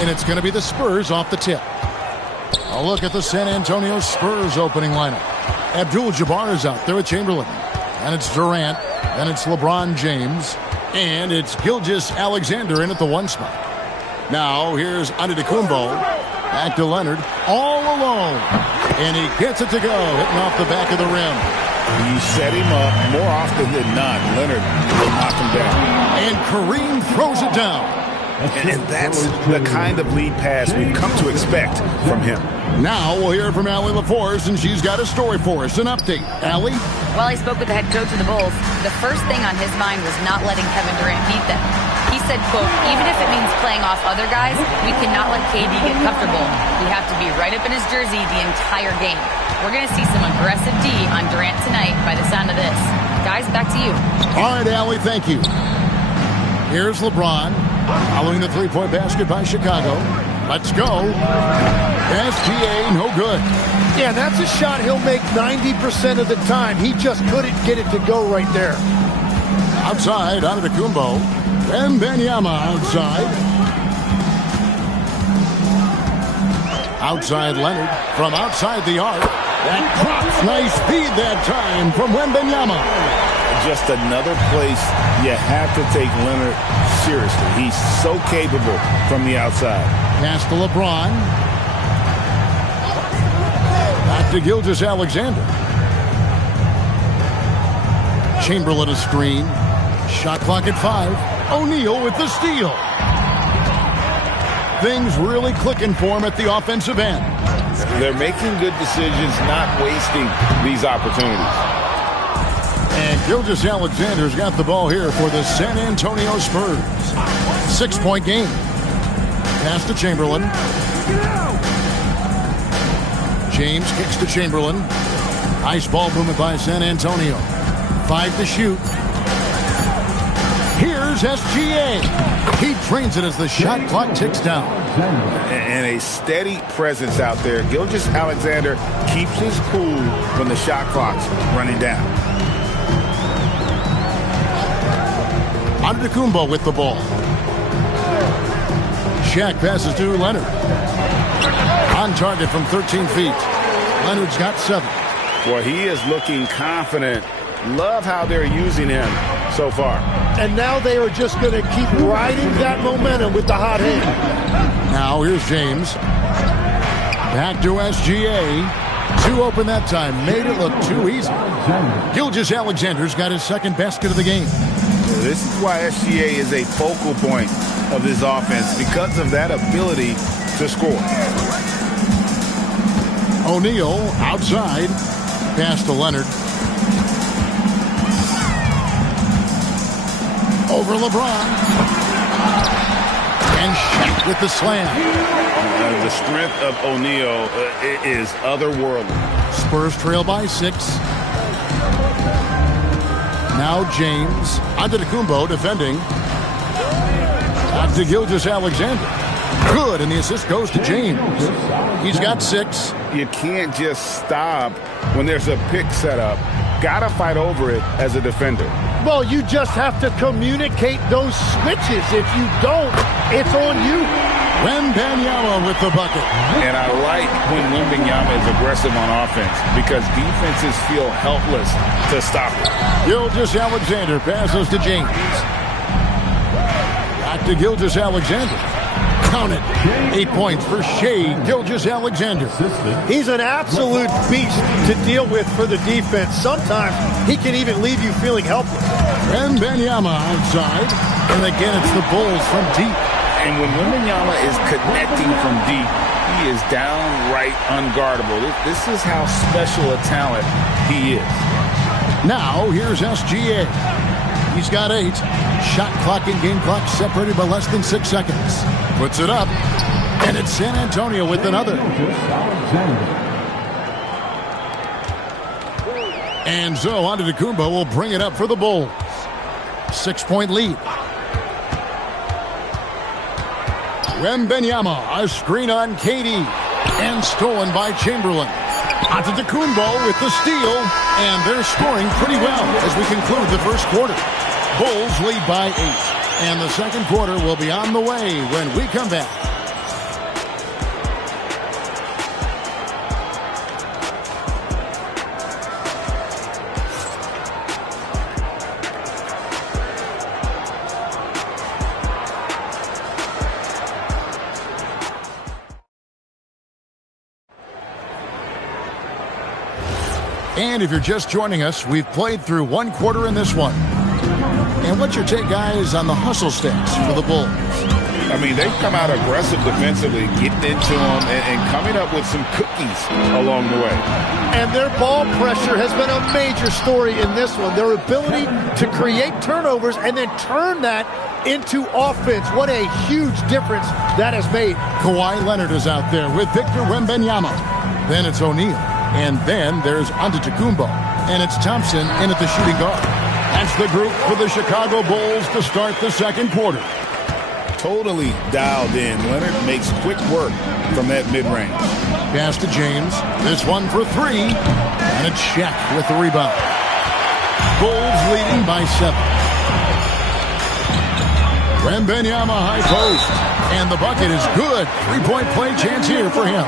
And it's going to be the Spurs off the tip. A look at the San Antonio Spurs opening lineup. Abdul-Jabbar is out there with Chamberlain. And it's Durant. And it's LeBron James. And it's Gilgeous-Alexander in at the 1 spot. Now here's Antetokounmpo. Back to Leonard. All alone. And he gets it to go. Hitting off the back of the rim. You set him up more often than not. Leonard will knock him down. And Kareem throws it down. And that's the kind of lead pass we've come to expect from him. Now we'll hear from Allie LaForce, and she's got a story for us. An update. Allie? Well, he spoke with the head coach of the Bulls. The first thing on his mind was not letting Kevin Durant beat them. He said, quote, even if it means playing off other guys, we cannot let KD get comfortable. We have to be right up in his jersey the entire game. We're going to see some aggressive D on Durant tonight by the sound of this. Guys, back to you. All right, Allie, thank you. Here's LeBron. Following the three-point basket by Chicago. Let's go. SGA, no good. Yeah, that's a shot he'll make 90% of the time. He just couldn't get it to go right there. Outside, Antetokounmpo. Wembanyama outside. Outside Leonard from outside the arc. That cross, nice feed that time from Wembanyama. Just another place you have to take Leonard seriously. He's so capable from the outside. Pass to LeBron. Back to Gilgeous-Alexander. Chamberlain a screen. Shot clock at 5. O'Neal with the steal. Things really clicking for him at the offensive end. They're making good decisions, not wasting these opportunities. And Gilgeous-Alexander's got the ball here for the San Antonio Spurs. 6-point game. Pass to Chamberlain. James kicks to Chamberlain. Nice ball movement by San Antonio. 5 to shoot. Here's Here's SGA. He drains it as the shot clock ticks down. And a steady presence out there. Gilgeous-Alexander keeps his cool when the shot clock's running down. Antetokounmpo with the ball. Shaq passes to Leonard. On target from 13 feet. Leonard's got 7. Well, he is looking confident. Love how they're using him so far. And now they are just going to keep riding that momentum with the hot hand. Now here's James. Back to SGA. 2 open that time. Made it look too easy. Gilgeous-Alexander's got his second basket of the game. This is why SGA is a focal point of this offense, because of that ability to score. O'Neal outside. Pass to Leonard. Over LeBron. And Shaq with the slam. The strength of O'Neal is otherworldly. Spurs trail by 6. Now James. Antetokounmpo defending. Back to Gilgeous-Alexander. Good, and the assist goes to James. He's got 6. You can't just stop when there's a pick set up. Gotta fight over it as a defender. Well, you just have to communicate those switches. If you don't, it's on you. Wembanyama with the bucket. And I like when Wembanyama is aggressive on offense, because defenses feel helpless to stop it. Gilgeous-Alexander passes to James. Back to Gilgeous-Alexander. Count it. 8 points for Shai Gilgeous-Alexander. He's an absolute beast to deal with for the defense. Sometimes he can even leave you feeling helpless. Wembanyama outside. And again, it's the Bulls from deep. And when Wembanyama is connecting from deep, he is downright unguardable. This is how special a talent he is. Now, here's SGA. He's got 8. Shot clock and game clock separated by less than 6 seconds. Puts it up. And it's San Antonio with another. And so Antetokounmpo will bring it up for the Bulls. 6-point lead. Wembanyama, a screen on KD. And stolen by Chamberlain. Antetokounmpo with the steal. And they're scoring pretty well as we conclude the first quarter. Bulls lead by 8. And the second quarter will be on the way when we come back. And if you're just joining us, we've played through 1 quarter in this one. And what's your take, guys, on the hustle stats for the Bulls? I mean, they've come out aggressive defensively, getting into them and coming up with some cookies along the way. And their ball pressure has been a major story in this one. Their ability to create turnovers and then turn that into offense. What a huge difference that has made. Kawhi Leonard is out there with Victor Wembanyama. Then it's O'Neal. And then there's Antetokounmpo. And it's Thompson in at the shooting guard. That's the group for the Chicago Bulls to start the second quarter. Totally dialed in. Leonard makes quick work from that mid-range. Pass to James. This one for 3. And it's Shaq with the rebound. Bulls leading by 7. Wembanyama high post. And the bucket is good. 3-point play chance here for him.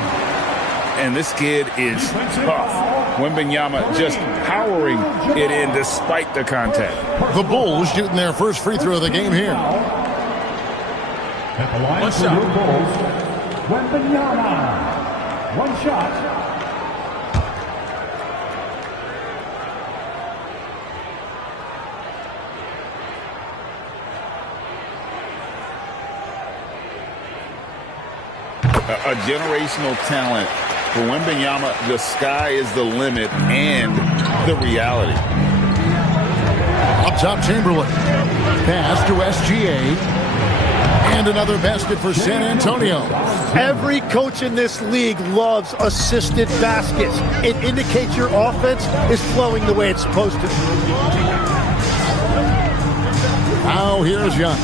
And this kid is tough. Wembanyama just powering it in despite the contact. The Bulls shooting their first free throw of the game here. At the line for your Bulls, Wembanyama. 1 shot. A generational talent. For Wembanyama, the sky is the limit and the reality. Up top, Chamberlain. Pass to SGA. And another basket for San Antonio. Every coach in this league loves assisted baskets. It indicates your offense is flowing the way it's supposed to. Now here's Young.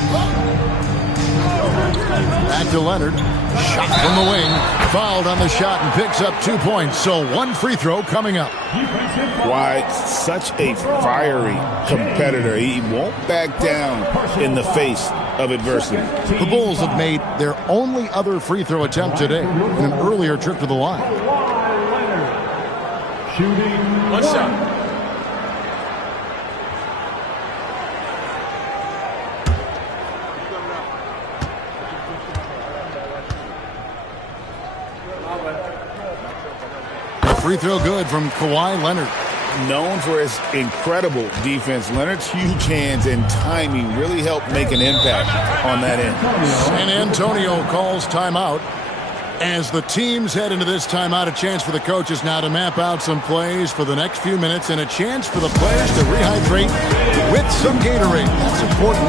Back to Leonard. Shot from the wing. Fouled on the shot and picks up 2 points. So one free throw coming up. Why, such a fiery competitor. He won't back down in the face of adversity. The Bulls have made their only other free throw attempt today in an earlier trip to the line. Shooting one shot. Free throw good from Kawhi Leonard. Known for his incredible defense, Leonard's huge hands and timing really helped make an impact on that end. San Antonio calls timeout. As the teams head into this timeout, a chance for the coaches now to map out some plays for the next few minutes and a chance for the players to rehydrate with some Gatorade. That's important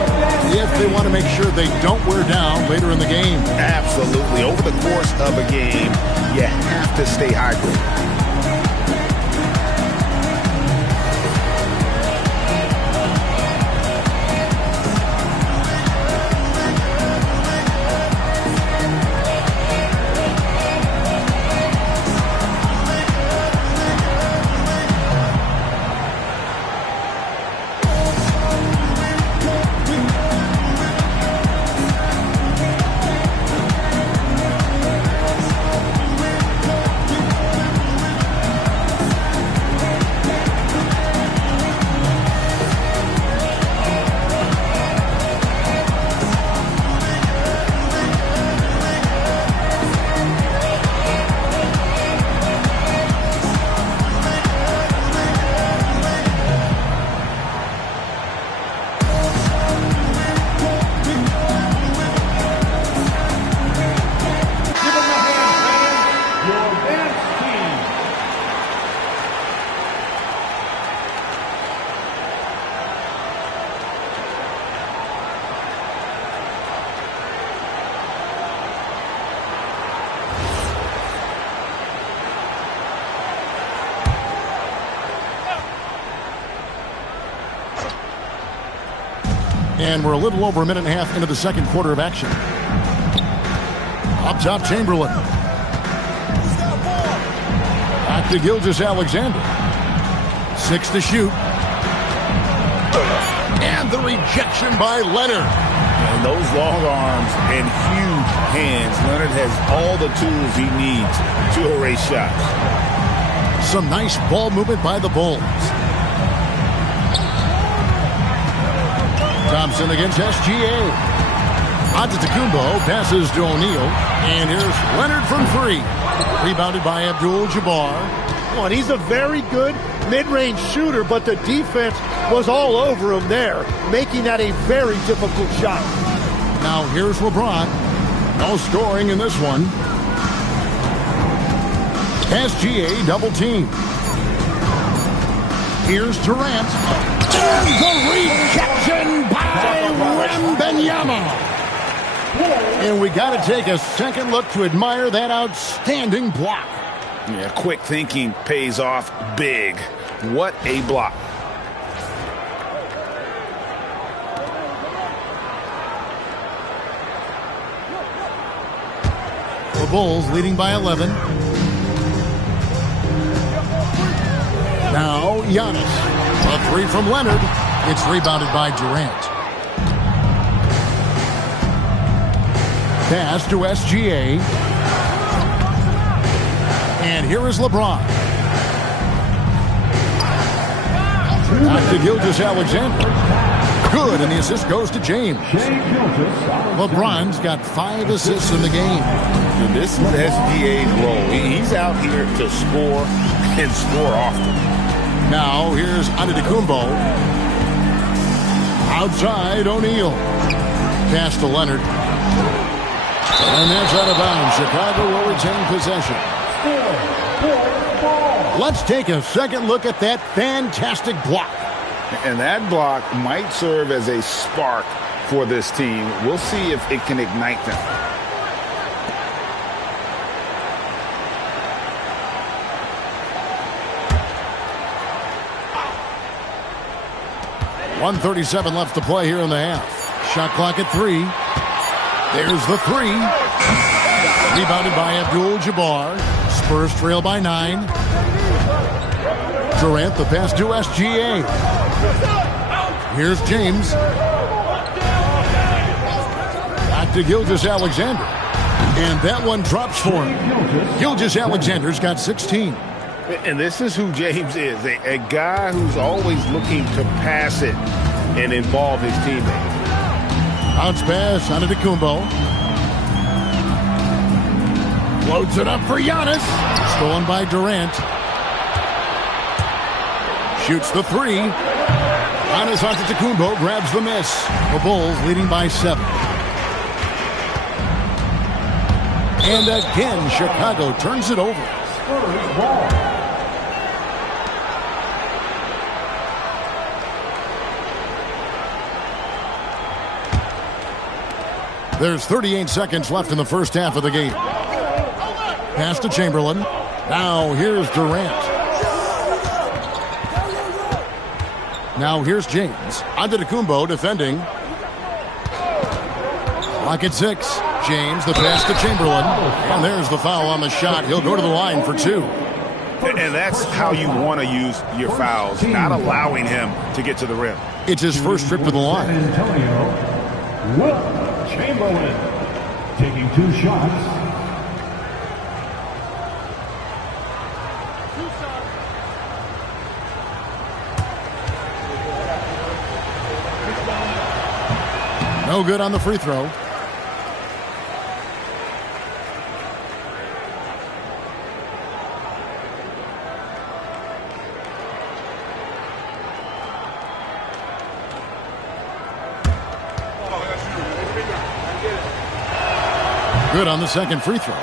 if they want to make sure they don't wear down later in the game. Absolutely. Over the course of a game, you have to stay hydrated. And we're a little over a minute and a half into the second quarter of action. Up top, Chamberlain. Back to Gilgeous-Alexander. 6 to shoot. And the rejection by Leonard. And those long arms and huge hands, Leonard has all the tools he needs to erase shots. Some nice ball movement by the Bulls. Thompson against SGA. Antetokounmpo passes to O'Neal. And here's Leonard from 3. Rebounded by Abdul-Jabbar. And he's a very good mid-range shooter, but the defense was all over him there, making that a very difficult shot. Now here's LeBron. No scoring in this one. SGA double team. Here's Durant. And the rejection by Wembanyama. And we got to take a second look to admire that outstanding block. Yeah, quick thinking pays off big. What a block. The Bulls leading by 11. Now Giannis. A 3 from Leonard. It's rebounded by Durant. Pass to SGA. And here is LeBron. Back to Gilgeous-Alexander. Good, and the assist goes to James. LeBron's got 5 assists in the game. This is SGA's role. He's out here to score and score often. Now here's Antetokounmpo. Outside, O'Neal. Pass to Leonard. And that's out of bounds. Chicago will retain possession. Let's take a second look at that fantastic block. And that block might serve as a spark for this team. We'll see if it can ignite them. 1:37 left to play here in the half. Shot clock at 3. There's the 3. Rebounded by Abdul-Jabbar. Spurs trail by 9. Durant, the pass to SGA. Here's James. Back to Gilgeous-Alexander. And that one drops for him. Gilgeous-Alexander's got 16. And this is who James is, a guy who's always looking to pass it and involve his teammates. Bounce pass Antetokounmpo. Loads it up for Giannis. Stolen by Durant. Shoots the 3. Giannis Antetokounmpo grabs the miss. The Bulls leading by 7. And again, Chicago turns it over. There's 38 seconds left in the first half of the game. Pass to Chamberlain. Now here's Durant. Now here's James. Antetokounmpo defending. Clock at 6. James, the pass to Chamberlain. And there's the foul on the shot. He'll go to the line for 2. And that's how you want to use your fouls, not allowing him to get to the rim. It's his first trip to the line. San Antonio, Will Chamberlain taking 2 shots. No good on the free throw. Good on the second free throw.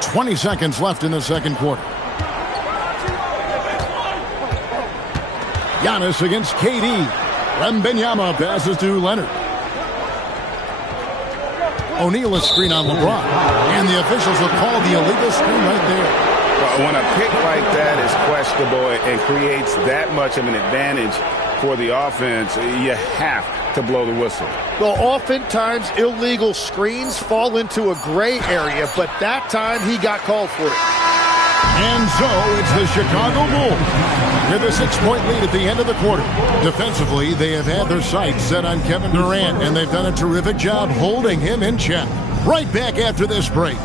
20 seconds left in the second quarter. Giannis against KD. Wembanyama passes to Leonard. O'Neal a screen on LeBron. And the officials will call the illegal screen right there. But when a pick like that is questionable and creates that much of an advantage for the offense, you have to blow the whistle. Well, oftentimes illegal screens fall into a gray area, but that time he got called for it. And so it's the Chicago Bulls with a 6-point lead at the end of the quarter. Defensively, they have had their sights set on Kevin Durant, and they've done a terrific job holding him in check. Right back after this break.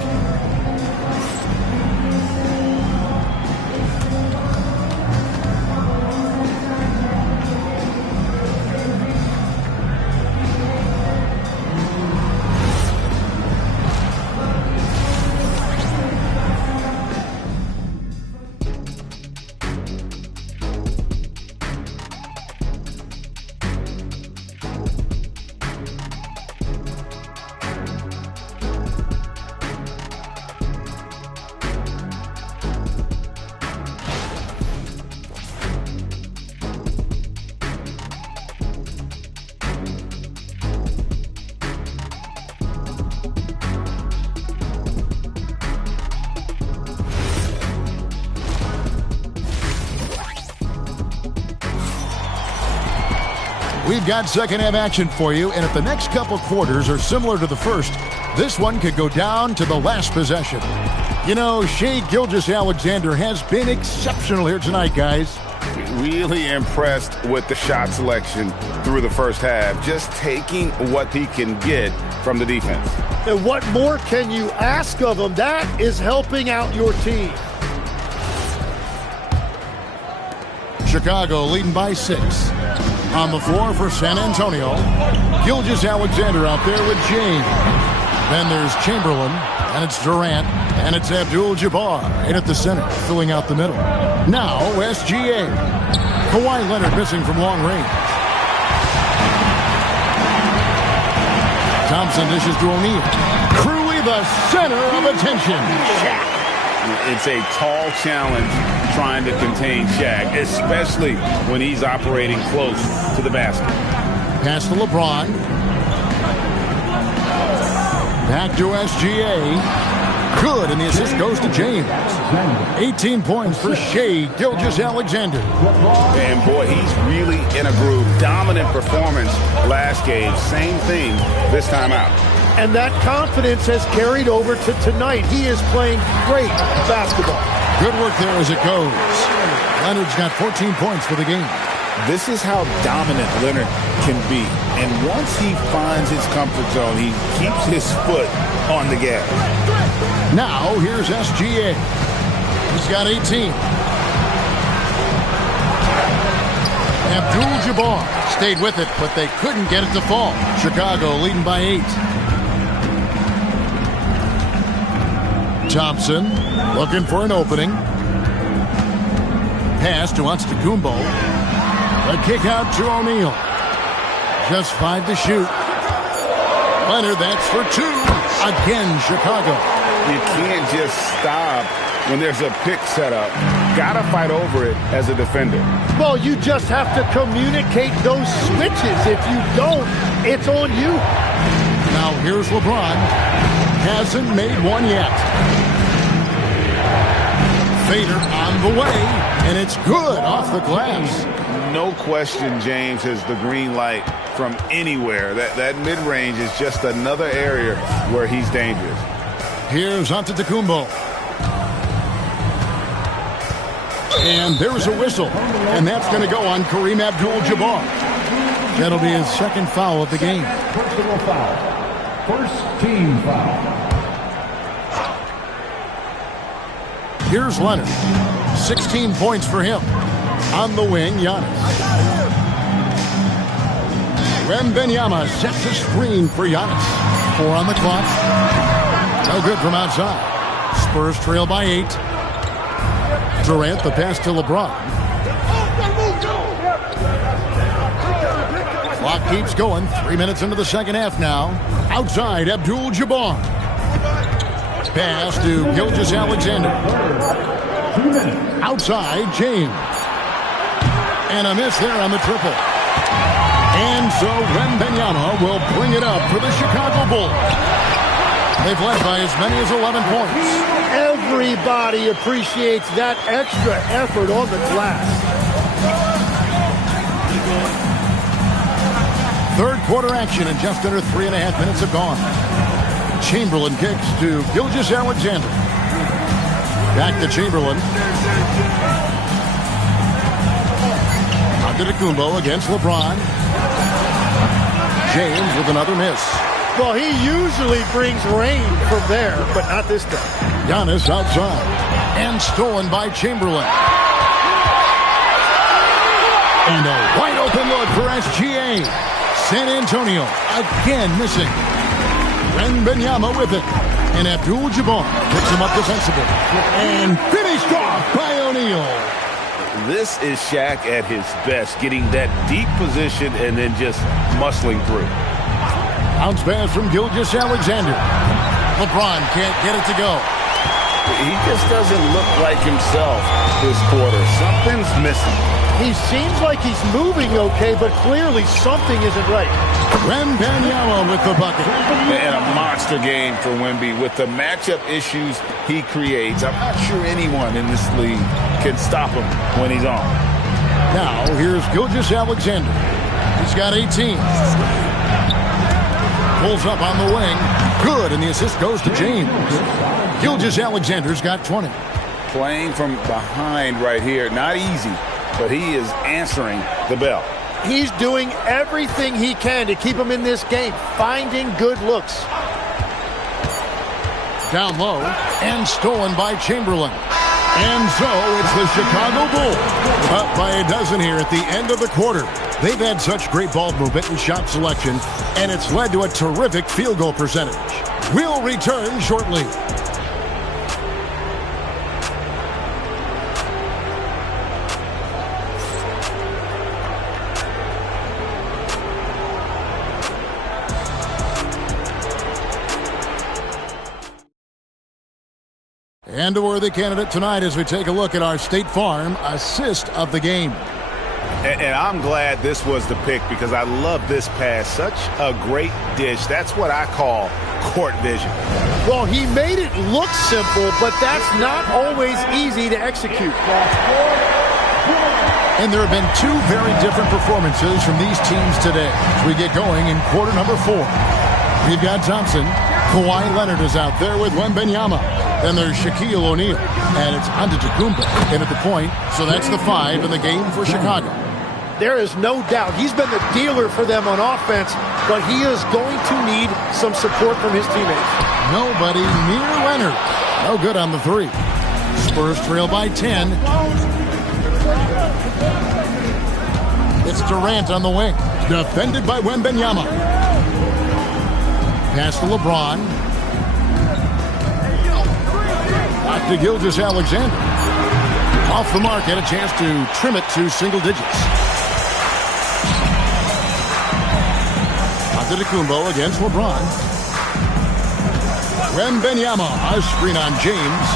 We've got second half action for you, and if the next couple quarters are similar to the first, this one could go down to the last possession. You know, Shai Gilgeous-Alexander has been exceptional here tonight, guys. Really impressed with the shot selection through the first half, just taking what he can get from the defense. And what more can you ask of him? That is helping out your team. Chicago leading by 6. On the floor for San Antonio, Gilgeous-Alexander out there with James. Then there's Chamberlain, and it's Durant, and it's Abdul-Jabbar in at the center, filling out the middle. Now SGA. Kawhi Leonard missing from long range. Thompson dishes to O'Neal. Cruelly the center of attention. Shaq. It's a tall challenge trying to contain Shaq, especially when he's operating close to the basket. Pass to LeBron. Back to SGA. Good, and the assist goes to James. 18 points for Shai Gilgeous-Alexander. And boy, he's really in a groove. Dominant performance last game. Same thing this time out. And that confidence has carried over to tonight. He is playing great basketball. Good work there as it goes. Leonard's got 14 points for the game. This is how dominant Leonard can be. And once he finds his comfort zone, he keeps his foot on the gas. Now, here's SGA. He's got 18. Abdul-Jabbar stayed with it, but they couldn't get it to fall. Chicago leading by 8. Thompson looking for an opening. Pass to Antetokounmpo. A kick out to O'Neal. Just 5 to shoot. Leonard, that's for 2. Again, Chicago. You can't just stop when there's a pick set up. Gotta fight over it as a defender. Well, you just have to communicate those switches. If you don't, it's on you. Now here's LeBron. Hasn't made one yet. Fader on the way, and it's good off the glass. No question James has the green light from anywhere. That mid-range is just another area where he's dangerous. Here's Antetokounmpo. And there's a whistle. And that's going to go on Kareem Abdul-Jabbar. That'll be his second foul of the game. Personal foul. First team foul. Here's Leonard. 16 points for him. On the wing, Giannis. Wembanyama sets a screen for Giannis. 4 on the clock. No good from outside. Spurs trail by 8. Durant, the pass to LeBron. Clock keeps going. 3 minutes into the second half now. Outside, Abdul-Jabbar. Pass to Gilgeous-Alexander. Outside, James. And a miss there on the triple. And so Wembanyama will bring it up for the Chicago Bulls. They've led by as many as 11 points. Everybody appreciates that extra effort on the glass. Third quarter action, and just under 3.5 minutes have gone. Chamberlain kicks to Gilgeous-Alexander. Back to Chamberlain. Antetokounmpo against LeBron. James with another miss. Well, he usually brings rain from there, but not this time. Giannis outside. And stolen by Chamberlain. And a wide open look for SGA. San Antonio again missing. Wembanyama with it. And Abdul-Jabbar picks him up defensively. And finished off by O'Neal. This is Shaq at his best, getting that deep position and then just muscling through. Bounce pass from Gilgeous-Alexander. LeBron can't get it to go. He just doesn't look like himself this quarter. Something's missing. He seems like he's moving okay, but clearly something isn't right. Wembanyama with the bucket. And a monster game for Wemby with the matchup issues he creates. I'm not sure anyone in this league can stop him when he's on. Now, here's Gilgeous-Alexander. He's got 18. Pulls up on the wing. Good, and the assist goes to James. Gilgeous-Alexander's got 20. Playing from behind right here. Not easy, but he is answering the bell. He's doing everything he can to keep him in this game, finding good looks. Down low, and stolen by Chamberlain. And so it's the Chicago Bulls up by a dozen here at the end of the quarter. They've had such great ball movement and shot selection, and it's led to a terrific field goal percentage. We'll return shortly. And a worthy candidate tonight as we take a look at our State Farm assist of the game. And I'm glad this was the pick because I love this pass. Such a great dish. That's what I call court vision. Well, he made it look simple, but that's not always easy to execute. And there have been two very different performances from these teams today. As we get going in quarter number 4. We've got Thompson. Kawhi Leonard is out there with Wembanyama. Then there's Shaquille O'Neal. And it's Antetokounmpo in at the point. So that's the 5 in the game for Chicago. There is no doubt he's been the dealer for them on offense, but he is going to need some support from his teammates. Nobody near Leonard. No good on the 3. Spurs trail by 10. It's Durant on the wing. Defended by Wembanyama. Pass to LeBron. Back to Gilgeous-Alexander. Off the mark, had a chance to trim it to single digits. Antetokounmpo against LeBron. Wembanyama, a screen on James.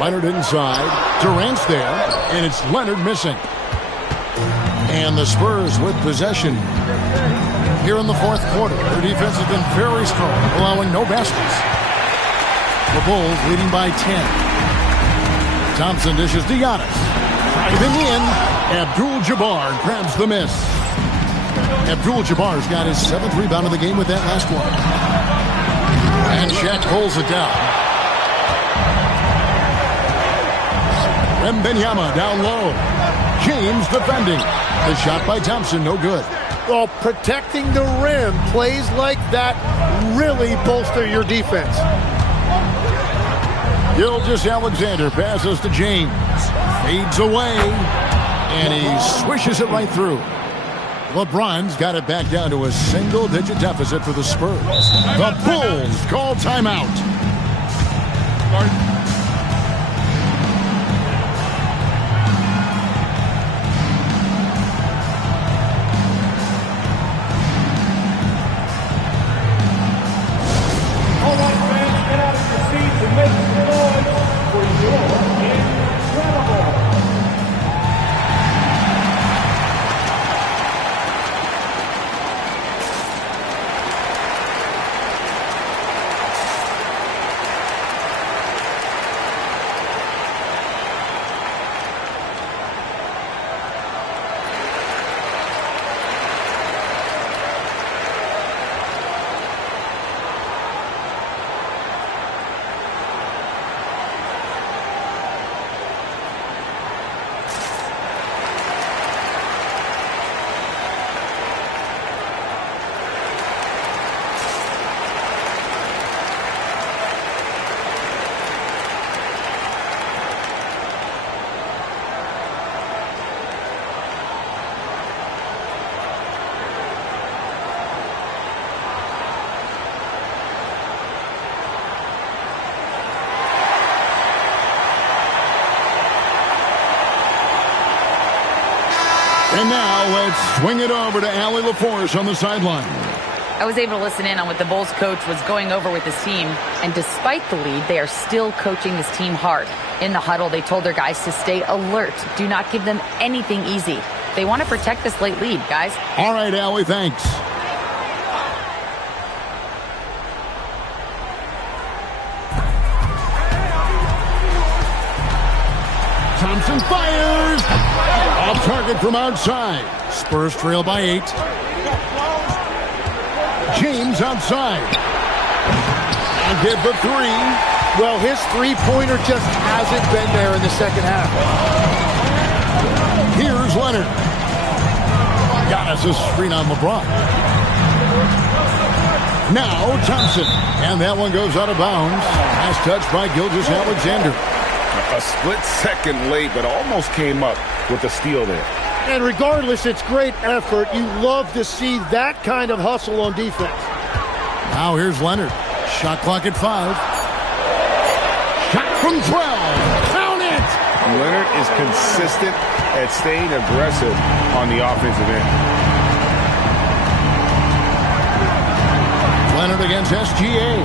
Leonard inside. Durant's there, and it's Leonard missing. And the Spurs with possession here in the 4th quarter. Their defense has been very strong, allowing no baskets. The Bulls leading by 10. Thompson dishes to Giannis. Driving in, Abdul-Jabbar grabs the miss. Abdul-Jabbar's got his 7th rebound of the game with that last one. And Shaq pulls it down. Wembanyama down low. James defending. The shot by Thompson, no good. Well, protecting the rim, plays like that really bolster your defense. Gilgeous-Alexander passes to James. Fades away. And he swishes it right through. LeBron's got it back down to a single-digit deficit for the Spurs. The Bulls call timeout. And now let's swing it over to Allie LaForce on the sideline. I was able to listen in on what the Bulls coach was going over with his team, and despite the lead, they are still coaching this team hard. In the huddle, they told their guys to stay alert. Do not give them anything easy. They want to protect this late lead, guys. All right, Allie, thanks. Thompson fires! Off target from outside. Spurs trail by 8. James outside. And hit the 3. Well, his three-pointer just hasn't been there in the second half. Here's Leonard. Got us a screen on LeBron. Now Thompson. And that one goes out of bounds. Last touch by Gilgeous-Alexander. A split second late, but almost came up with a steal there. And regardless, it's great effort. You love to see that kind of hustle on defense. Now here's Leonard. Shot clock at 5. Shot from 12. Count it! Leonard is consistent at staying aggressive on the offensive end. Leonard against SGA.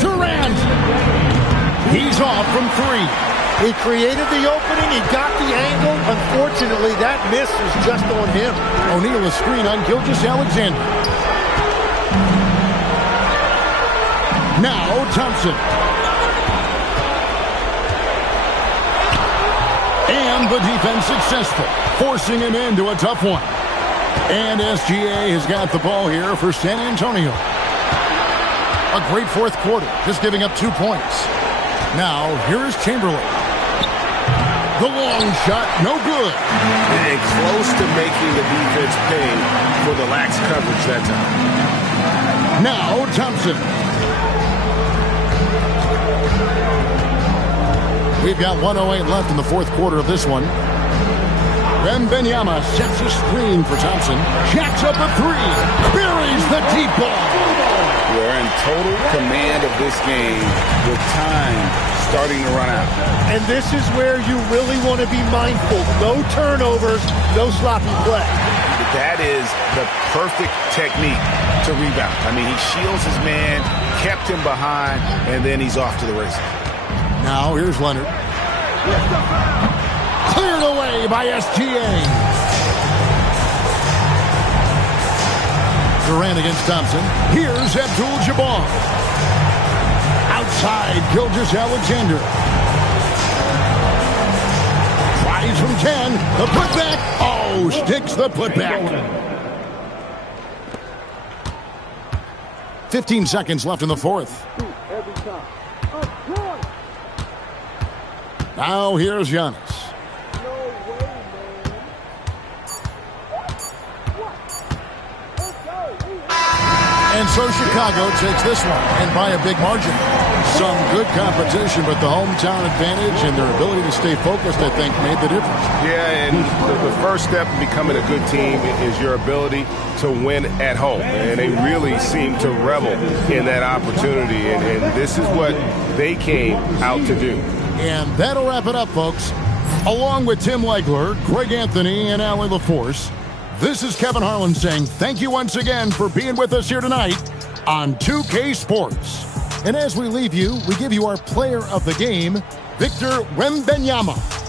Durant. He's off from 3. He created the opening. He got the angle. Unfortunately, that miss was just on him. O'Neal a screen on Gilgeous-Alexander. Now Thompson. And the defense successful, forcing him into a tough one. And SGA has got the ball here for San Antonio. A great fourth quarter, just giving up 2 points. Now, here is Chamberlain. The long shot, no good. And close to making the defense pay for the lax coverage that time. Now, Thompson. We've got 1:08 left in the fourth quarter of this one. Wembanyama sets a screen for Thompson. Jacks up a 3. Buries the deep ball. We're in total command of this game with time starting to run out. And this is where you really want to be mindful. No turnovers, no sloppy play. That is the perfect technique to rebound. I mean, he shields his man, kept him behind, and then he's off to the races. Now, here's Leonard. Cleared away by SGA. Durant against Thompson. Here's Abdul-Jabbar. Outside, Gilgeous-Alexander. Tries from 10. The putback. Oh, sticks the putback. 15 seconds left in the fourth. Now here's Giannis. And so Chicago takes this one, and by a big margin. Some good competition, but the hometown advantage and their ability to stay focused, I think, made the difference. Yeah, and the first step in becoming a good team is your ability to win at home. And they really seem to revel in that opportunity, and this is what they came out to do. And that'll wrap it up, folks. Along with Tim Legler, Greg Anthony, and Allie LaForce, this is Kevin Harlan saying thank you once again for being with us here tonight on 2K Sports. And as we leave you, we give you our player of the game, Victor Wembanyama.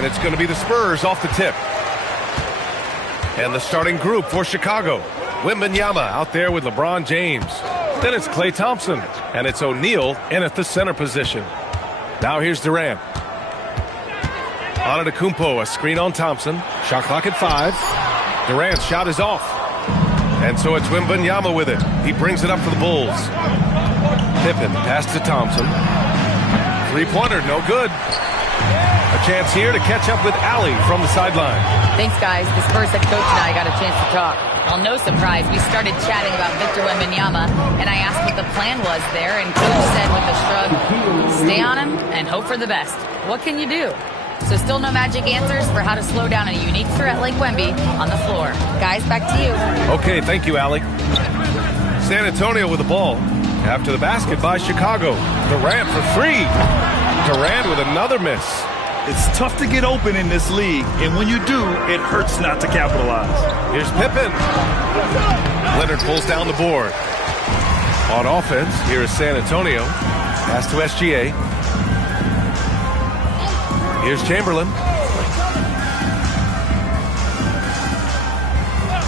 And it's going to be the Spurs off the tip. And the starting group for Chicago. Wembanyama out there with LeBron James. Then it's Klay Thompson. And it's O'Neal in at the center position. Now here's Durant. Antetokounmpo, a screen on Thompson. Shot clock at 5. Durant's shot is off. And so it's Wembanyama with it. He brings it up for the Bulls. Pippen pass to Thompson. Three-pointer, no good. A chance here to catch up with Allie from the sideline. Thanks, guys. The Spurs head coach and I got a chance to talk. Well, no surprise, we started chatting about Victor Wembanyama, and I asked what the plan was there, and Coach said with a shrug, stay on him and hope for the best. What can you do? So still no magic answers for how to slow down a unique threat like Wemby on the floor. Guys, back to you. Okay, thank you, Allie. San Antonio with the ball. After the basket by Chicago. Durant for 3. Durant with another miss. It's tough to get open in this league, and when you do, it hurts not to capitalize. Here's Pippen. Leonard pulls down the board. On offense, here is San Antonio. Pass to SGA. Here's Chamberlain.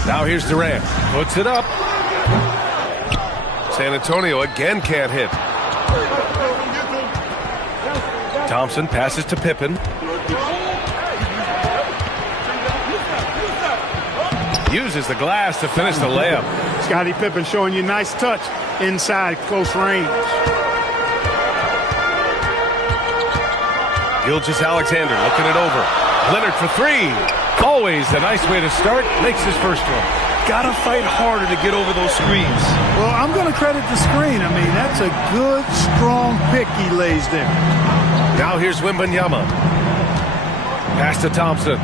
Now here's Durant. Puts it up. San Antonio again can't hit. Thompson passes to Pippen. Uses the glass to finish the layup. Scottie Pippen showing you nice touch inside close range. Gilgeous-Alexander looking it over. Leonard for 3. Always a nice way to start. Makes his first one. Gotta fight harder to get over those screens. Well, I'm going to credit the screen. I mean, that's a good, strong pick he lays there. Now here's Wembanyama. Pass to Thompson.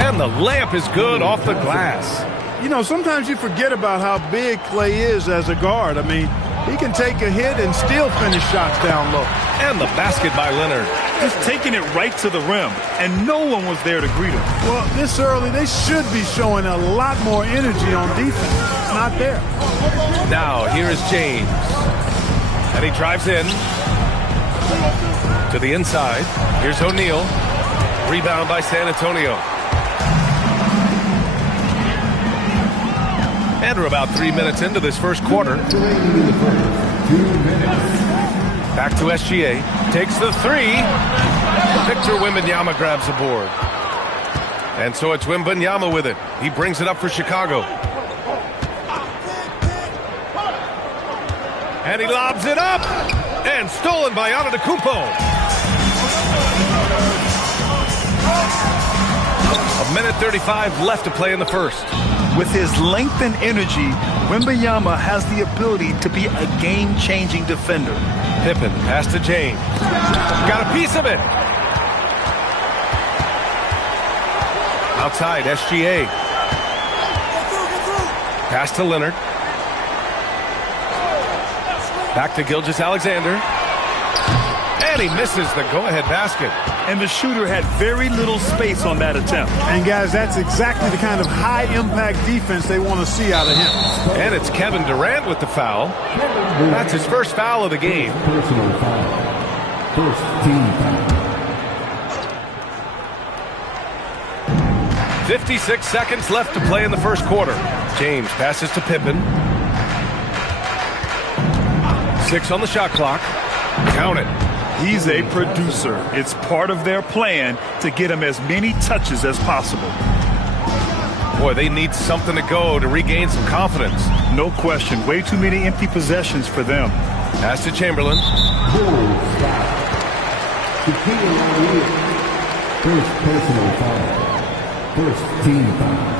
And the layup is good off the glass. You know, sometimes you forget about how big Klay is as a guard. I mean, he can take a hit and still finish shots down low. And the basket by Leonard. Just taking it right to the rim, and no one was there to greet him. Well, this early, they should be showing a lot more energy on defense. It's not there. Now, here is James. And he drives in. To the inside. Here's O'Neal. Rebound by San Antonio. And we're about 3 minutes into this first quarter. Back to SGA. Takes the 3. Victor Wembanyama grabs the board. And so it's Wembanyama with it. He brings it up for Chicago. And he lobs it up. And stolen by Antetokounmpo. A minute 35 left to play in the first. With his length and energy, Wembanyama has the ability to be a game-changing defender. Pippen, pass to James. Got a piece of it. Outside, SGA. Pass to Leonard. Back to Gilgeous-Alexander. And he misses the go-ahead basket. And the shooter had very little space on that attempt. And, guys, that's exactly the kind of high-impact defense they want to see out of him. And it's Kevin Durant with the foul. That's his first foul of the game. Personal foul. First team foul. 56 seconds left to play in the first quarter. James passes to Pippen. 6 on the shot clock. Count it. He's a producer. It's part of their plan to get him as many touches as possible. Boy, they need something to go to regain some confidence. No question. Way too many empty possessions for them. Pass to Chamberlain. First personal foul. First team foul.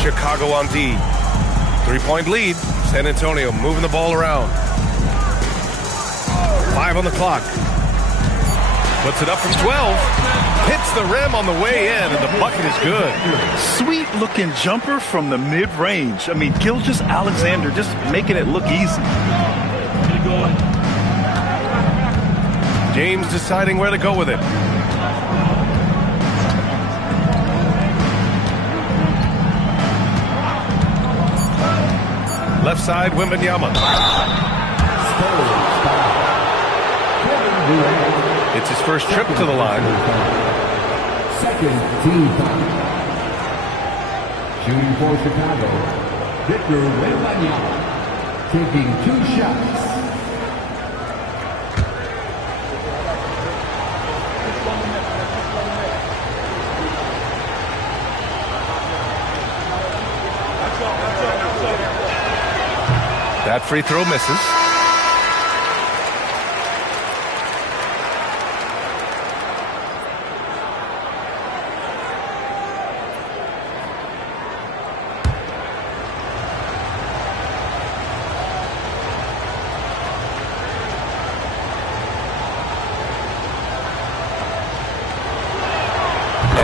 Chicago on D. 3-point lead. San Antonio moving the ball around. 5 on the clock. Puts it up from 12. Hits the rim on the way in, and the bucket is good. Sweet-looking jumper from the mid-range. I mean, Gilgeous-Alexander just making it look easy. James deciding where to go with it. Left side, Wembanyama. It's his first trip to the line. Second team foul. Shooting for Chicago, Victor Wembanyama, taking 2 shots. That free throw misses.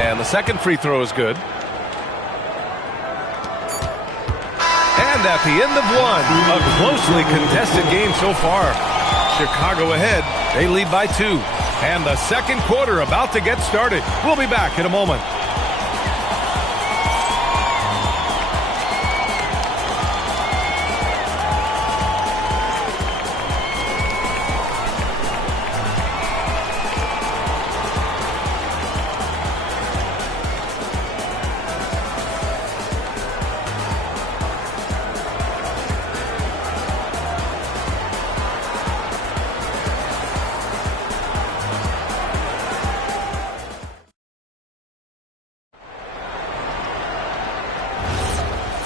And the second free throw is good. And at the end of one, a closely contested game so far. Chicago ahead. They lead by 2. And the second quarter about to get started. We'll be back in a moment.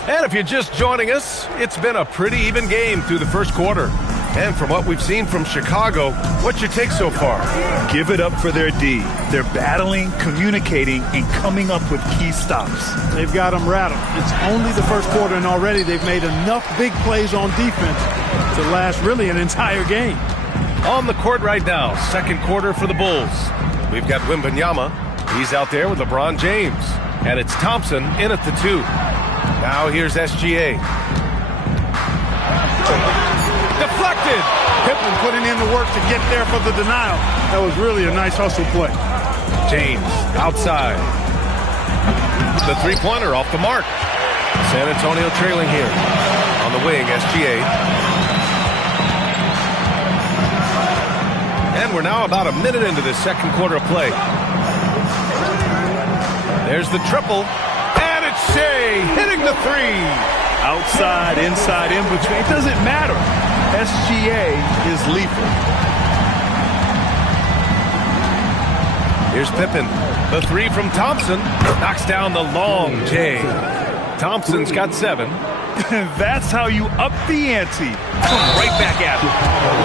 And if you're just joining us, it's been a pretty even game through the first quarter. And from what we've seen from Chicago, what's your take so far? Give it up for their D. They're battling, communicating, and coming up with key stops. They've got them rattled. It's only the first quarter, and already they've made enough big plays on defense to last really an entire game. On the court right now, second quarter for the Bulls. We've got Wembanyama. He's out there with LeBron James. And it's Thompson in at the 2. Now here's SGA. Deflected! Pippen putting in the work to get there for the denial. That was really a nice hustle play. James outside. The three-pointer off the mark. San Antonio trailing here. On the wing, SGA. And we're now about a minute into this second quarter of play. There's the triple. And it's Shea hitting the 3. Outside, inside, in between. It doesn't matter. SGA is lethal. Here's Pippen. The 3 from Thompson. Knocks down the long J. Thompson's got 7. That's how you up the ante. Come right back at it.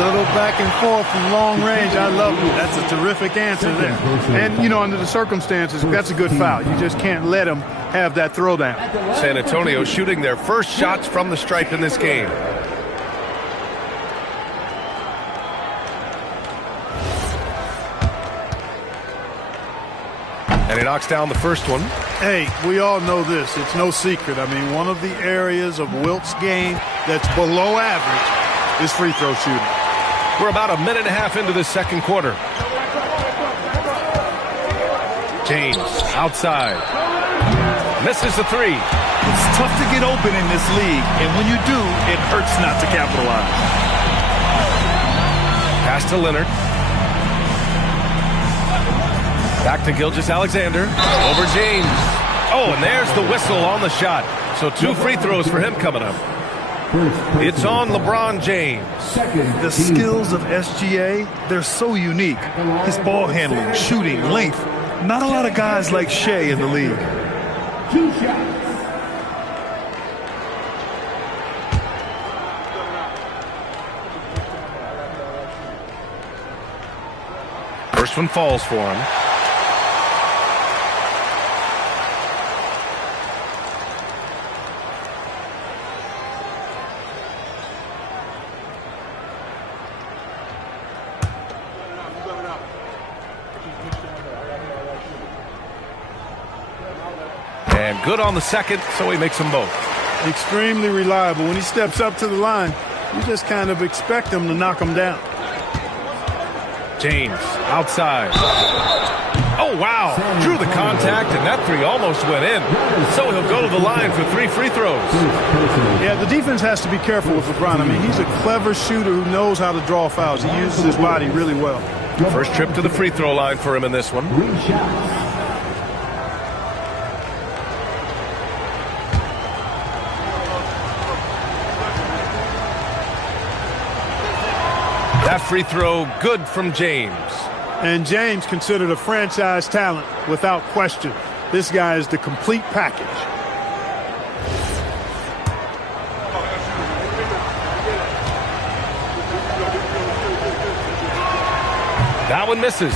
A little back and forth from long range. I love it. That's a terrific answer there. And, you know, under the circumstances, that's a good foul. You just can't let him have that throwdown. San Antonio shooting their first shots from the stripe in this game. And he knocks down the first one. Hey, we all know this. It's no secret. I mean, one of the areas of Wilt's game that's below average is free throw shooting. We're about a minute and a half into this second quarter. James outside. Misses the 3. It's tough to get open in this league, and when you do, it hurts not to capitalize. Pass to Leonard. Back to Gilgeous-Alexander. Over James. Oh, and there's the whistle on the shot. So 2 free throws for him coming up. It's on LeBron James. The skills of SGA, they're so unique. His ball handling, shooting, length. Not a lot of guys like Shea in the league. 2 shots. First one falls for him. And good on the second, so he makes them both. Extremely reliable. When he steps up to the line, you just kind of expect him to knock him down. James outside. Oh, wow. Drew the contact. contact, and that three almost went in. So he'll go to the line for 3 free throws. Yeah, the defense has to be careful with LeBron. I mean, he's a clever shooter who knows how to draw fouls. He uses his body really well. First trip to the free throw line for him in this one. 3 shots. That free throw good from James. And James considered a franchise talent without question. This guy is the complete package. That one misses.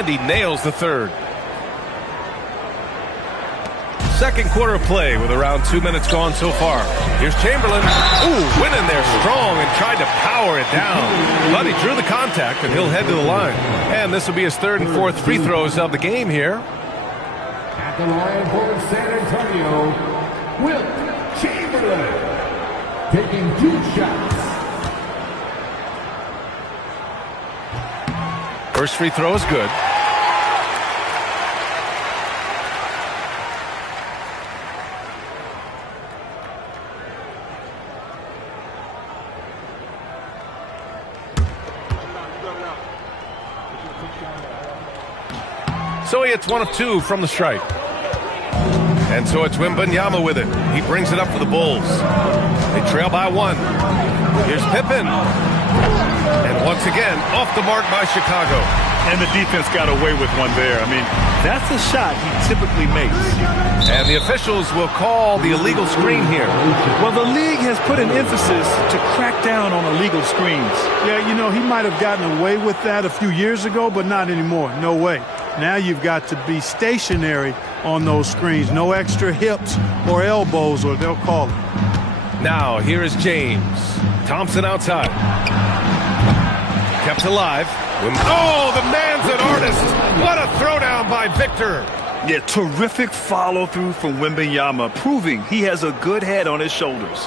And he nails the third. Second quarter play with around 2 minutes gone so far. Here's Chamberlain. Ooh, went in there strong and tried to power it down. But he drew the contact, and he'll head to the line. And this will be his third and fourth free throws of the game here. At the line for San Antonio, Wilt Chamberlain. Taking 2 shots. First free throw is good. So he hits 1 of 2 from the stripe. And so it's Wembanyama with it. He brings it up for the Bulls. They trail by 1. Here's Pippen. And once again, off the mark by Chicago. And the defense got away with one there. I mean, that's a shot he typically makes. And the officials will call the illegal screen here. Well, the league has put an emphasis to crack down on illegal screens. Yeah, you know, he might have gotten away with that a few years ago, but not anymore. No way. Now you've got to be stationary on those screens. No extra hips or elbows, or they'll call it. Now, here is James. Thompson outside. Kept alive. Oh, the man's an artist. What a throwdown by Victor. Yeah, terrific follow-through from Wembanyama, proving he has a good head on his shoulders.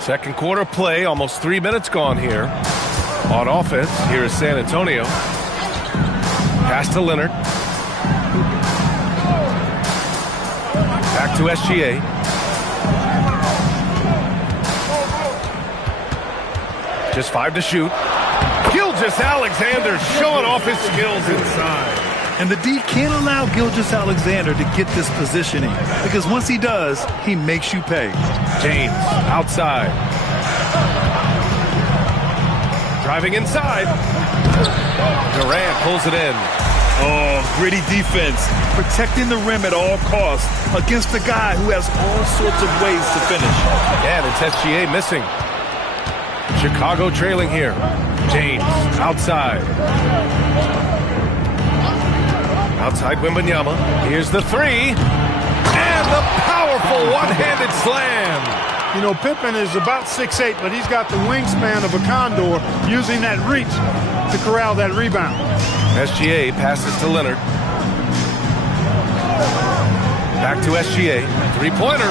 Second quarter play, almost 3 minutes gone here. On offense, here is San Antonio. Pass to Leonard. Back to SGA. Just 5 to shoot. Gilgeous-Alexander showing off his skills inside. And the D can't allow Gilgeous-Alexander to get this positioning, because once he does, he makes you pay. James outside. Driving inside. Durant pulls it in. Oh, gritty defense, protecting the rim at all costs against a guy who has all sorts of ways to finish. And it's SGA missing. Chicago trailing here. James outside. Outside Wembanyama. Here's the 3. And the powerful one-handed slam. You know, Pippen is about 6'8", but he's got the wingspan of a condor, using that reach to corral that rebound. SGA passes to Leonard. Back to SGA. Three-pointer.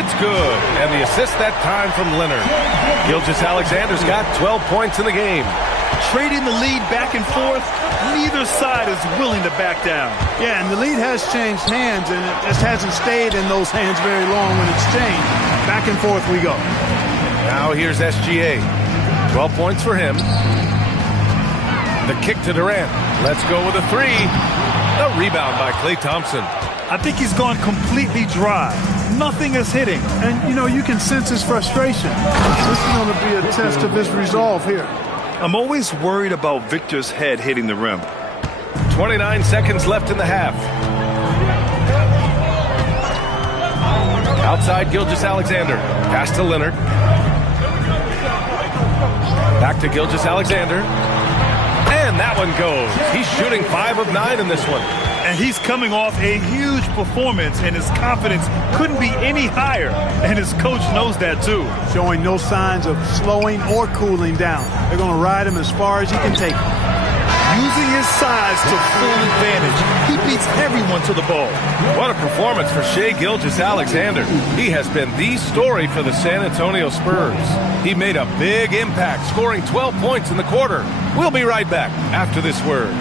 It's good. And the assist that time from Leonard. Gilgeous-Alexander's got 12 points in the game. Trading the lead back and forth, neither side is willing to back down. Yeah, and the lead has changed hands, and it just hasn't stayed in those hands very long when it's changed. Back and forth we go. Now here's SGA. 12 points for him. The kick to Durant. Let's go with a 3. The rebound by Klay Thompson. I think he's gone completely dry. Nothing is hitting. And, you know, you can sense his frustration. This is going to be a test of his resolve here. I'm always worried about Victor's head hitting the rim. 29 seconds left in the half. Outside Gilgeous-Alexander. Pass to Leonard. Back to Gilgeous-Alexander. And that one goes. He's shooting 5 of 9 in this one. And he's coming off a huge performance, and his confidence couldn't be any higher. And his coach knows that, too. Showing no signs of slowing or cooling down. They're going to ride him as far as he can take him. Using his size to full advantage. He beats everyone to the ball. What a performance for Shai Gilgeous-Alexander. He has been the story for the San Antonio Spurs. He made a big impact, scoring 12 points in the quarter. We'll be right back after this word.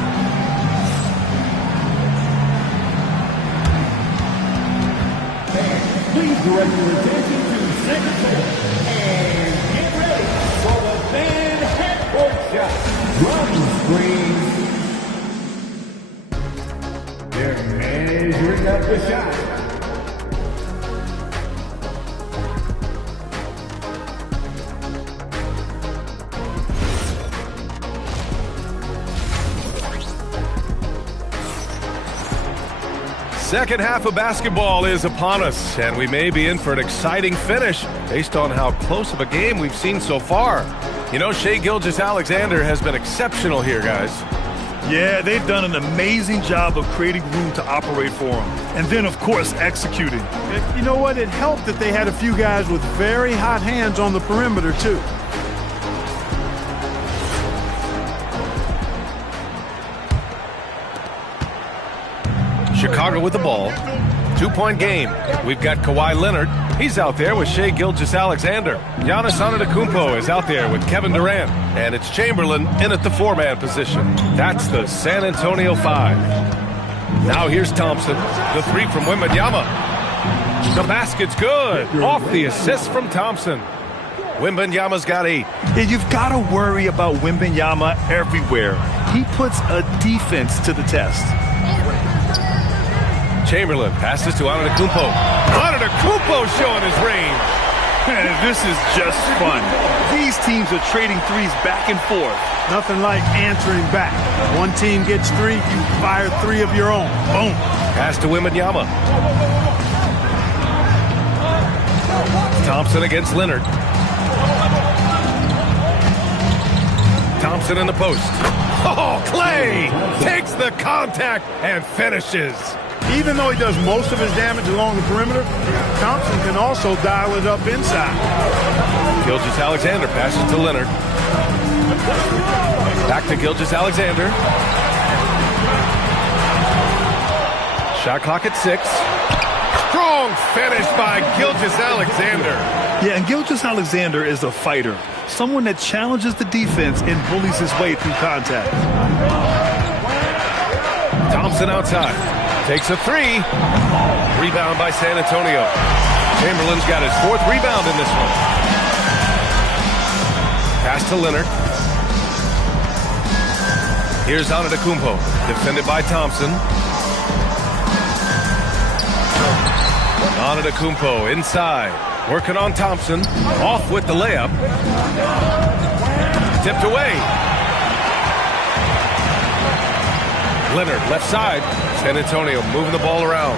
Please direct your attention to second quarter and get ready for the Van Half-Court shot. Run screen. They're measuring up the shot. Second half of basketball is upon us, and we may be in for an exciting finish based on how close of a game we've seen so far. You know, Shai Gilgeous-Alexander has been exceptional here, guys. Yeah, they've done an amazing job of creating room to operate for him. And then, of course, executing. You know what? It helped that they had a few guys with very hot hands on the perimeter, too. Chicago with the ball. 2-point game. We've got Kawhi Leonard. He's out there with Shai Gilgeous-Alexander. Giannis Antetokounmpo is out there with Kevin Durant. And it's Chamberlain in at the 4-man position. That's the San Antonio 5. Now here's Thompson. The 3 from Wembanyama. The basket's good. Off the assist from Thompson. Wembanyama's got 8. Yeah, you've got to worry about Wembanyama everywhere. He puts a defense to the test. Chamberlain passes to Antetokounmpo. Antetokounmpo showing his range. This is just fun. These teams are trading threes back and forth. Nothing like answering back. One team gets 3, you fire 3 of your own. Boom. Pass to Wembanyama. Thompson against Leonard. Thompson in the post. Oh, Clay takes the contact and finishes. Even though he does most of his damage along the perimeter, Thompson can also dial it up inside. Gilgeous-Alexander passes to Leonard. Back to Gilgeous-Alexander. Shot clock at 6. Strong finish by Gilgeous-Alexander. Yeah, and Gilgeous-Alexander is a fighter. Someone that challenges the defense and bullies his way through contact. Thompson outside. Takes a 3. Rebound by San Antonio. Chamberlain's got his 4th rebound in this one. Pass to Leonard. Here's Antetokounmpo. Defended by Thompson. Antetokounmpo inside. Working on Thompson. Off with the layup. Tipped away. Leonard left side. San Antonio moving the ball around.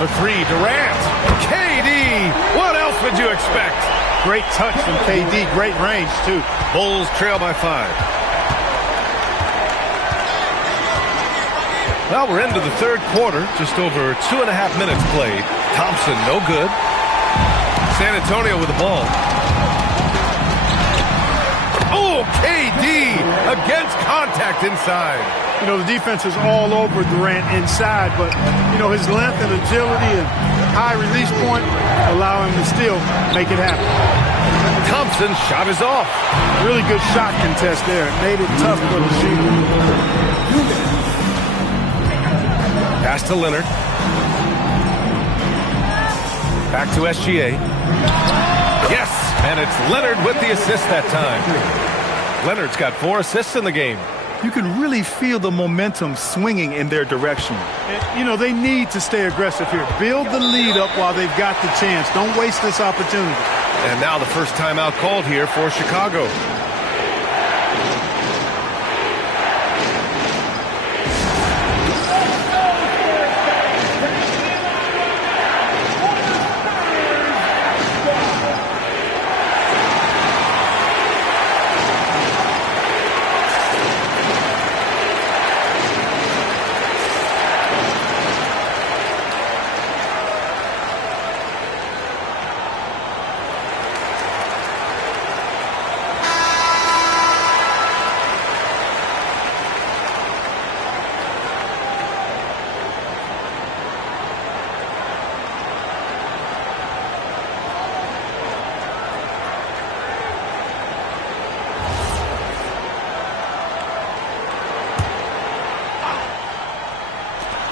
For 3, Durant. KD. What else would you expect? Great touch from KD. Great range, too. Bulls trail by 5. Well, we're into the 3rd quarter. Just over 2.5 minutes played. Thompson, no good. San Antonio with the ball. Oh, KD against contact inside. You know, the defense is all over Durant inside, but, you know, his length and agility and high release point allow him to still make it happen. Thompson's shot is off. Really good shot contest there. It made it tough for the shooter. Pass to Leonard. Back to SGA. Yes, and it's Leonard with the assist that time. Leonard's got 4 assists in the game. You can really feel the momentum swinging in their direction. You know, they need to stay aggressive here. Build the lead up while they've got the chance. Don't waste this opportunity. And now the first timeout called here for Chicago.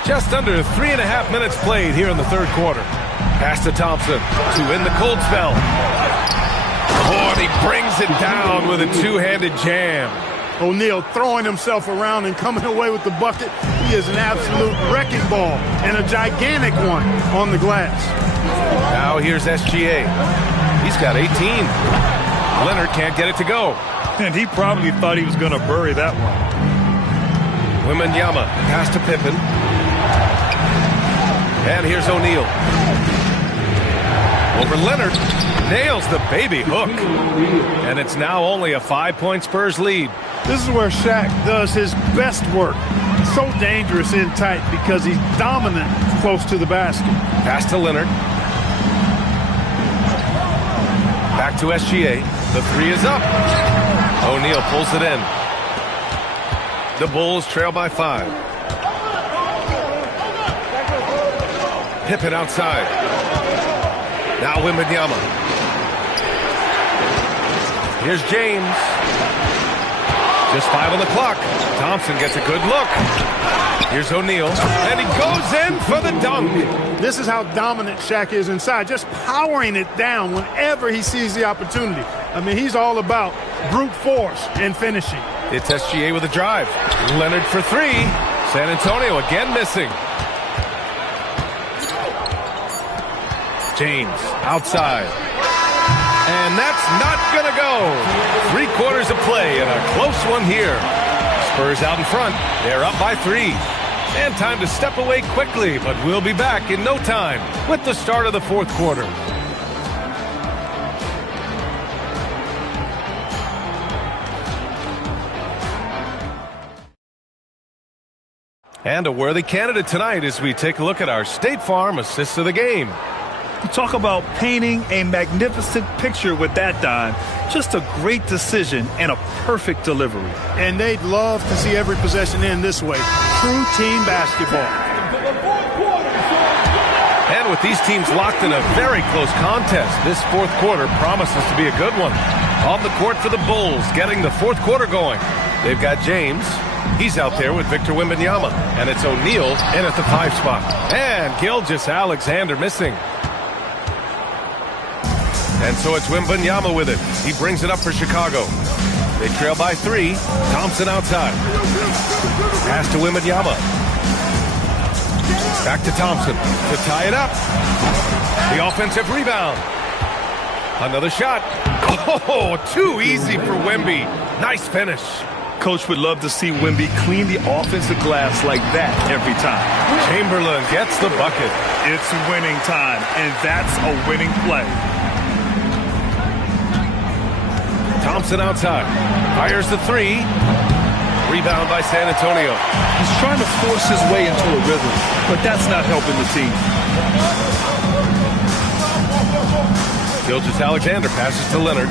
Just under 3.5 minutes played here in the third quarter. Pass to Thompson to win the cold spell. Oh, and he brings it down with a two-handed jam. O'Neal throwing himself around and coming away with the bucket. He is an absolute wrecking ball and a gigantic one on the glass. Now here's SGA. He's got 18. Leonard can't get it to go. And he probably thought he was going to bury that one. Wembanyama pass to Pippen. And here's O'Neal. Over Leonard. Nails the baby hook. And it's now only a 5-point Spurs lead. This is where Shaq does his best work. So dangerous in tight because he's dominant close to the basket. Pass to Leonard. Back to SGA. The three is up. O'Neal pulls it in. The Bulls trail by 5. Pippen outside. Now Wembanyama. Here's James. Just 5 on the clock. Thompson gets a good look. Here's O'Neal. And he goes in for the dunk. This is how dominant Shaq is inside. Just powering it down whenever he sees the opportunity. I mean, he's all about brute force and finishing. It's SGA with a drive. Leonard for 3. San Antonio again missing. James outside. And that's not going to go. 3 quarters of play and a close one here. Spurs out in front. They're up by 3. And time to step away quickly, but we'll be back in no time with the start of the fourth quarter. And a worthy candidate tonight as we take a look at our State Farm Assist of the Game. You talk about painting a magnificent picture with that dime. Just a great decision and a perfect delivery. And they'd love to see every possession end this way. True team basketball. And with these teams locked in a very close contest, this fourth quarter promises to be a good one. On the court for the Bulls, getting the fourth quarter going. They've got James. He's out there with Victor Wembanyama. And it's O'Neal in at the 5 spot. And Gilgeous-Alexander missing. And so it's Wembanyama with it. He brings it up for Chicago. They trail by 3. Thompson outside. Pass to Wembanyama. Back to Thompson to tie it up. The offensive rebound. Another shot. Oh, too easy for Wemby. Nice finish. Coach would love to see Wemby clean the offensive glass like that every time. Chamberlain gets the bucket. It's winning time, and that's a winning play. Thompson outside. Fires the 3. Rebound by San Antonio. He's trying to force his way into a rhythm, but that's not helping the team. Gilgeous-Alexander passes to Leonard.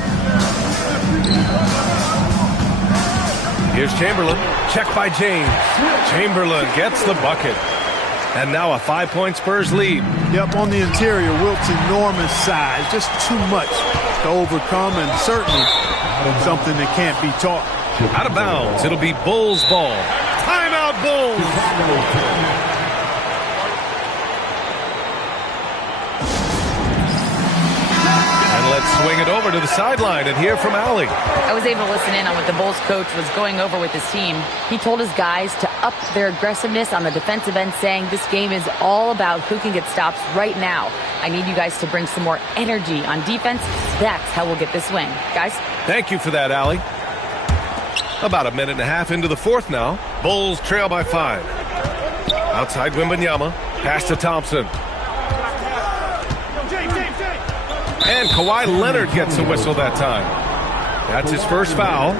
Here's Chamberlain. Check by James. Chamberlain gets the bucket. And now a 5-point Spurs lead. Yep, on the interior, Wilt's enormous size. Just too much to overcome, and certainly something that can't be taught. Out of bounds. It'll be Bulls ball. Timeout, Bulls. Let's swing it over to the sideline and hear from Allie. I was able to listen in on what the Bulls coach was going over with his team. He told his guys to up their aggressiveness on the defensive end, saying this game is all about who can get stops right now. I need you guys to bring some more energy on defense. That's how we'll get this win. Guys? Thank you for that, Allie. About a minute and a half into the fourth now. Bulls trail by 5. Outside Wembanyama. Pass to Thompson. And Kawhi Leonard gets a whistle that time. That's his first foul.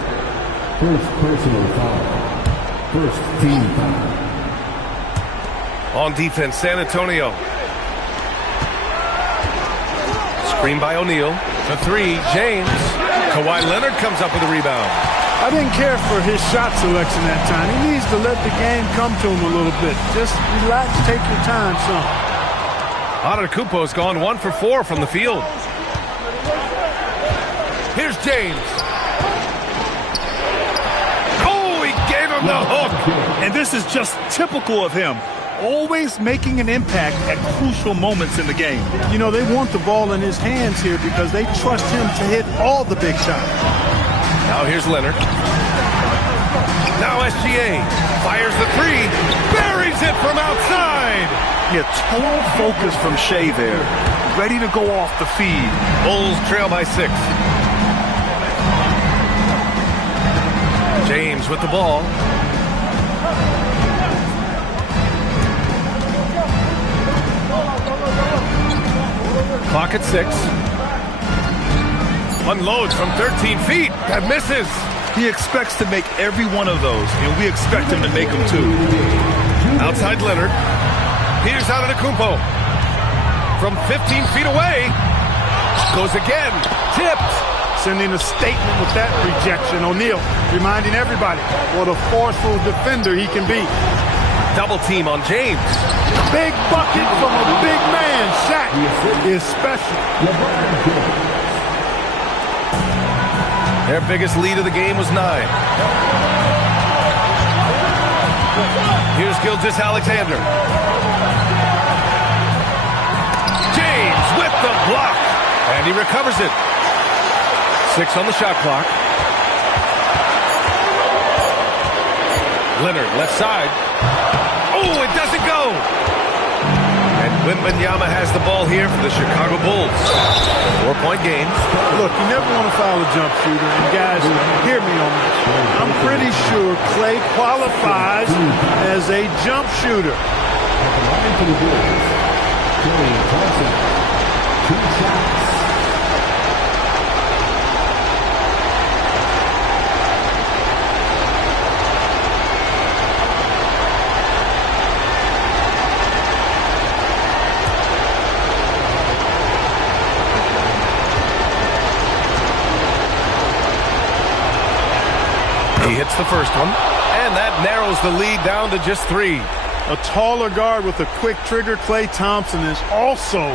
First personal foul. First team foul. On defense, San Antonio. Screen by O'Neal. The 3, James. Kawhi Leonard comes up with a rebound. I didn't care for his shot selection that time. He needs to let the game come to him a little bit. Just relax, take your time, son. Antetokounmpo's gone 1 for 4 from the field. Here's James. Oh, he gave him the hook. And this is just typical of him. always making an impact at crucial moments in the game. You know, they want the ball in his hands here because they trust him to hit all the big shots. Now here's Leonard. Now SGA fires the three, buries it from outside. Yeah, total focus from Shea there. Ready to go off the feed. Bulls trail by 6. James with the ball. Clock at 6. Unloads from 13 feet. That misses. He expects to make every one of those, and we expect him to make them too. Outside Leonard. Here's Antetokounmpo. From 15 feet away. Goes again. Tipped. Sending a statement with that rejection. O'Neal reminding everybody what a forceful defender he can be. Double team on James. Big bucket from a big man. Shaq is special. Their biggest lead of the game was 9. Here's Gilgeous-Alexander. James with the block. And he recovers it. 6 on the shot clock. Leonard, left side. Oh, it doesn't go. And Wembanyama has the ball here for the Chicago Bulls. 4-point game. Look, you never want to foul a jump shooter. And guys, hear me on this. I'm pretty sure Klay qualifies as a jump shooter. Klay Thompson, 2 shots. He hits the first one, and that narrows the lead down to just 3. A taller guard with a quick trigger, Klay Thompson, is also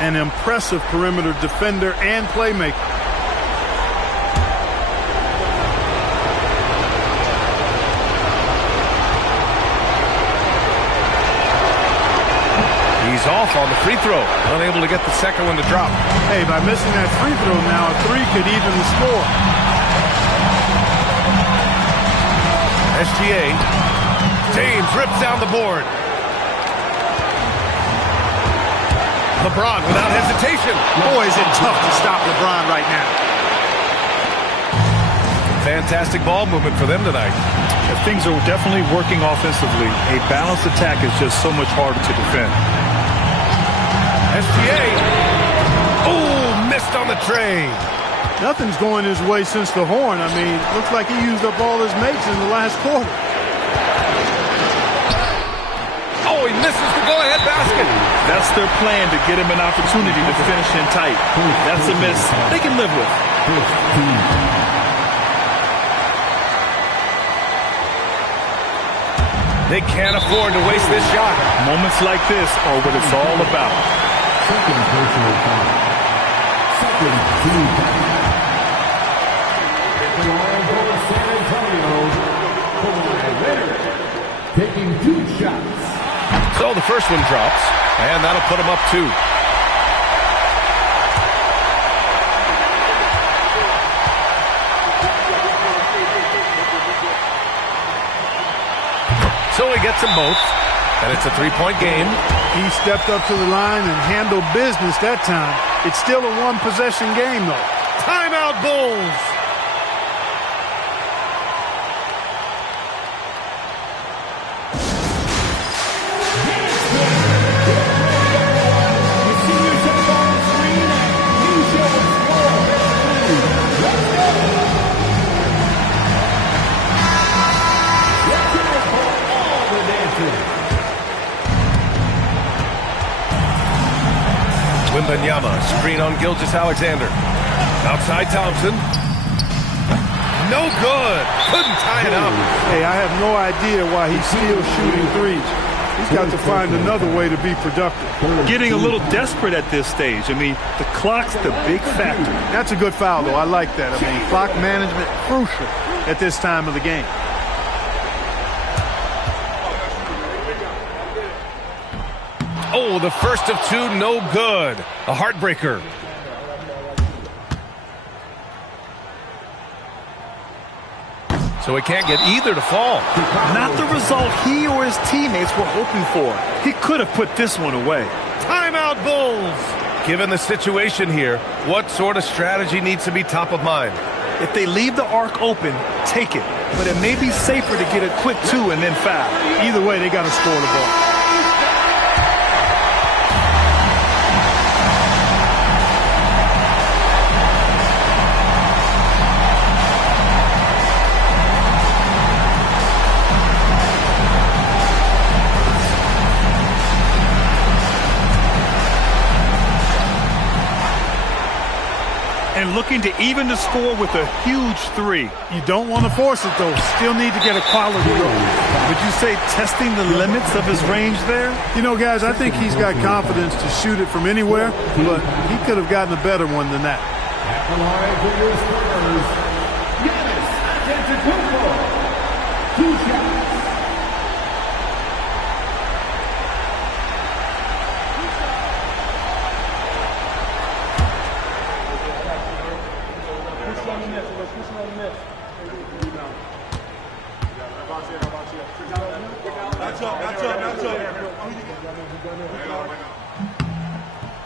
an impressive perimeter defender and playmaker. He's off on the free throw, unable to get the second one to drop. Hey, by missing that free throw now, a 3 could even the score. SGA. James rips down the board. LeBron without hesitation. Boy, is it tough to stop LeBron right now. Fantastic ball movement for them tonight. Things are definitely working offensively. A balanced attack is just so much harder to defend. SGA. Oh, missed on the tray. Nothing's going his way since the horn. I mean, looks like he used up all his mates in the last quarter. Oh, he misses the go-ahead basket. That's their plan, to get him an opportunity to finish in tight. That's a miss they can live with. They can't afford to waste this shot. Moments like this are what it's all about. Second personal foul. Second team foul. San Antonio, Kawhi Leonard taking 2 shots. So the first one drops, and that'll put him up 2. So he gets them both, and it's a 3-point game. He stepped up to the line and handled business that time. It's still a 1-possession game, though. Timeout, Bulls. Wembanyama, screen on Gilgeous-Alexander. Outside Thompson. No good. Couldn't tie it up. Hey, I have no idea why he's still shooting threes. He's got to find another way to be productive. Getting a little desperate at this stage. I mean, the clock's the big factor. That's a good foul, though. I like that. I mean, clock management crucial at this time of the game. Oh, the first of two, no good. A heartbreaker. So he can't get either to fall. Not the result he or his teammates were hoping for. He could have put this one away. Timeout, Bulls. Given the situation here, what sort of strategy needs to be top of mind? If they leave the arc open, take it. But it may be safer to get a quick 2 and then foul. Either way, they got to score the ball. And looking to even the score with a huge 3. You don't want to force it, though. Still need to get a quality goal. Would you say testing the limits of his range there? You know, guys, I think he's got confidence to shoot it from anywhere, but he could have gotten a better one than that. At the line for your Spurs, Giannis Antetokounmpo. 2 shots.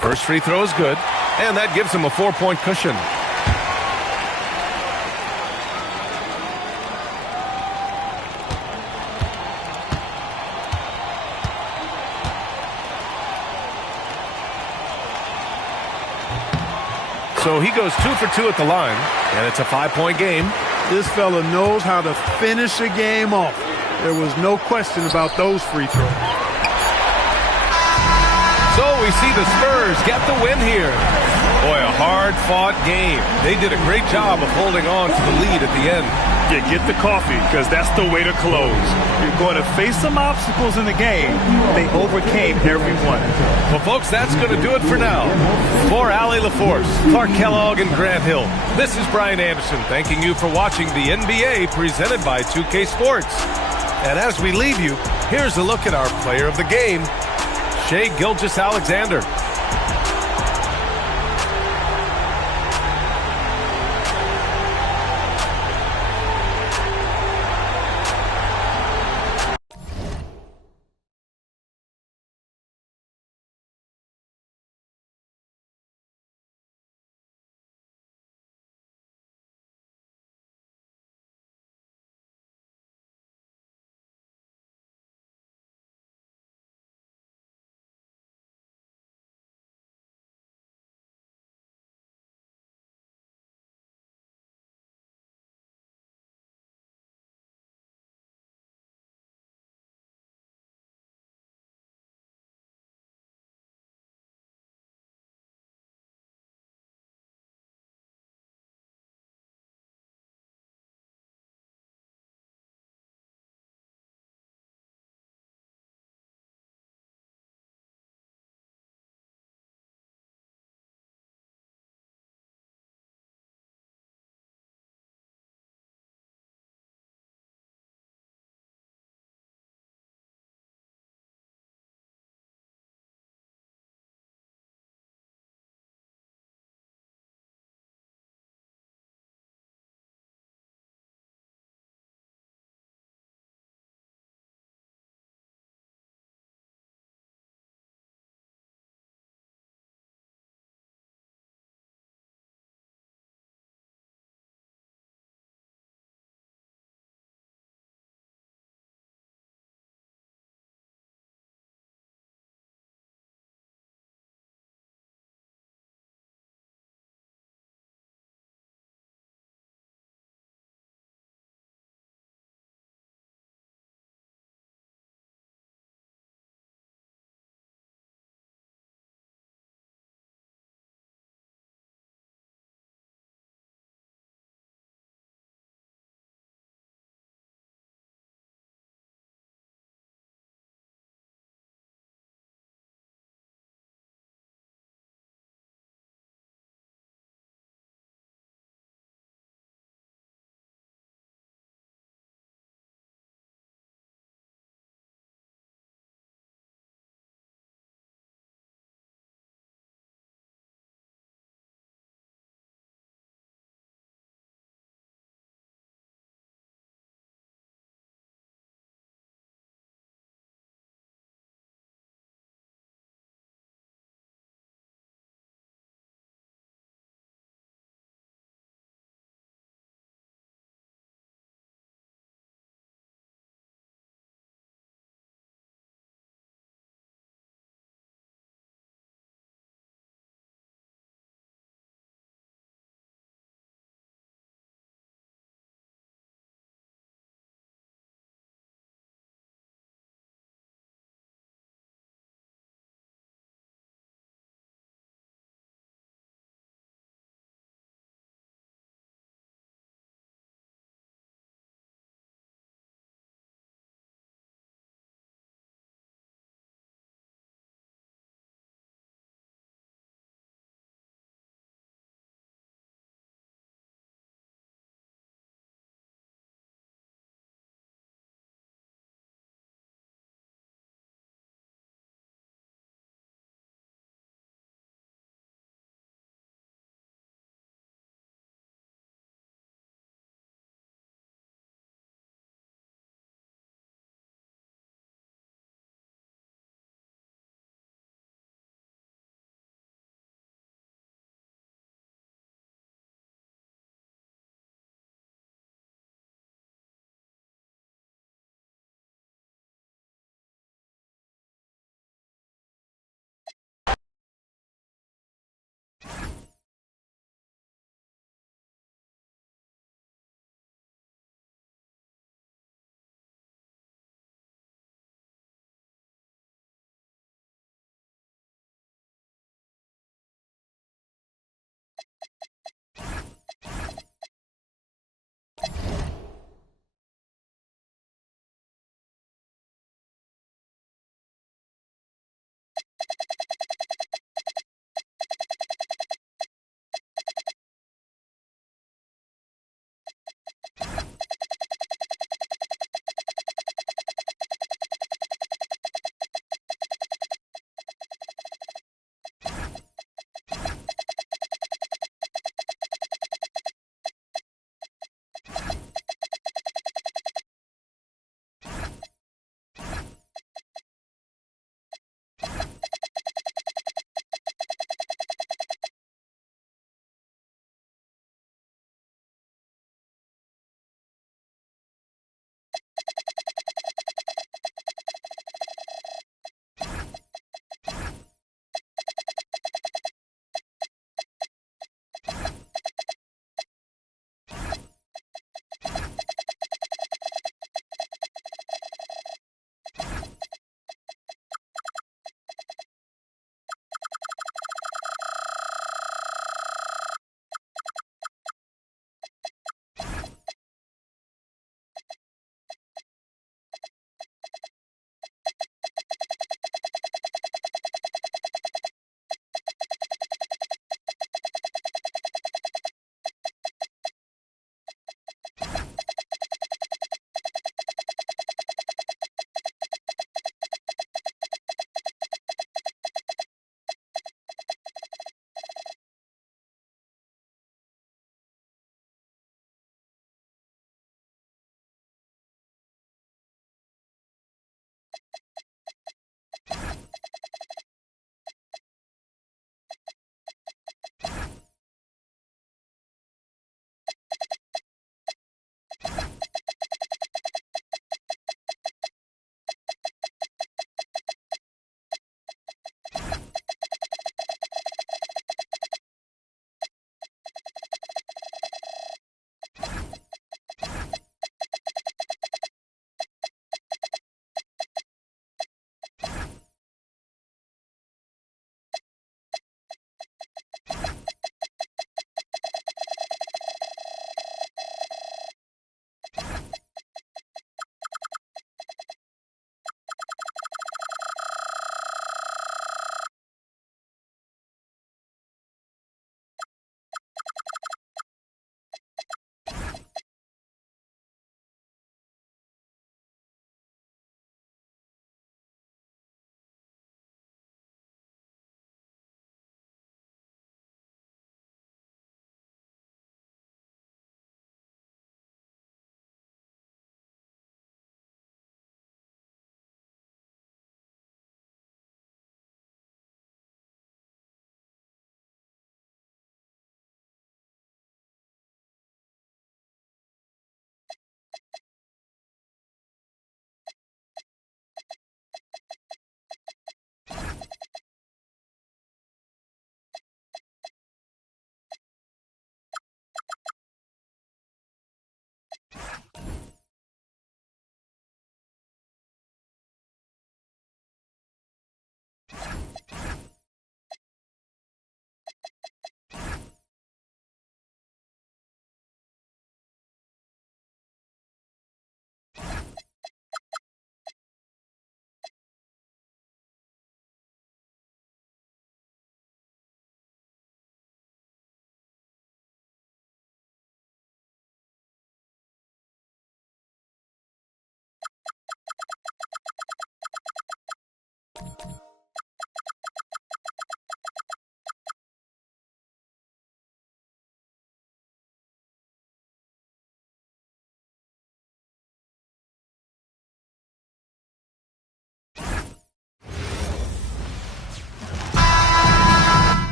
First free throw is good, and that gives him a 4-point cushion. So he goes 2 for 2 at the line, and it's a 5-point game. This fella knows how to finish a game off. There was no question about those free throws. So we see the Spurs get the win here. Boy, a hard-fought game. They did a great job of holding on to the lead at the end. Yeah, get the coffee, because that's the way to close. You're going to face some obstacles in the game. They overcame every one. Well, folks, that's going to do it for now. For Allie LaForce, Clark Kellogg, and Grant Hill, this is Brian Anderson thanking you for watching the NBA presented by 2K Sports. And as we leave you, here's a look at our player of the game, Shai Gilgeous-Alexander.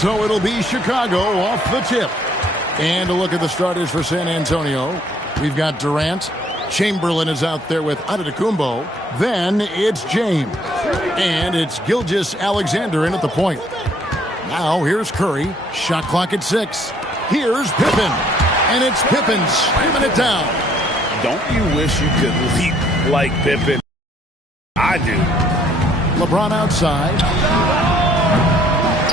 So it'll be Chicago off the tip. And a look at the starters for San Antonio. We've got Durant. Chamberlain is out there with Antetokounmpo. Then it's James. And it's Gilgeous-Alexander in at the point. Now here's Curry. Shot clock at 6. Here's Pippen. And it's Pippen slamming it down. Don't you wish you could leap like Pippen? I do. LeBron outside.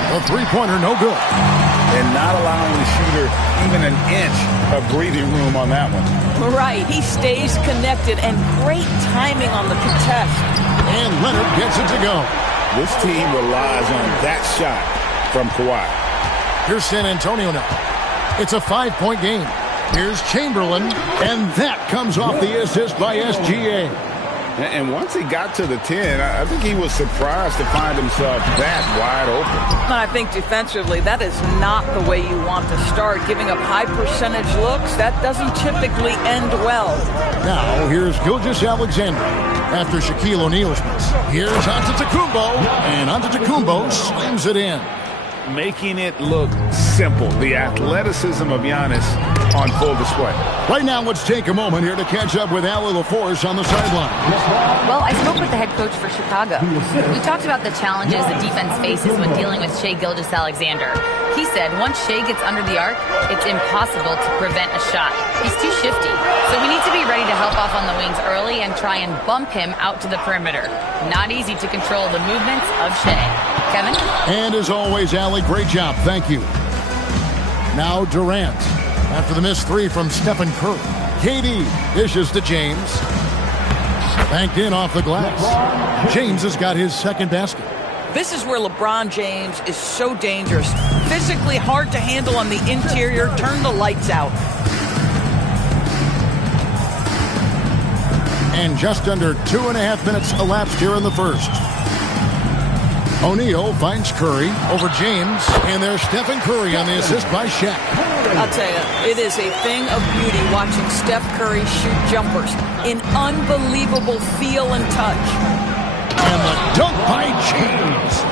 A three-pointer, no good. And not allowing the shooter even an inch of breathing room on that one. Right. He stays connected, and great timing on the contest. And Leonard gets it to go. This team relies on that shot from Kawhi. Here's San Antonio now. It's a 5-point game. Here's Chamberlain, and that comes off the assist by SGA. And once he got to the 10, I think he was surprised to find himself that wide open. I think defensively, that is not the way you want to start. Giving up high percentage looks, that doesn't typically end well. Now, here's Gilgeous-Alexander after Shaquille O'Neal's miss. Here's Antetokounmpo, and Antetokounmpo slams it in. Making it look simple. The athleticism of Giannis on full display. Right now, let's take a moment here to catch up with Allie LaForce on the sideline. Well, I spoke with the head coach for Chicago. We talked about the challenges the defense faces when dealing with Shai Gilgeous-Alexander. He said once Shai gets under the arc, it's impossible to prevent a shot. He's too shifty. So we need to be ready to help off on the wings early and try and bump him out to the perimeter. Not easy to control the movements of Shai. Kevin? And as always, Allie, great job. Thank you. Now Durant. After the missed three from Stephen Curry. KD dishes to James. Banked in off the glass. James has got his second basket. This is where LeBron James is so dangerous. Physically hard to handle on the interior. Turn the lights out. And just under 2.5 minutes elapsed here in the first. O'Neal finds Curry over James, and there's Stephen Curry on the assist by Shaq. I'll tell you, it is a thing of beauty watching Steph Curry shoot jumpers. An unbelievable feel and touch. And the dunk by James.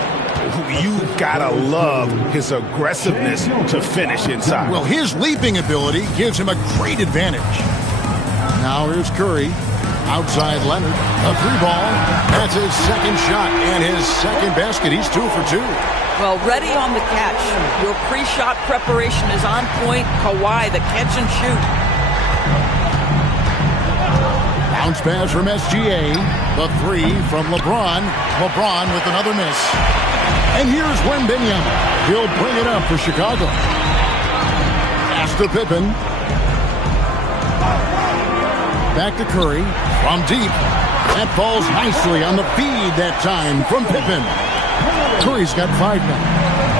You've got to love his aggressiveness to finish inside. Well, his leaping ability gives him a great advantage. Now here's Curry. Outside Leonard, a three ball. That's his second shot and his second basket. He's 2 for 2. Well, ready on the catch. Your pre-shot preparation is on point. Kawhi, the catch and shoot. Bounce pass from SGA. The three from LeBron. LeBron with another miss. And here's Wembanyama. He'll bring it up for Chicago. Pass to Pippen. Back to Curry. From deep. That falls nicely on the feed that time from Pippen. Curry's got 5 now.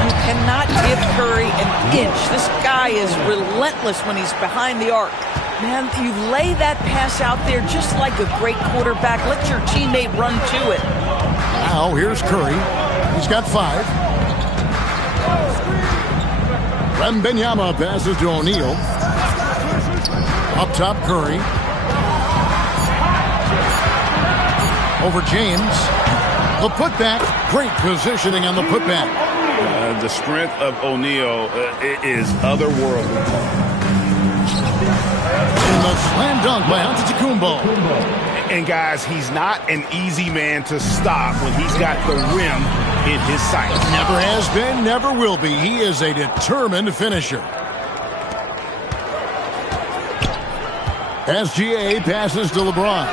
You cannot give Curry an inch. This guy is relentless when he's behind the arc. Man, you lay that pass out there just like a great quarterback. Let your teammate run to it. Now here's Curry. He's got 5. Wembanyama passes to O'Neal. Up top, Curry. Over James. The putback. Great positioning on the putback. The strength of O'Neal is otherworldly. And the slam dunk by Antetokounmpo. And guys, he's not an easy man to stop when he's got the rim in his sight. Never has been, never will be. He is a determined finisher. SGA passes to LeBron.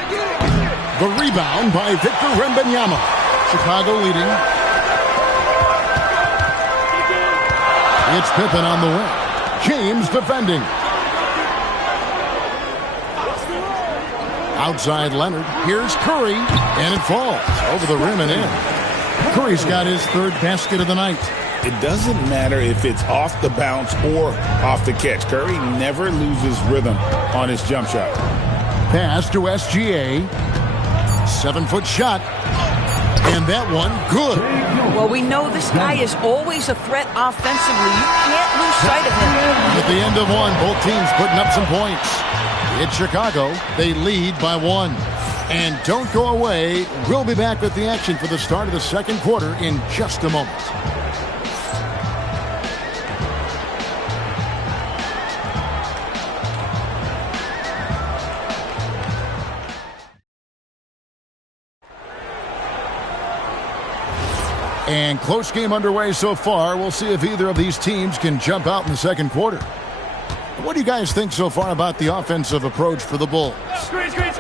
The rebound by Victor Wembanyama. Chicago leading. It's Pippen on the wing. James defending. Outside Leonard. Here's Curry. And it falls over the rim and in. Curry's got his third basket of the night. It doesn't matter if it's off the bounce or off the catch. Curry never loses rhythm on his jump shot. Pass to SGA. 7-foot shot. And that one, good. Well, we know this guy is always a threat offensively. You can't lose sight of him. At the end of one, both teams putting up some points. It's Chicago. They lead by 1. And don't go away. We'll be back with the action for the start of the second quarter in just a moment. And close game underway so far. We'll see if either of these teams can jump out in the second quarter. What do you guys think so far about the offensive approach for the Bulls?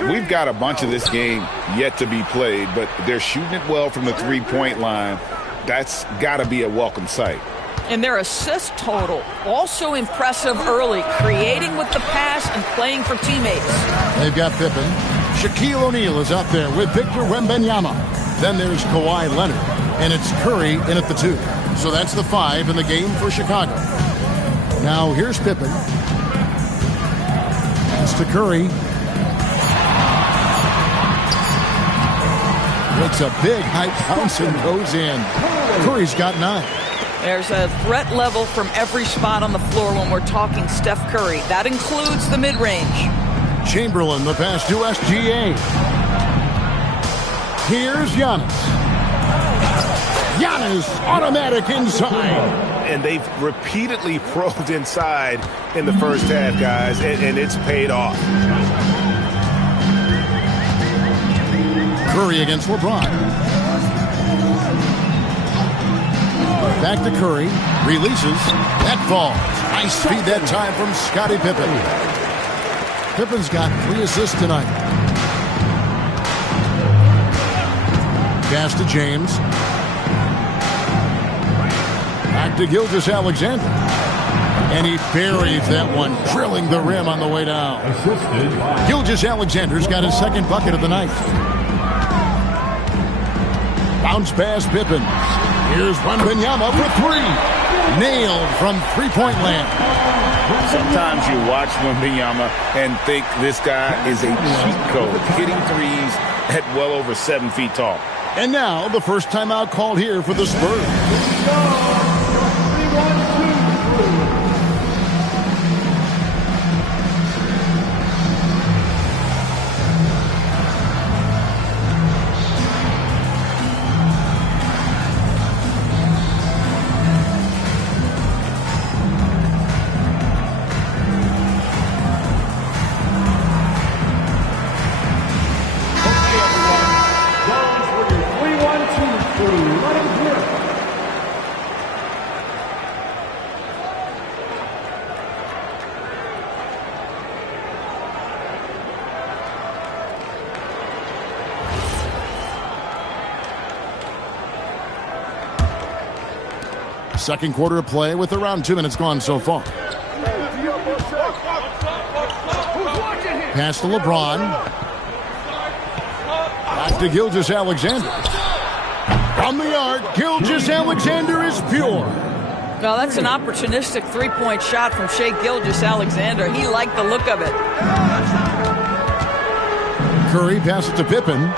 We've got a bunch of this game yet to be played, but they're shooting it well from the three-point line. That's got to be a welcome sight. And their assist total, also impressive early, creating with the pass and playing for teammates. They've got Pippen. Shaquille O'Neal is out there with Victor Wembanyama. Then there's Kawhi Leonard. And it's Curry in at the 2. So that's the 5 in the game for Chicago. Now here's Pippen. It's to Curry. Makes a big high bounce and goes in. Curry's got 9. There's a threat level from every spot on the floor when we're talking Steph Curry. That includes the mid-range. Chamberlain, the pass to SGA. Here's Giannis. Giannis, automatic inside. And they've repeatedly probed inside in the first half, guys, and it's paid off. Curry against LeBron. Back to Curry. Releases. That falls. Nice speed that time from Scottie Pippen. Pippen's got 3 assists tonight. Pass to James. Back to Gilgeous-Alexander. And he buries that one, drilling the rim on the way down. Gilgeous-Alexander's got his second bucket of the night. Bounce pass Pippen. Here's Wembanyama for 3. Nailed from three-point land. Sometimes you watch Wembanyama and think this guy is a cheat code, hitting threes at well over 7 feet tall. And now the first timeout called here for the Spurs. Second quarter of play with around 2 minutes gone so far. Pass to LeBron. Back to Gilgeous-Alexander. From the arc, Gilgeous-Alexander is pure. Well, that's an opportunistic three-point shot from Shai Gilgeous-Alexander. He liked the look of it. Curry passes to Pippen.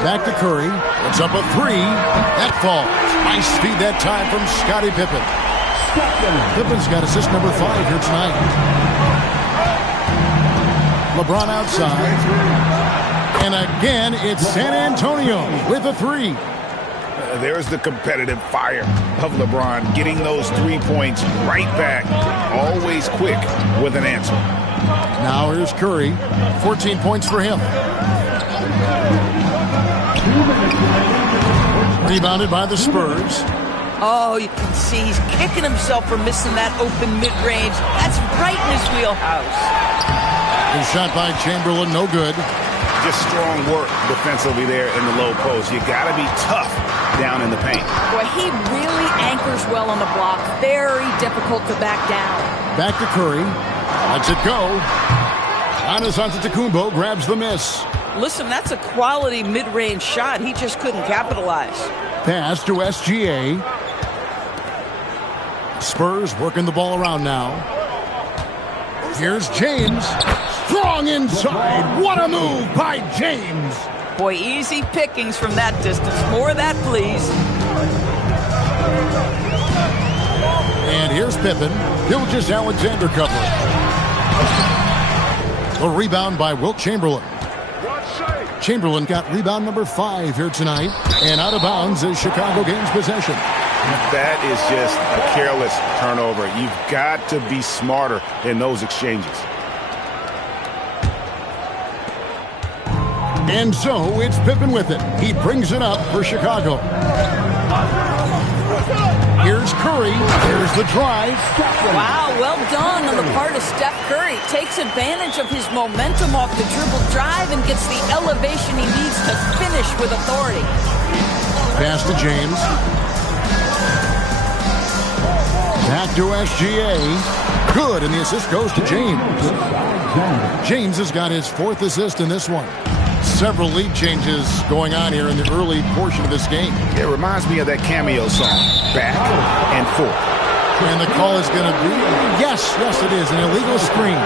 Back to Curry. It's up a 3. That falls. Nice speed that time from Scottie Pippen. Pippen's got assist number 5 here tonight. LeBron outside. And again, it's San Antonio with a 3. There's the competitive fire of LeBron, getting those 3 points right back. Always quick with an answer. Now here's Curry. 14 points for him. Rebounded by the Spurs. Oh, you can see he's kicking himself for missing that open mid-range. That's right in his wheelhouse. His shot by Chamberlain, no good. Just strong work defensively there in the low post. You got to be tough down in the paint. Boy, he really anchors well on the block. Very difficult to back down. Back to Curry. Lets it go. Giannis Antetokounmpo grabs the miss. Listen, that's a quality mid-range shot. He just couldn't capitalize. Pass to SGA. Spurs working the ball around now. Here's James. Strong inside. What a move by James. Boy, easy pickings from that distance. More of that, please. And here's Pippen. Gilgeous-Alexander covering. A rebound by Wilt Chamberlain. Chamberlain got rebound number 5 here tonight. And out of bounds as Chicago gains possession. That is just a careless turnover. You've got to be smarter in those exchanges. And so it's Pippen with it. He brings it up for Chicago. Here's Curry. There's the drive. Wow, well done on the part of Steph Curry. Takes advantage of his momentum off the dribble drive and gets the elevation he needs to finish with authority. Pass to James. Back to SGA. Good, and the assist goes to James. James has got his 4th assist in this one. Several lead changes going on here in the early portion of this game. It reminds me of that Cameo song, Back and Forth. And the call is going to be, yes, it is, an illegal screen.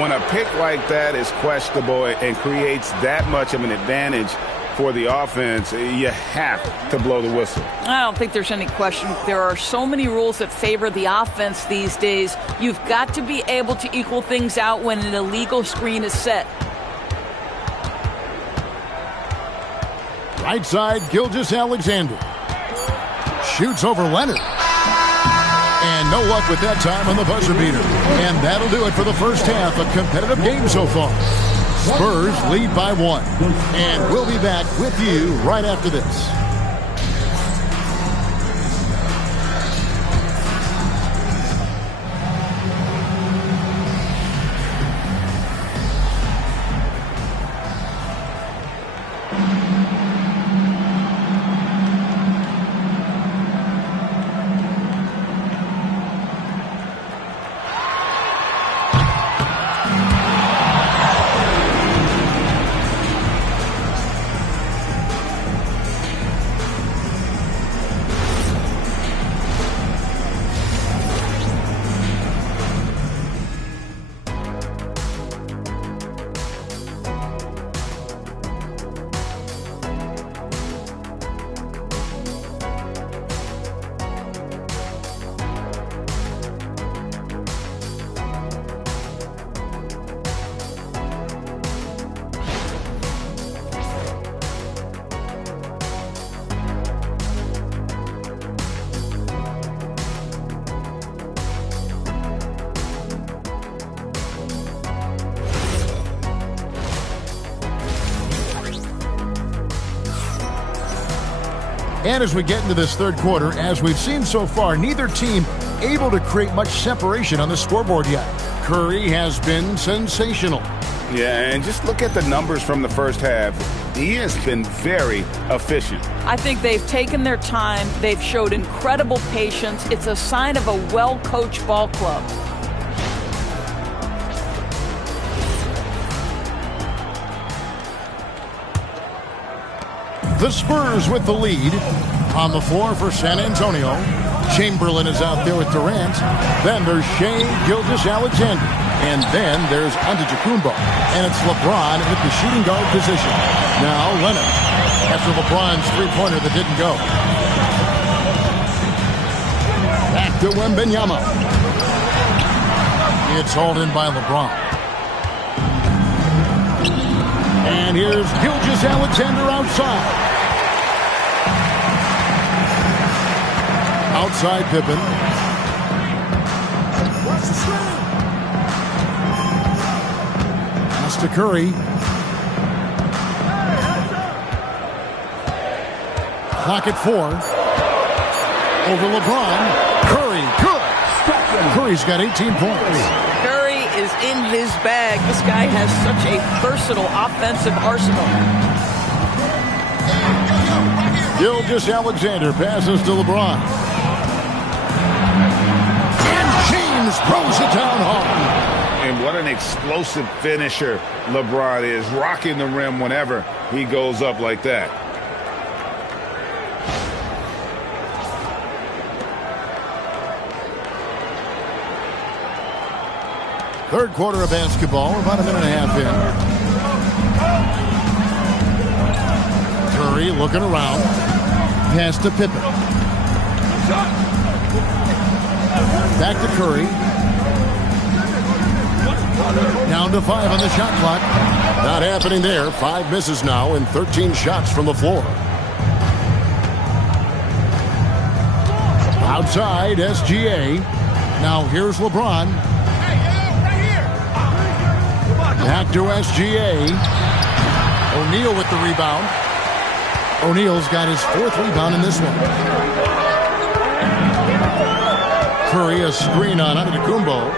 When a pick like that is questionable and creates that much of an advantage for the offense, you have to blow the whistle. I don't think there's any question. There are so many rules that favor the offense these days. You've got to be able to equal things out when an illegal screen is set. Right side, Gilgeous-Alexander. Shoots over Leonard. And no luck with that time on the buzzer beater. And that'll do it for the first half. A competitive game so far. Spurs lead by 1. And we'll be back with you right after this. And as we get into this third quarter, as we've seen so far, neither team able to create much separation on the scoreboard yet. Curry has been sensational. Yeah, and just look at the numbers from the first half. He has been very efficient. I think they've taken their time. They've showed incredible patience. It's a sign of a well-coached ball club. The Spurs with the lead. On the floor for San Antonio. Chamberlain is out there with Durant. Then there's Shai Gilgeous-Alexander. And then there's Antetokounmpo. And it's LeBron at the shooting guard position. Now Leonard. After LeBron's three-pointer that didn't go. Back to Wembanyama. It's hauled in by LeBron. And here's Gilgeous-Alexander outside. Outside Pippen. Pass to Curry. Clock at 4. Over LeBron. Curry, good. Curry's got 18 points. Curry is in his bag. This guy has such a versatile offensive arsenal. Gilgeous-Alexander passes to LeBron. Throws it down hard. And what an explosive finisher LeBron is, rocking the rim whenever he goes up like that. Third quarter of basketball, about a minute and a half in. Curry looking around. Pass to Pippen. Back to Curry. Down to 5 on the shot clock. Not happening there. 5 misses now and 13 shots from the floor. Outside, SGA. Now here's LeBron. Back to SGA. O'Neal with the rebound. O'Neal's got his 4th rebound in this one. Curry, a screen on Antetokounmpo.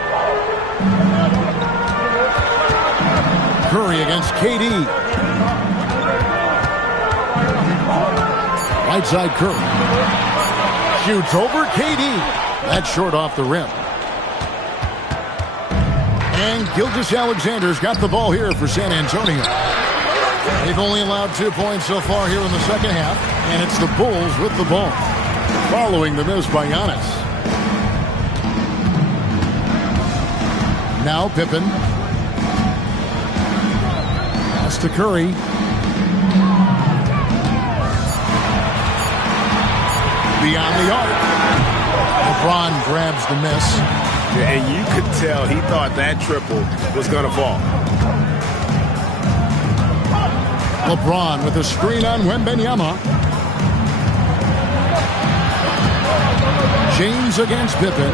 Curry against KD. Right side Curry. Shoots over KD. That's short off the rim. And Gilgeous-Alexander's got the ball here for San Antonio. They've only allowed 2 points so far here in the second half, and it's the Bulls with the ball, following the miss by Giannis. Now Pippen. Pass to Curry. Beyond the arc. LeBron grabs the miss. Yeah, and you could tell he thought that triple was going to fall. LeBron with a screen on Wembanyama. James against Pippen.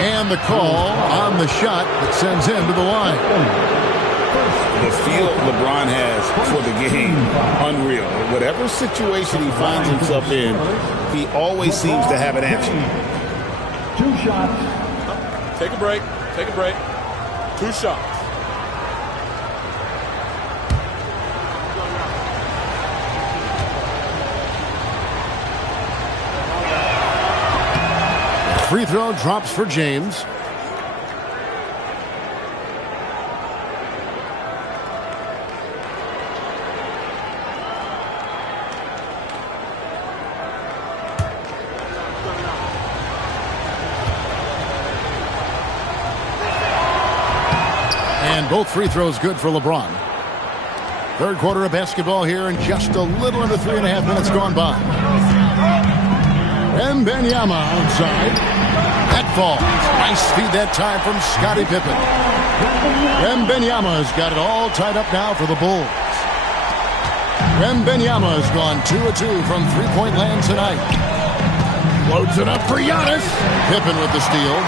And the call on the shot that sends him to the line. The feel LeBron has for the game, unreal. Whatever situation he finds himself in, he always seems to have an answer. 2 shots. Take a break. Take a break. 2 shots. Free throw drops for James. And both free throws good for LeBron. Third quarter of basketball here, and just a little under 3.5 minutes gone by. Wembanyama outside. That falls. Nice speed that time from Scottie Pippen. Wembanyama's got it all tied up now for the Bulls. Wembanyama's gone 2 of 2 from three-point land tonight. Loads it up for Giannis. Pippen with the steal.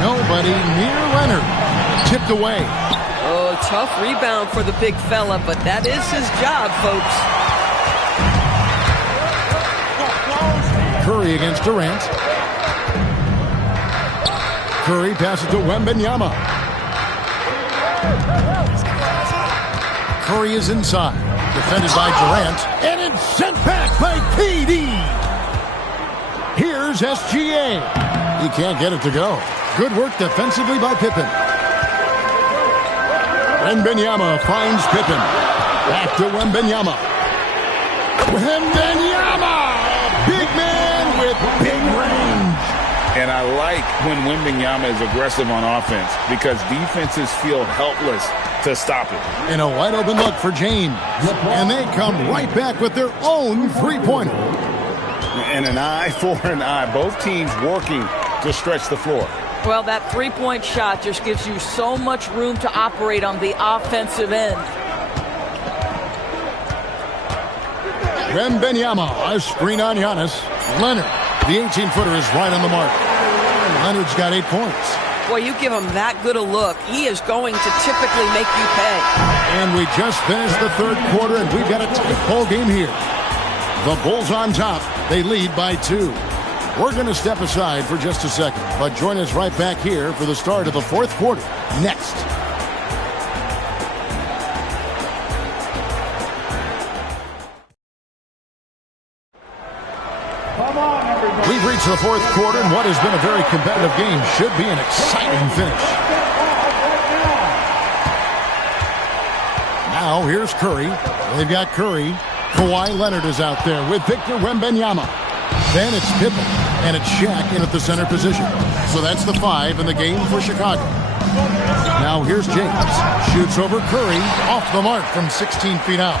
Nobody near Leonard. Tipped away. Oh, tough rebound for the big fella, but that is his job, folks. Curry against Durant. Curry passes to Wembanyama. Curry is inside. Defended by Durant. And it's sent back by KD. Here's SGA. He can't get it to go. Good work defensively by Pippen. Wembanyama finds Pippen. Back to Wembanyama. Wembanyama! Big man with big range. And I like when Wembanyama is aggressive on offense because defenses feel helpless to stop it. And a wide open look for James. And they come right back with their own three-pointer. And an eye for an eye. Both teams working to stretch the floor. Well, that three-point shot just gives you so much room to operate on the offensive end. Wembanyama, a screen on Giannis. Leonard, the 18-footer, is right on the mark. Leonard's got 8 points. Boy, you give him that good a look, he is going to typically make you pay. And we just finished the third quarter, and we've got a tight ball game here. The Bulls on top. They lead by 2. We're going to step aside for just a second, but join us right back here for the start of the fourth quarter next. We've reached the fourth quarter, and what has been a very competitive game should be an exciting finish. Now, here's Curry. They've got Curry. Kawhi Leonard is out there with Victor Wembanyama. Then it's Pippen, and it's Shaq in at the center position. So that's the 5 in the game for Chicago. Now here's James. Shoots over Curry, off the mark from 16 feet out.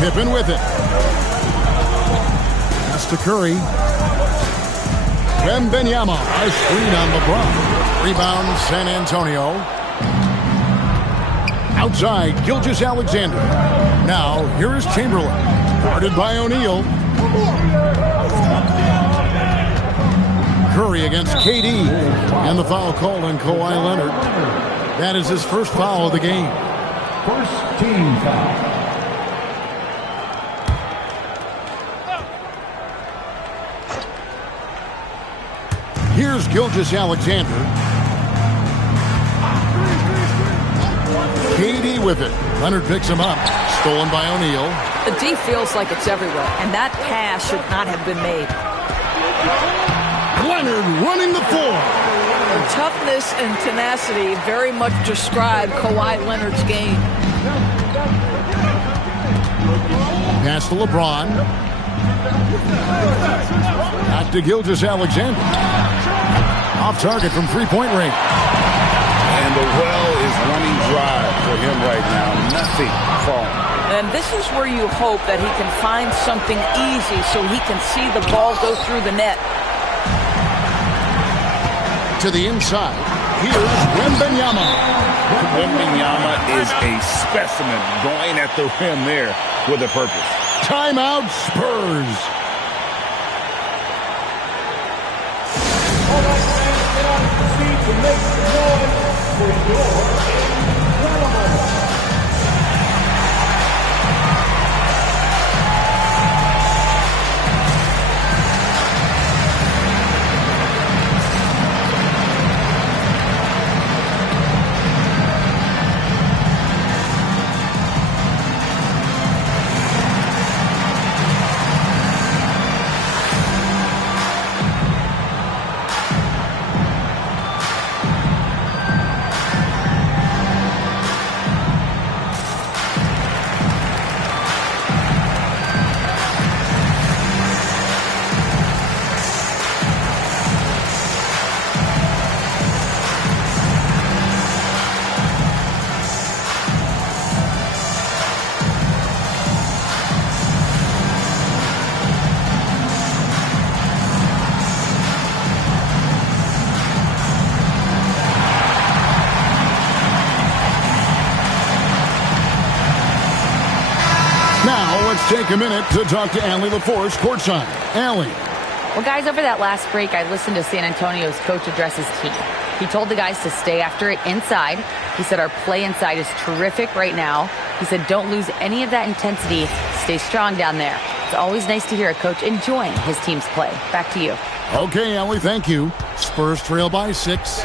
Pippen with it. Pass to Curry. Wembanyama, a screen on LeBron. Rebound, San Antonio. Outside, Gilgeous-Alexander. Now, here is Chamberlain. Guarded by O'Neal. Curry against KD. And the foul called on Kawhi Leonard. That is his first foul of the game. First team foul. Here's Gilgeous-Alexander. KD with it. Leonard picks him up. Stolen by O'Neal. The D feels like it's everywhere, and that pass should not have been made. Leonard running the floor. The toughness and tenacity very much describe Kawhi Leonard's game. Pass to LeBron. Back to Gilgeous-Alexander. Off target from three-point range. And the well is running dry for him right now. Nothing falling. And this is where you hope that he can find something easy so he can see the ball go through the net. To the inside. Here's Wembanyama. Wembanyama is a specimen going at the rim there with a purpose. Timeout Spurs. All right, fans, now proceed to make some noise for your incredible. Let's take a minute to talk to Allie LaForce courtside. Allie. Well, guys, over that last break, I listened to San Antonio's coach address his team. He told the guys to stay after it inside. He said our play inside is terrific right now. He said don't lose any of that intensity. Stay strong down there. It's always nice to hear a coach enjoying his team's play. Back to you. Okay, Allie, thank you. Spurs trail by 6.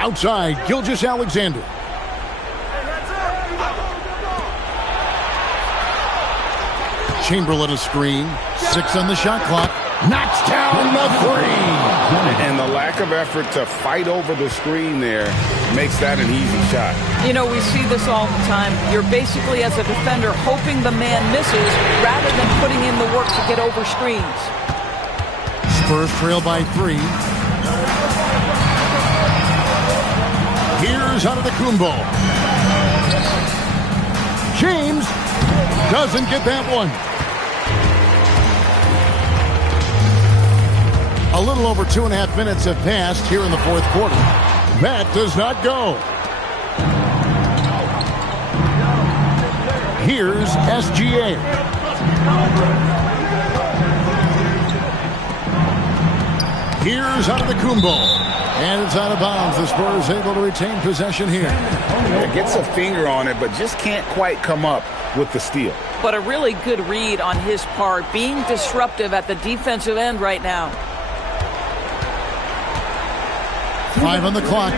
Outside, Gilgeous-Alexander. Chamberlain a screen. 6 on the shot clock. Knocks down the 3. And the lack of effort to fight over the screen there makes that an easy shot. You know, we see this all the time. You're basically, as a defender, hoping the man misses rather than putting in the work to get over screens. Spurs trail by 3. Here's Antetokounmpo. James doesn't get that one. A little over 2.5 minutes have passed here in the fourth quarter. That does not go. Here's SGA. Here's Antetokounmpo. And it's out of bounds. The Spurs able to retain possession here. It gets a finger on it, but just can't quite come up with the steal. But a really good read on his part, being disruptive at the defensive end right now. 5 on the clock.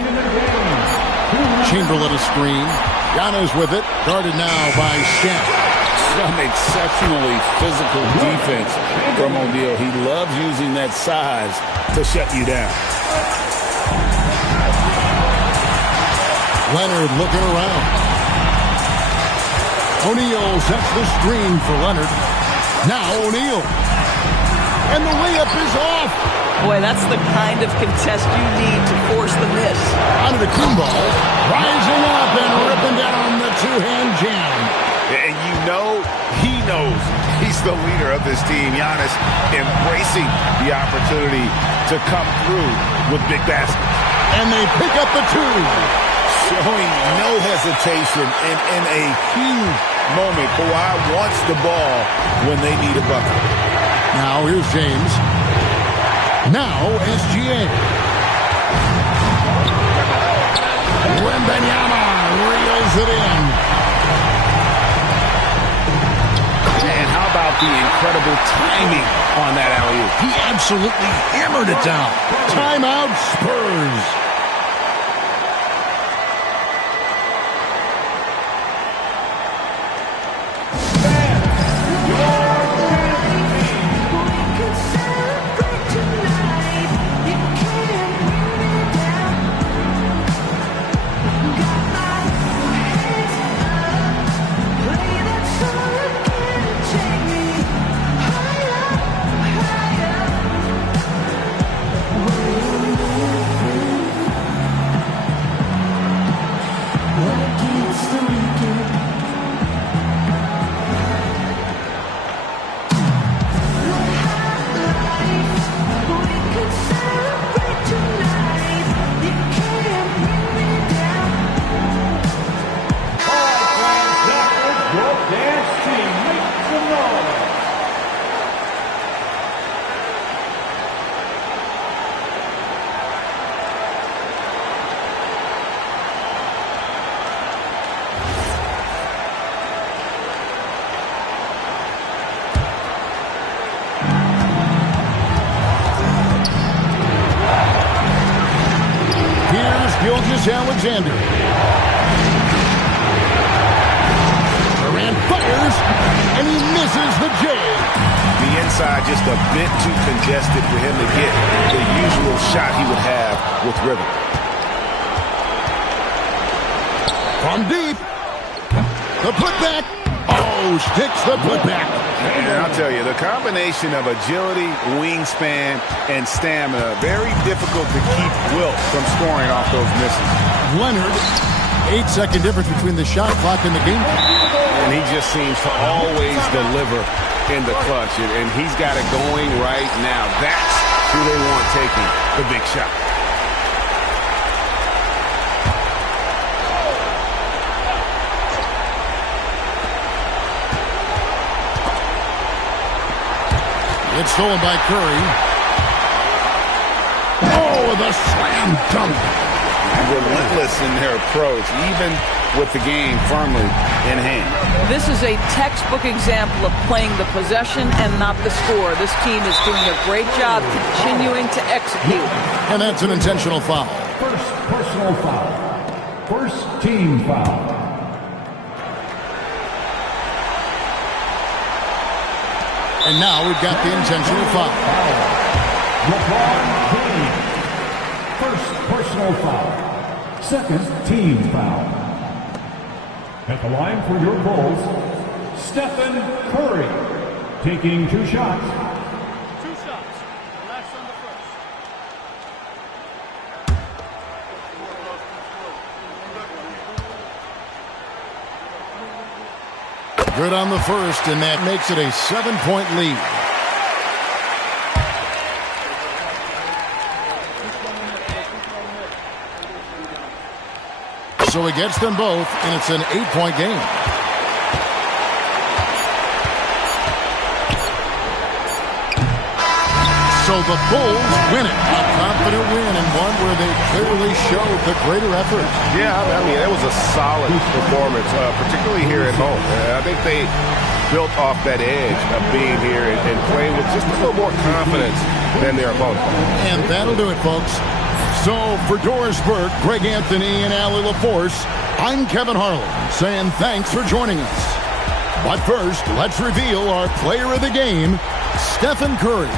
Chamberlain a screen. Giannis with it. Guarded now by Shaq. Some exceptionally physical defense from O'Neal. He loves using that size to shut you down. Leonard looking around. O'Neal sets the screen for Leonard. Now O'Neal. And the layup is off. Boy, that's the kind of contest you need to force the miss. Antetokounmpo rising up and ripping down the two-hand jam. And you know he knows he's the leader of this team. Giannis embracing the opportunity to come through with big baskets. And they pick up the 2. Showing no hesitation and in a huge moment. Kawhi wants the ball when they need a bucket. Now here's James. Now SGA. Wembanyama reels it in. And how about the incredible timing on that alley-oop? He absolutely hammered it down. Timeout Spurs. Alexander. Durant fires, and he misses the J. The inside just a bit too congested for him to get the usual shot he would have with rhythm. From deep. The putback. Oh, sticks the putback. And I'll tell you, the combination of agility, wingspan, and stamina, very difficult to keep Wilt from scoring off those misses. Leonard, 8-second difference between the shot clock and the game clock. And he just seems to always deliver in the clutch, and he's got it going right now. That's who they want taking the big shot. It's stolen by Curry. Oh, the slam dunk. Relentless in their approach, even with the game firmly in hand. This is a textbook example of playing the possession and not the score. This team is doing a great job continuing to execute. And that's an intentional foul. First personal foul. First team foul. And now we've got the intentional foul. LeBron James. First personal foul. Second team foul. At the line for your Bulls, Stephen Curry. Taking 2 shots. 2 shots. Last on the first. Good on the first, and that makes it a 7-point lead. So he gets them both, and it's an 8-point game. So the Bulls win it. A confident win, and one where they clearly showed the greater effort. Yeah, I mean, that was a solid performance, particularly here at home. I think they built off that edge of being here and playing with just a little more confidence than their opponent. And that'll do it, folks. So for Doris Burke, Greg Anthony, and Allie LaForce, I'm Kevin Harlan saying thanks for joining us. But first, let's reveal our player of the game, Stephen Curry.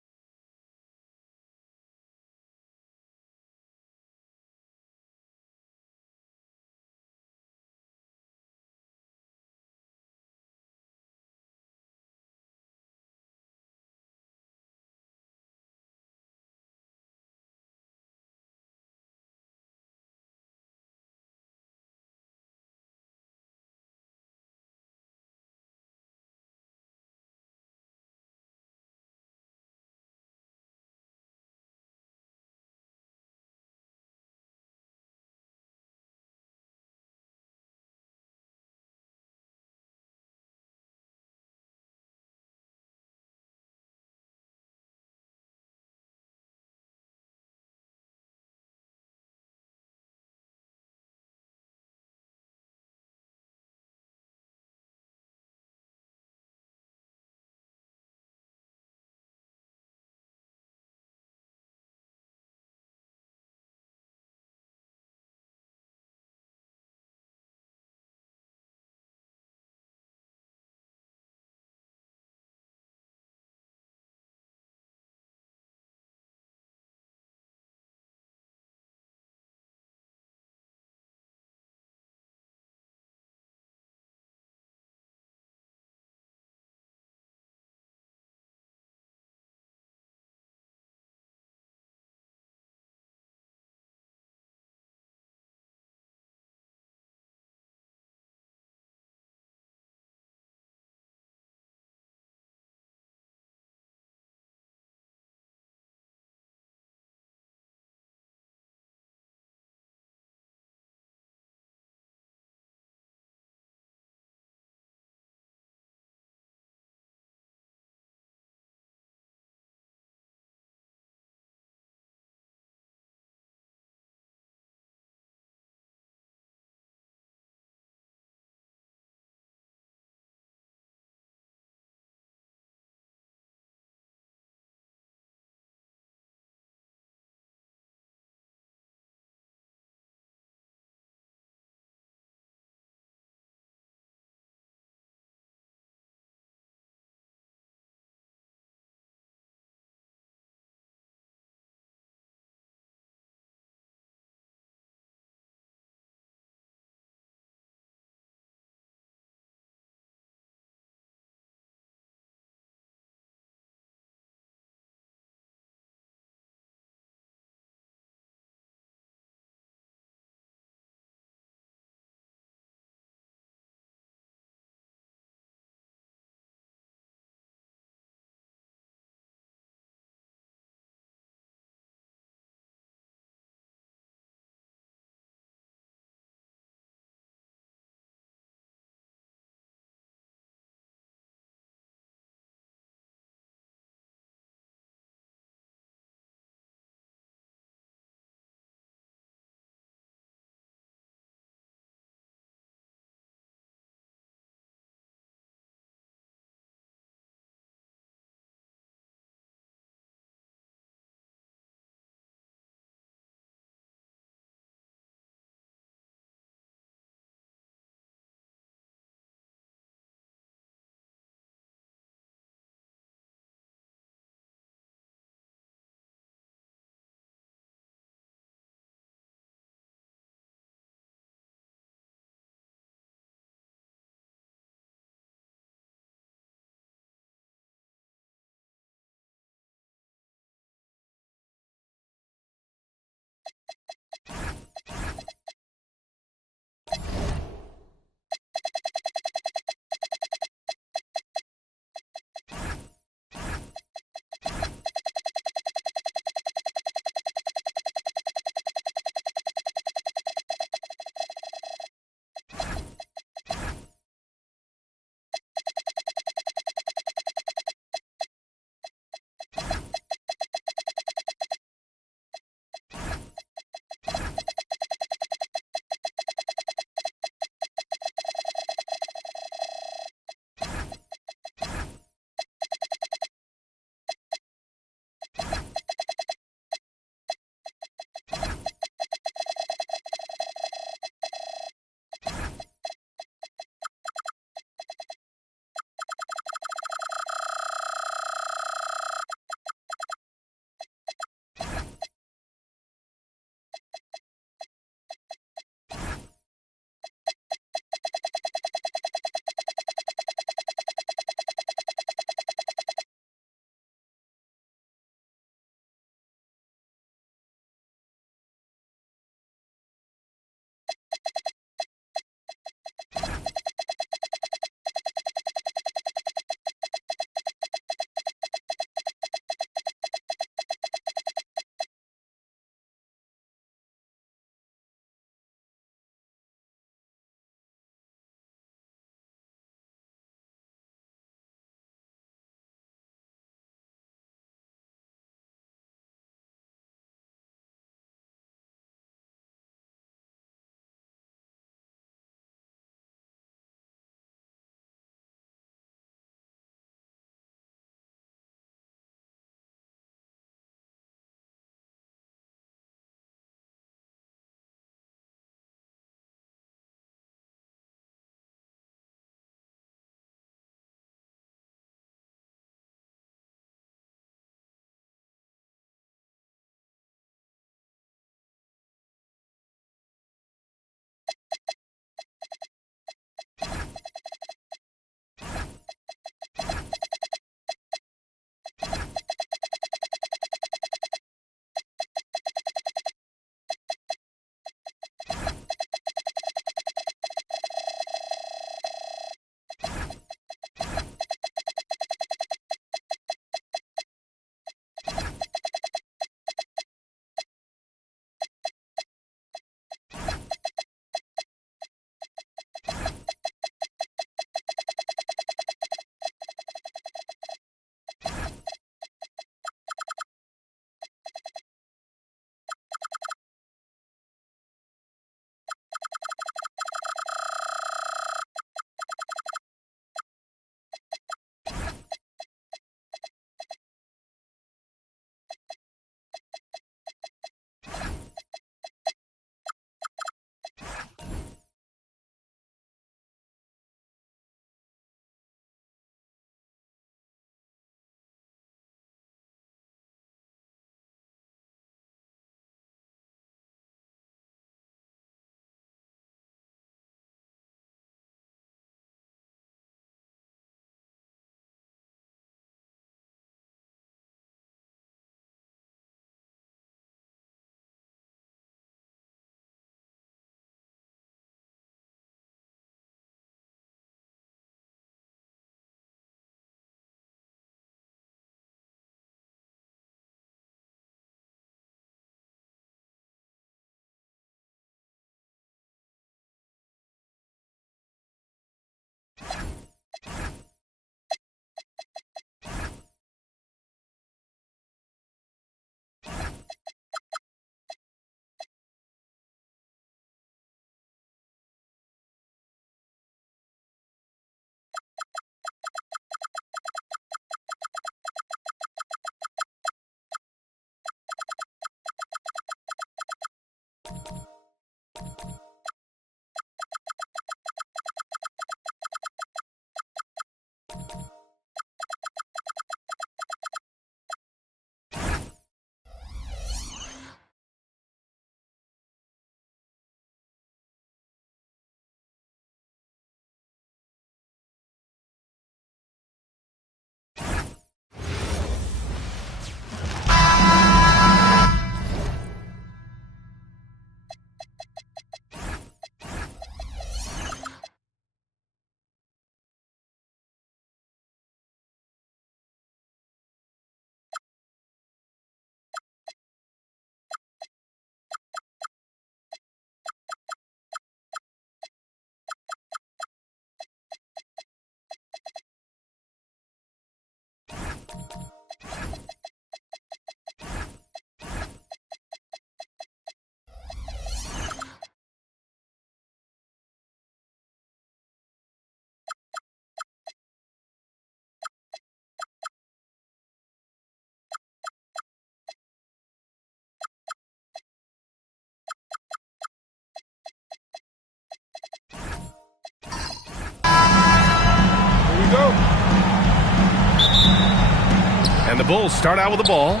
And the Bulls start out with the ball.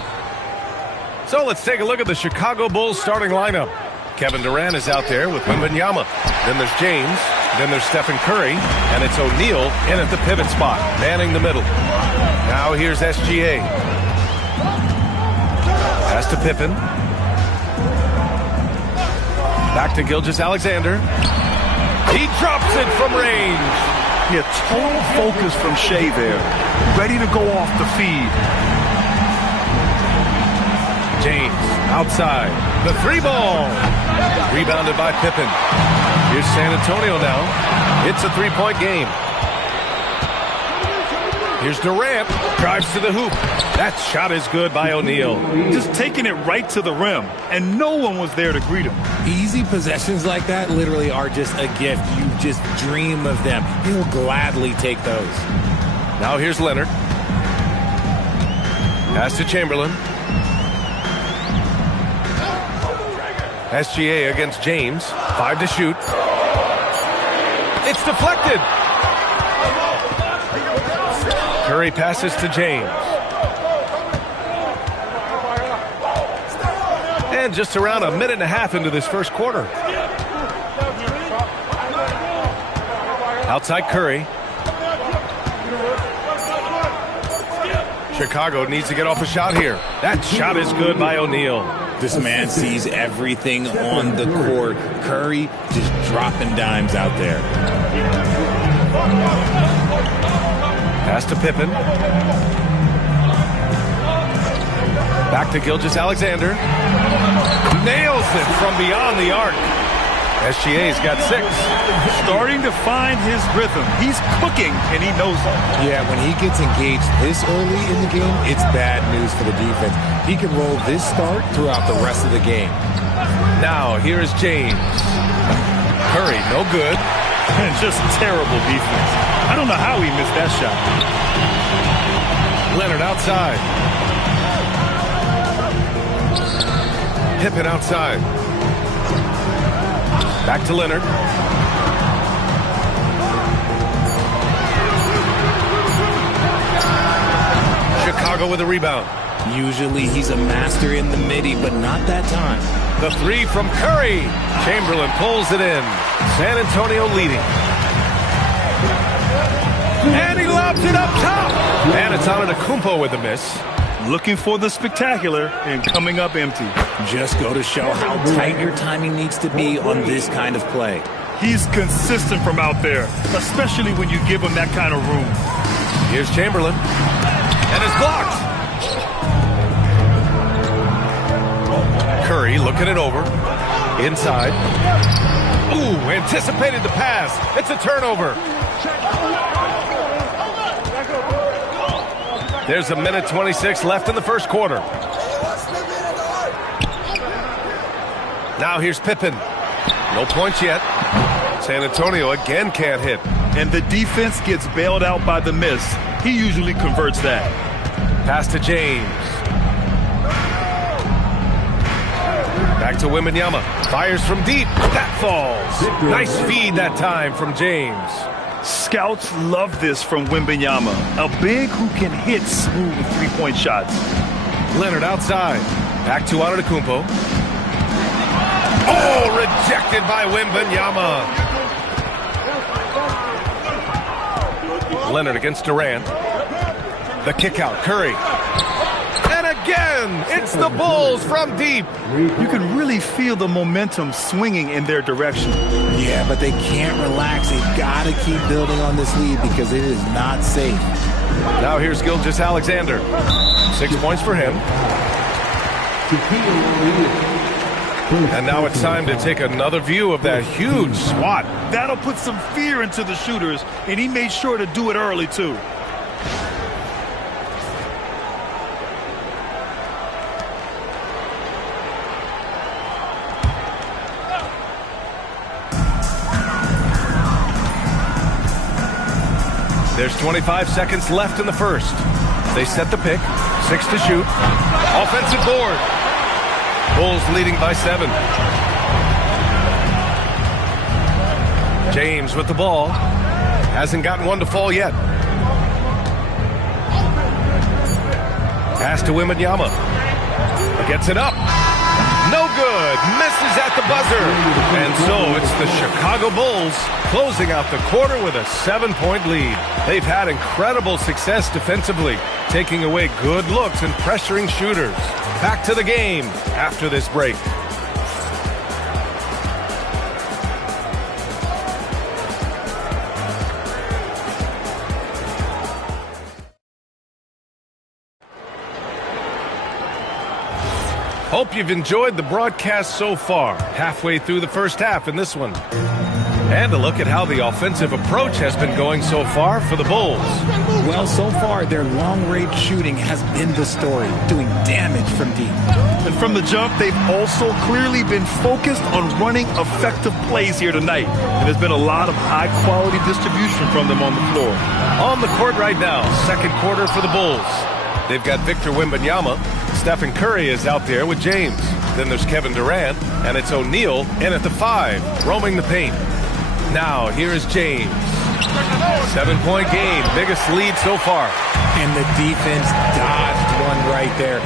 So let's take a look at the Chicago Bulls starting lineup. Kevin Durant is out there with Wembanyama. Then there's James. Then there's Stephen Curry. And it's O'Neal in at the pivot spot, manning the middle. Now here's SGA. Pass to Pippen. Back to Gilgeous-Alexander. He drops it from range. Yeah, total focus from Shea there. Ready to go off the feed. James outside. The three ball. Rebounded by Pippen. Here's San Antonio now. It's a three-point game. Here's Durant. Drives to the hoop. That shot is good by O'Neal. Just taking it right to the rim, and no one was there to greet him. Easy possessions like that literally are just a gift. You just dream of them. He'll gladly take those. Now here's Leonard. Pass to Chamberlain. SGA against James. 5 to shoot. It's deflected. Curry passes to James. And just around a minute and a half into this first quarter. Outside Curry. Chicago needs to get off a shot here. That shot is good by O'Neal. This man sees everything on the court. Curry just dropping dimes out there. Pass to Pippen. Back to Gilgeous-Alexander. Nails it from beyond the arc. SGA's got 6. Starting to find his rhythm. He's cooking, and he knows it. Yeah, when he gets engaged this early in the game, it's bad news for the defense. He can roll this start throughout the rest of the game. Now, here is James. Curry, no good. Just terrible defense. I don't know how he missed that shot. Leonard outside. Pippen outside. Back to Leonard. Chicago with a rebound. Usually he's a master in the midi, but not that time. The three from Curry. Chamberlain pulls it in. San Antonio leading. And he lobs it up top. And it's Antetokounmpo with the miss. Looking for the spectacular and coming up empty. Just go to show how tight your timing needs to be on this kind of play. He's consistent from out there, especially when you give him that kind of room. Here's Chamberlain. And it's blocked. Curry looking it over. Inside. Ooh, anticipated the pass. It's a turnover. There's a minute 26 left in the first quarter. Now here's Pippen. No points yet. San Antonio again can't hit. And the defense gets bailed out by the miss. He usually converts that. Pass to James. Back to Wembanyama. Fires from deep. That falls. Nice feed that time from James. Scouts love this from Wembanyama. A big who can hit smooth three-point shots. Leonard outside. Back to Antetokounmpo. Oh, rejected by Wembanyama. Leonard against Durant. The kick out. Curry. And again, it's the Bulls from deep. You can really feel the momentum swinging in their direction. Yeah, but they can't relax. They've got to keep building on this lead because it is not safe. Now here's Gilgeous-Alexander. 6 points for him. And now it's time to take another view of that huge swat. That'll put some fear into the shooters, and he made sure to do it early, too. There's 25 seconds left in the first. They set the pick. 6 to shoot. Offensive board. Bulls leading by 7. James with the ball. Hasn't gotten one to fall yet. Pass to Wembanyama. Gets it up. No good. Misses at the buzzer. And so it's the Chicago Bulls closing out the quarter with a 7-point lead. They've had incredible success defensively, taking away good looks and pressuring shooters. Back to the game after this break. Hope you've enjoyed the broadcast so far. Halfway through the first half in this one. And a look at how the offensive approach has been going so far for the Bulls. Well, so far, their long-range shooting has been the story, doing damage from deep. And from the jump, they've also clearly been focused on running effective plays here tonight. And there's been a lot of high-quality distribution from them on the floor. On the court right now, second quarter for the Bulls. They've got Victor Wembanyama. Stephen Curry is out there with James. Then there's Kevin Durant, and it's O'Neal in at the 5, roaming the paint. Now, here is James. 7-point game, biggest lead so far. And the defense dodged one right there.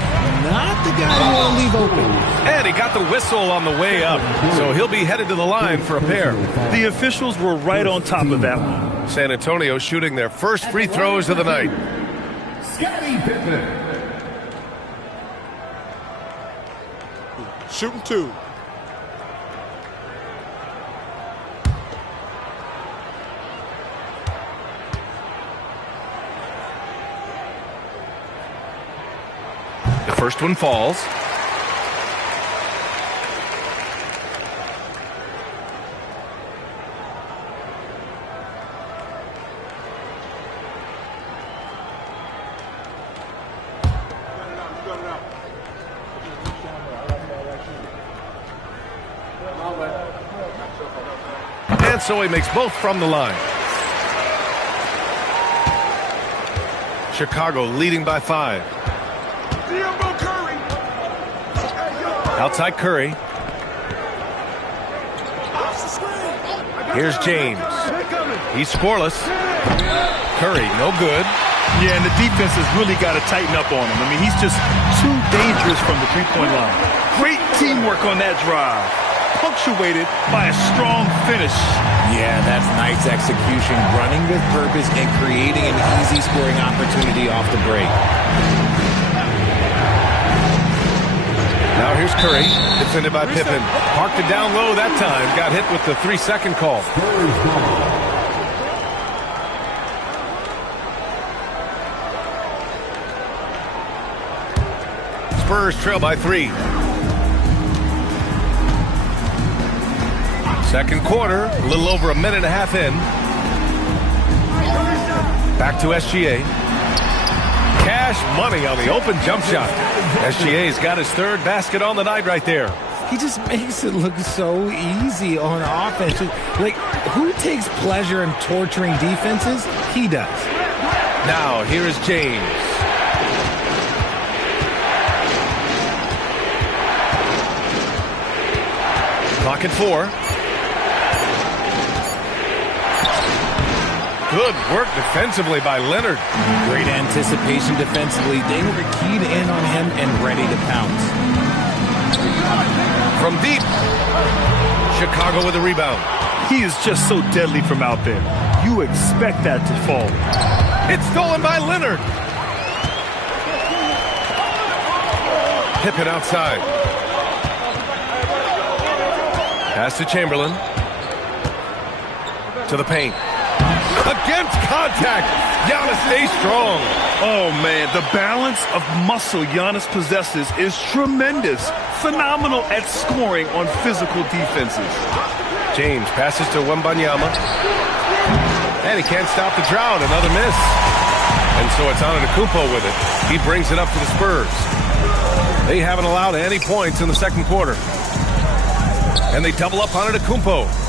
Not the guy you want to leave open. And he got the whistle on the way up, so he'll be headed to the line for a pair. The officials were right on top of that one. San Antonio shooting their first free throws of the night. Scottie Pippen. Shooting 2. The first one falls. And so he makes both from the line. Chicago leading by 5. Outside Curry. Here's James. He's scoreless. Curry, no good. Yeah, and the defense has really got to tighten up on him. I mean, he's just too dangerous from the three-point line. Great teamwork on that drive, punctuated by a strong finish. Yeah, that's nice execution, running with purpose and creating an easy scoring opportunity off the break. Now here's Curry, defended by Pippen. Parked it down low that time. Got hit with the 3-second call. Spurs trail by 3. Second quarter, a little over a minute and a half in. Back to SGA. Cash money on the open jump shot. SGA's got his third basket on the night right there. He just makes it look so easy on offense. Like, who takes pleasure in torturing defenses? He does. Now, here is James. Clock at 4. Good work defensively by Leonard. Great anticipation defensively. They were keyed in on him and ready to pounce. From deep, Chicago with a rebound. He is just so deadly from out there. You expect that to fall. It's stolen by Leonard. Pippen outside. Pass to Chamberlain. To the paint. Against contact. Giannis stays strong. Oh, man, the balance of muscle Giannis possesses is tremendous. Phenomenal at scoring on physical defenses. James passes to Wembanyama. And he can't stop the drought. Another miss. And so it's Antetokounmpo with it. He brings it up for the Spurs. They haven't allowed any points in the second quarter. And they double up on Antetokounmpo.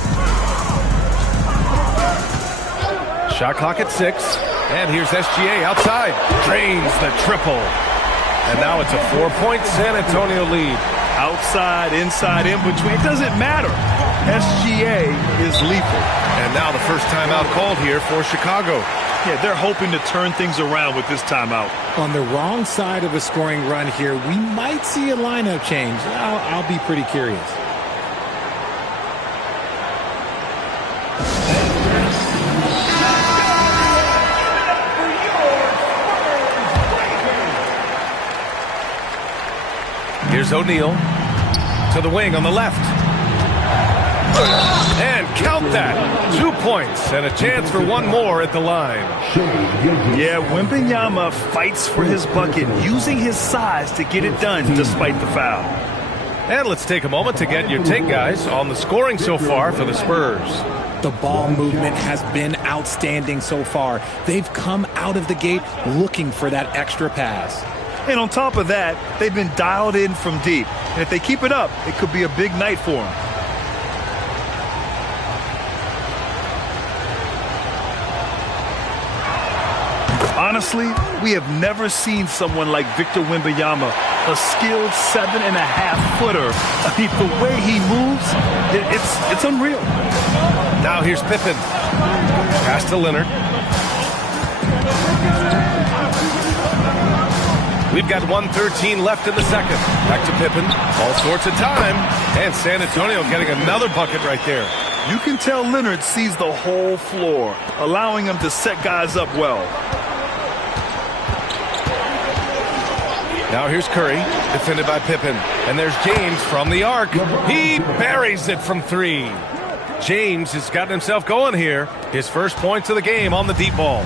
Shot clock at 6. And here's SGA outside. Drains the triple. And now it's a 4-point San Antonio lead. Outside, inside, in between. It doesn't matter. SGA is lethal. And now the first timeout called here for Chicago. Yeah, they're hoping to turn things around with this timeout. On the wrong side of a scoring run here, we might see a lineup change. I'll be pretty curious. Here's O'Neal to the wing on the left. And count that. 2 points and a chance for one more at the line. Yeah, Wembanyama fights for his bucket, using his size to get it done despite the foul. And let's take a moment to get your take, guys, on the scoring so far for the Spurs. The ball movement has been outstanding so far. They've come out of the gate looking for that extra pass. And on top of that, they've been dialed in from deep. And if they keep it up, it could be a big night for them. Honestly, we have never seen someone like Victor Wembanyama, a skilled 7.5-footer. I mean, the way he moves, it's unreal. Now here's Pippen. Pass to Leonard. We've got 1:13 left in the second. Back to Pippen. All sorts of time. And San Antonio getting another bucket right there. You can tell Leonard sees the whole floor, allowing him to set guys up well. Now here's Curry, defended by Pippen. And there's James from the arc. He buries it from three. James has gotten himself going here. His first points of the game on the deep ball.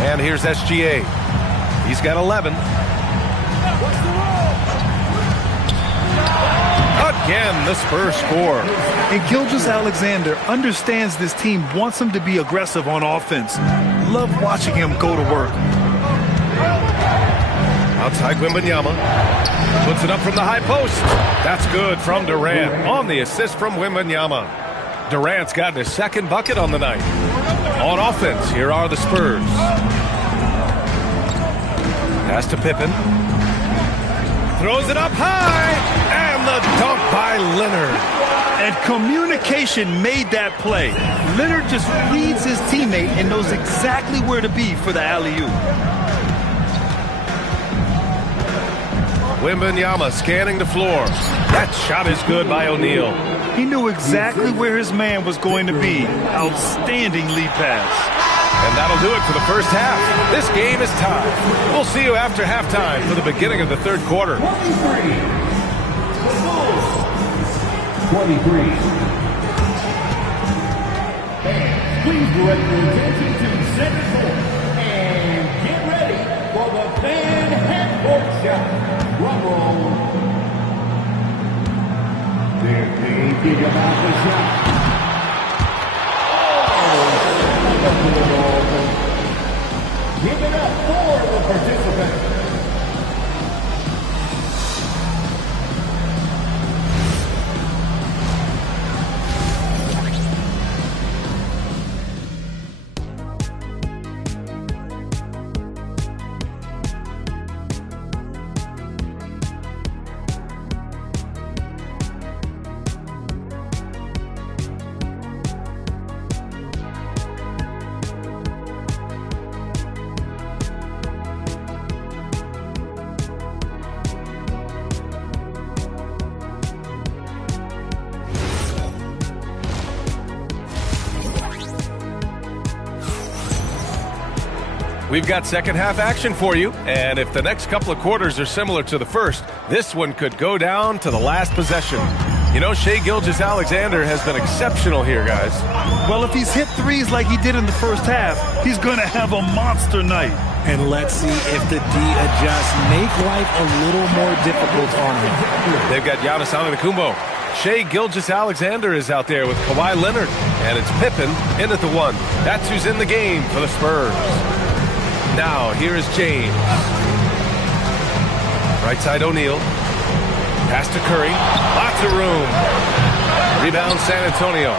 And here's SGA. He's got 11. Again, the Spurs score. And Gilgeous-Alexander understands this team wants him to be aggressive on offense. Love watching him go to work. Outside Wembanyama. Puts it up from the high post. That's good from Durant on the assist from Wembanyama. Durant's gotten his second bucket on the night. On offense, here are the Spurs. Pass to Pippen. Throws it up high. And the dunk by Leonard. And communication made that play. Leonard just reads his teammate and knows exactly where to be for the alley-oop. Wembanyama scanning the floor. That shot is good by O'Neal. He knew exactly where his man was going to be. Outstanding lead pass. And that'll do it for the first half. This game is tied. We'll see you after halftime for the beginning of the third quarter. 23. And please direct your attention to center court. And get ready for the Van Half-Court shot. Drum roll. They're thinking about the shot. Give it up for the participants. We've got second half action for you, and if the next couple of quarters are similar to the first, this one could go down to the last possession. You know, Shai Gilgeous-Alexander has been exceptional here, guys. Well, if he's hit threes like he did in the first half, he's going to have a monster night. And let's see if the D adjusts, make life a little more difficult on him. They've got Giannis Antetokounmpo. Shai Gilgeous-Alexander is out there with Kawhi Leonard, and it's Pippen in at the one. That's who's in the game for the Spurs. Now, here is James. Right side O'Neal. Pass to Curry. Lots of room. Rebound San Antonio.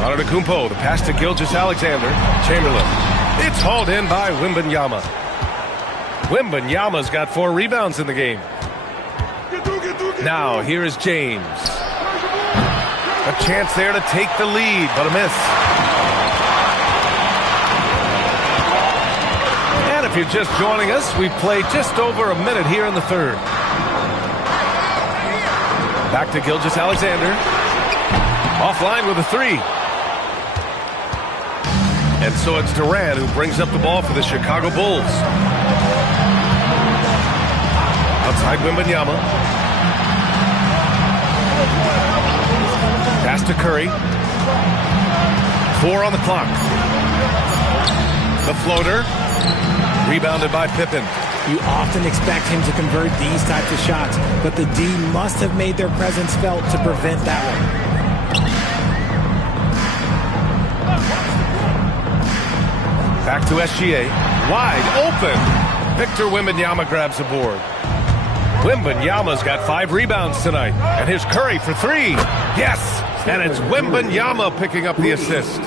Antetokounmpo. The pass to Gilgeous-Alexander. Chamberlain. It's hauled in by Wembanyama. Wembanyama's got 4 rebounds in the game. Now, here is James. A chance there to take the lead, but a miss. And if you're just joining us, we've played just over a minute here in the third. Back to Gilgeous-Alexander. Offline with a three. And so it's Durant who brings up the ball for the Chicago Bulls. Outside Wembanyama. Pass to Curry. 4 on the clock. The floater. Rebounded by Pippen. You often expect him to convert these types of shots, but the D must have made their presence felt to prevent that one. Back to SGA. Wide open. Victor Wembanyama grabs the board. Wembanyama's got 5 rebounds tonight. And here's Curry for 3. Yes! And it's Wembanyama picking up the assist.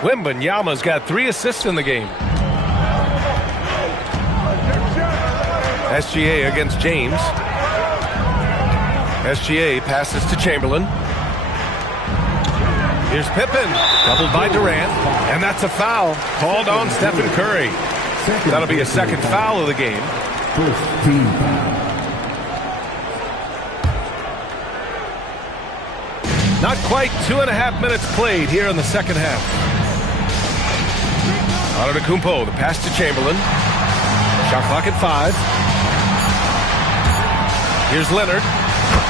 Wembanyama's got 3 assists in the game. SGA against James. SGA passes to Chamberlain. Here's Pippen, doubled by Durant, and that's a foul called on Stephen Curry. That'll be a second foul of the game. First team foul. Not quite 2.5 minutes played here in the second half. Antetokounmpo, the pass to Chamberlain. Shot clock at 5. Here's Leonard.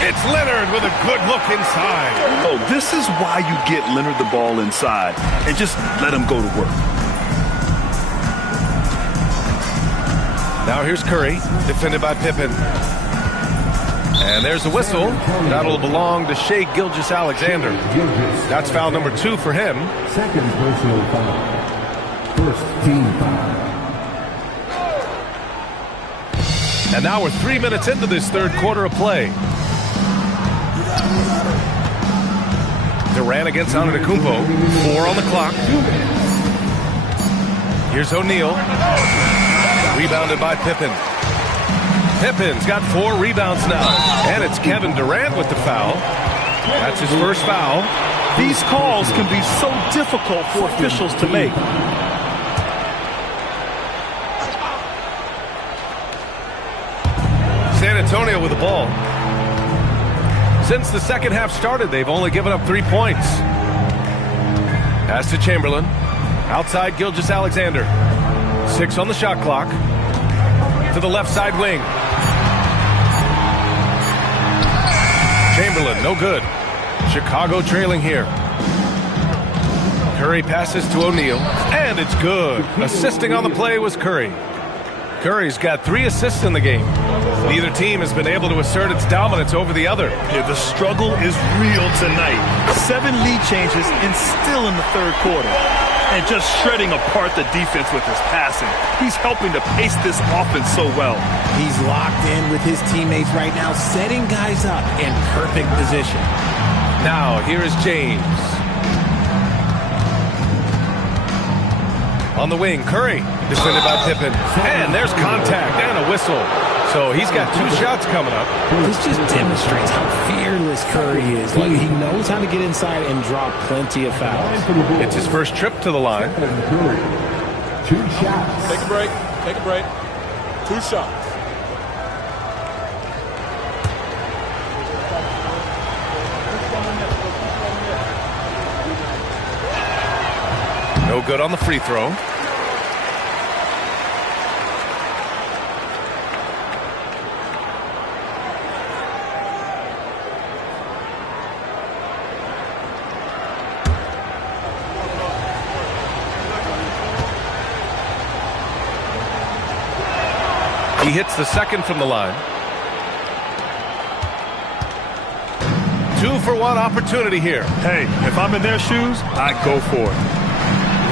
It's Leonard with a good look inside. Oh, this is why you get Leonard the ball inside and just let him go to work. Now here's Curry, defended by Pippen. And there's a whistle. That'll belong to Shai Gilgeous-Alexander. That's foul number 2 for him. Second personal foul. First team foul. And now we're 3 minutes into this third quarter of play. Durant against Antetokounmpo. 4 on the clock. Here's O'Neal. Rebounded by Pippen. Pippen's got 4 rebounds now. And it's Kevin Durant with the foul. That's his first foul. These calls can be so difficult for officials to make. San Antonio with the ball. Since the second half started, they've only given up 3 points. Pass to Chamberlain. Outside Gilgeous-Alexander. 6 on the shot clock. To the left side wing. Chamberlain, no good. Chicago trailing here. Curry passes to O'Neal, and it's good. Assisting on the play was Curry. Curry's got 3 assists in the game. Neither team has been able to assert its dominance over the other. Yeah, the struggle is real tonight. 7 lead changes and still in the third quarter. And just shredding apart the defense with his passing. He's helping to pace this offense so well. He's locked in with his teammates right now, setting guys up in perfect position. Now, here is James. On the wing, Curry, defended by Pippen. And there's contact and a whistle. So he's got 2 shots coming up. This just demonstrates how fearless Curry is. Like, he knows how to get inside and draw plenty of fouls. It's his first trip to the line. 2 shots. Take a break. Take a break. 2 shots. No good on the free throw. He hits the second from the line. 2-for-1 opportunity here. Hey, if I'm in their shoes, I go for it.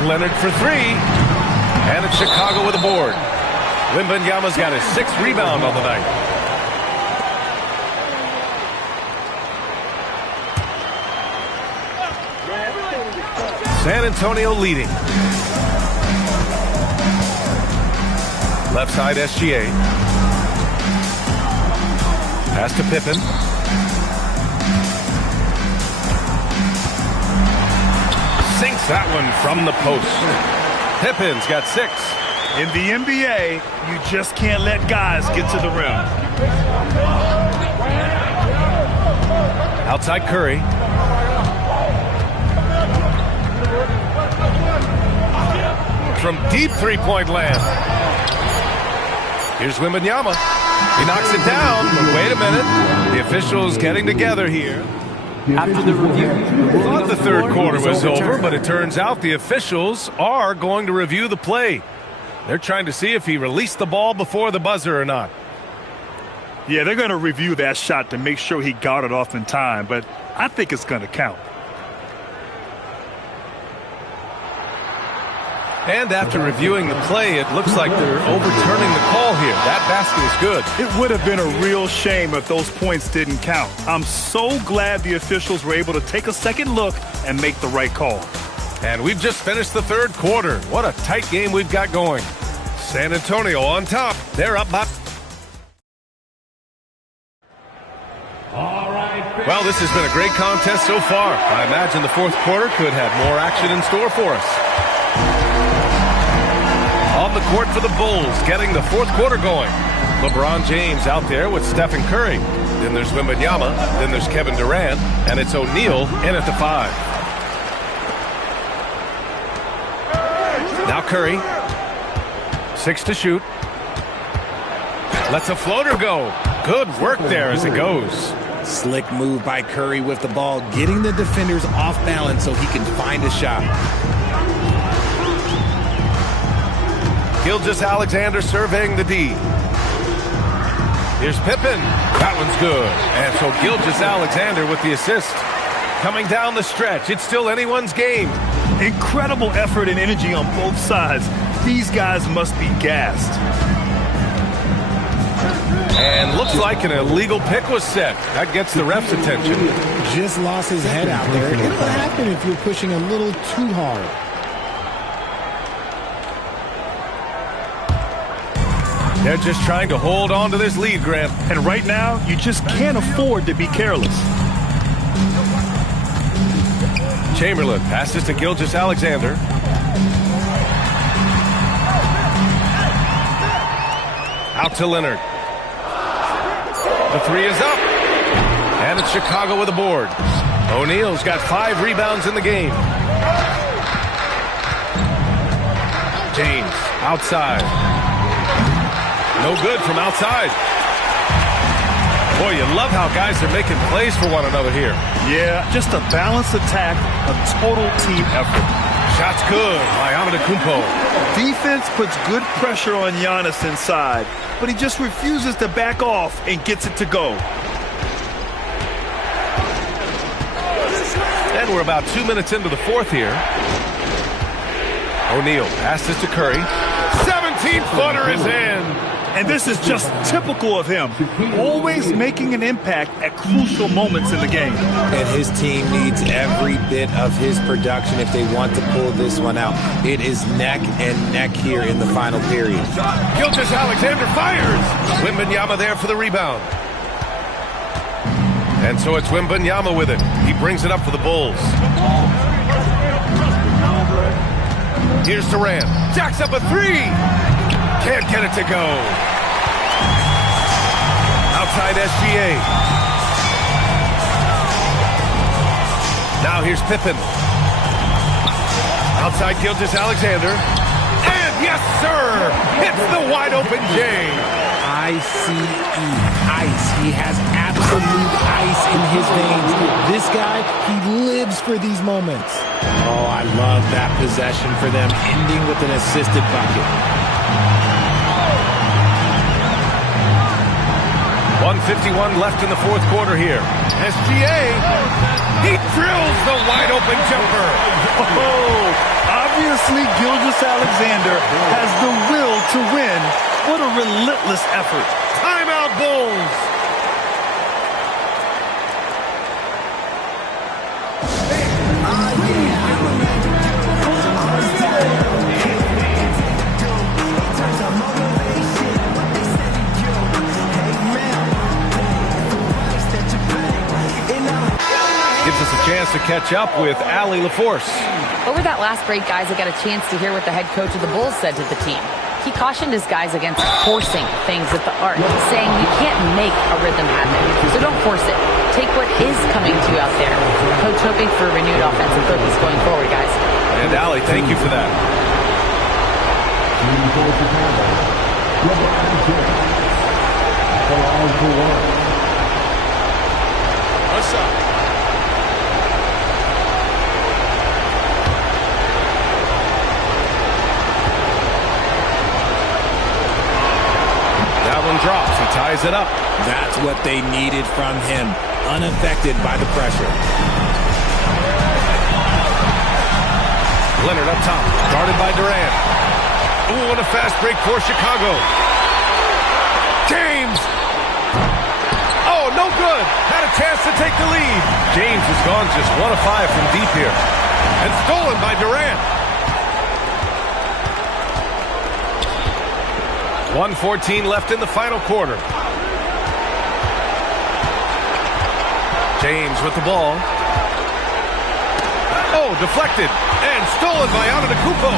Leonard for 3. And it's Chicago with a board. Wembanyama's got his 6th rebound on the night. San Antonio leading. Left side SGA. Pass to Pippen. sinks that one from the post. Pippen's got 6. In the NBA, you just can't let guys get to the rim. Outside Curry. From deep three-point land. Here's Wembanyama. He knocks it down, but wait a minute. The officials getting together here. After the review, I thought the third quarter was over, but it turns out the officials are going to review the play. They're trying to see if he released the ball before the buzzer or not. Yeah, they're going to review that shot to make sure he got it off in time, but I think it's going to count. And after reviewing the play, it looks like they're overturning the call here. That basket is good. It would have been a real shame if those points didn't count. I'm so glad the officials were able to take a second look and make the right call. And we've just finished the third quarter. What a tight game we've got going. San Antonio on top. They're up by... Well, this has been a great contest so far. I imagine the fourth quarter could have more action in store for us. On the court for the Bulls, getting the fourth quarter going. LeBron James out there with Stephen Curry. Then there's Wembanyama. Then there's Kevin Durant. And it's O'Neal in at the 5. Now Curry. 6 to shoot. Lets a floater go. Good work there as it goes. Slick move by Curry with the ball, getting the defenders off balance so he can find a shot. Gilgeous-Alexander surveying the D. Here's Pippen. That one's good. And so Gilgeous-Alexander with the assist. Coming down the stretch. It's still anyone's game. Incredible effort and energy on both sides. These guys must be gassed. And looks like an illegal pick was set. That gets the ref's attention. Just lost his head out there. It'll happen if you're pushing a little too hard. They're just trying to hold on to this lead, Grant. And right now, you just can't afford to be careless. Chamberlain passes to Gilgeous-Alexander. Out to Leonard. The 3 is up. And it's Chicago with a board. O'Neal's got 5 rebounds in the game. James outside. No good from outside. Boy, you love how guys are making plays for one another here. Yeah, just a balanced attack, a total team effort. Shot's good by Antetokounmpo. Defense puts good pressure on Giannis inside, but he just refuses to back off and gets it to go. And we're about 2 minutes into the fourth here. O'Neal passes to Curry. 17-footer is in. And this is just typical of him, always making an impact at crucial moments in the game. And his team needs every bit of his production if they want to pull this one out. It is neck and neck here in the final period. Gilgeous-Alexander fires. Wembanyama there for the rebound. And so it's Wembanyama with it. He brings it up for the Bulls. Here's Durant. Jacks up a 3. Can't get it to go. Outside SGA. Now here's Pippen. Outside Gilgeous-Alexander. And yes, sir! Hits the wide open J. ICE. Ice. He has absolute ice in his veins. This guy, he lives for these moments. Oh, I love that possession for them, ending with an assisted bucket. 1:51 left in the fourth quarter here. SGA, he drills the wide open jumper. Oh, obviously Gilgeous-Alexander has the will to win. What a relentless effort. Timeout Bulls. Gives us a chance to catch up with Allie LaForce. Over that last break, guys, I got a chance to hear what the head coach of the Bulls said to the team. He cautioned his guys against forcing things at the arc, saying you can't make a rhythm happen, so don't force it. Take what is coming to you out there. Coach hoping for a renewed offensive focus going forward, guys. And Allie, thank you for that. What's up? That one drops. He ties it up. That's what they needed from him. Unaffected by the pressure. Leonard up top. Guarded by Durant. Ooh, and a fast break for Chicago. James! Oh, no good. Had a chance to take the lead. James has gone just 1 of 5 from deep here. And stolen by Durant. 1:14 left in the final quarter. James with the ball. Oh, deflected. And stolen by Antetokounmpo.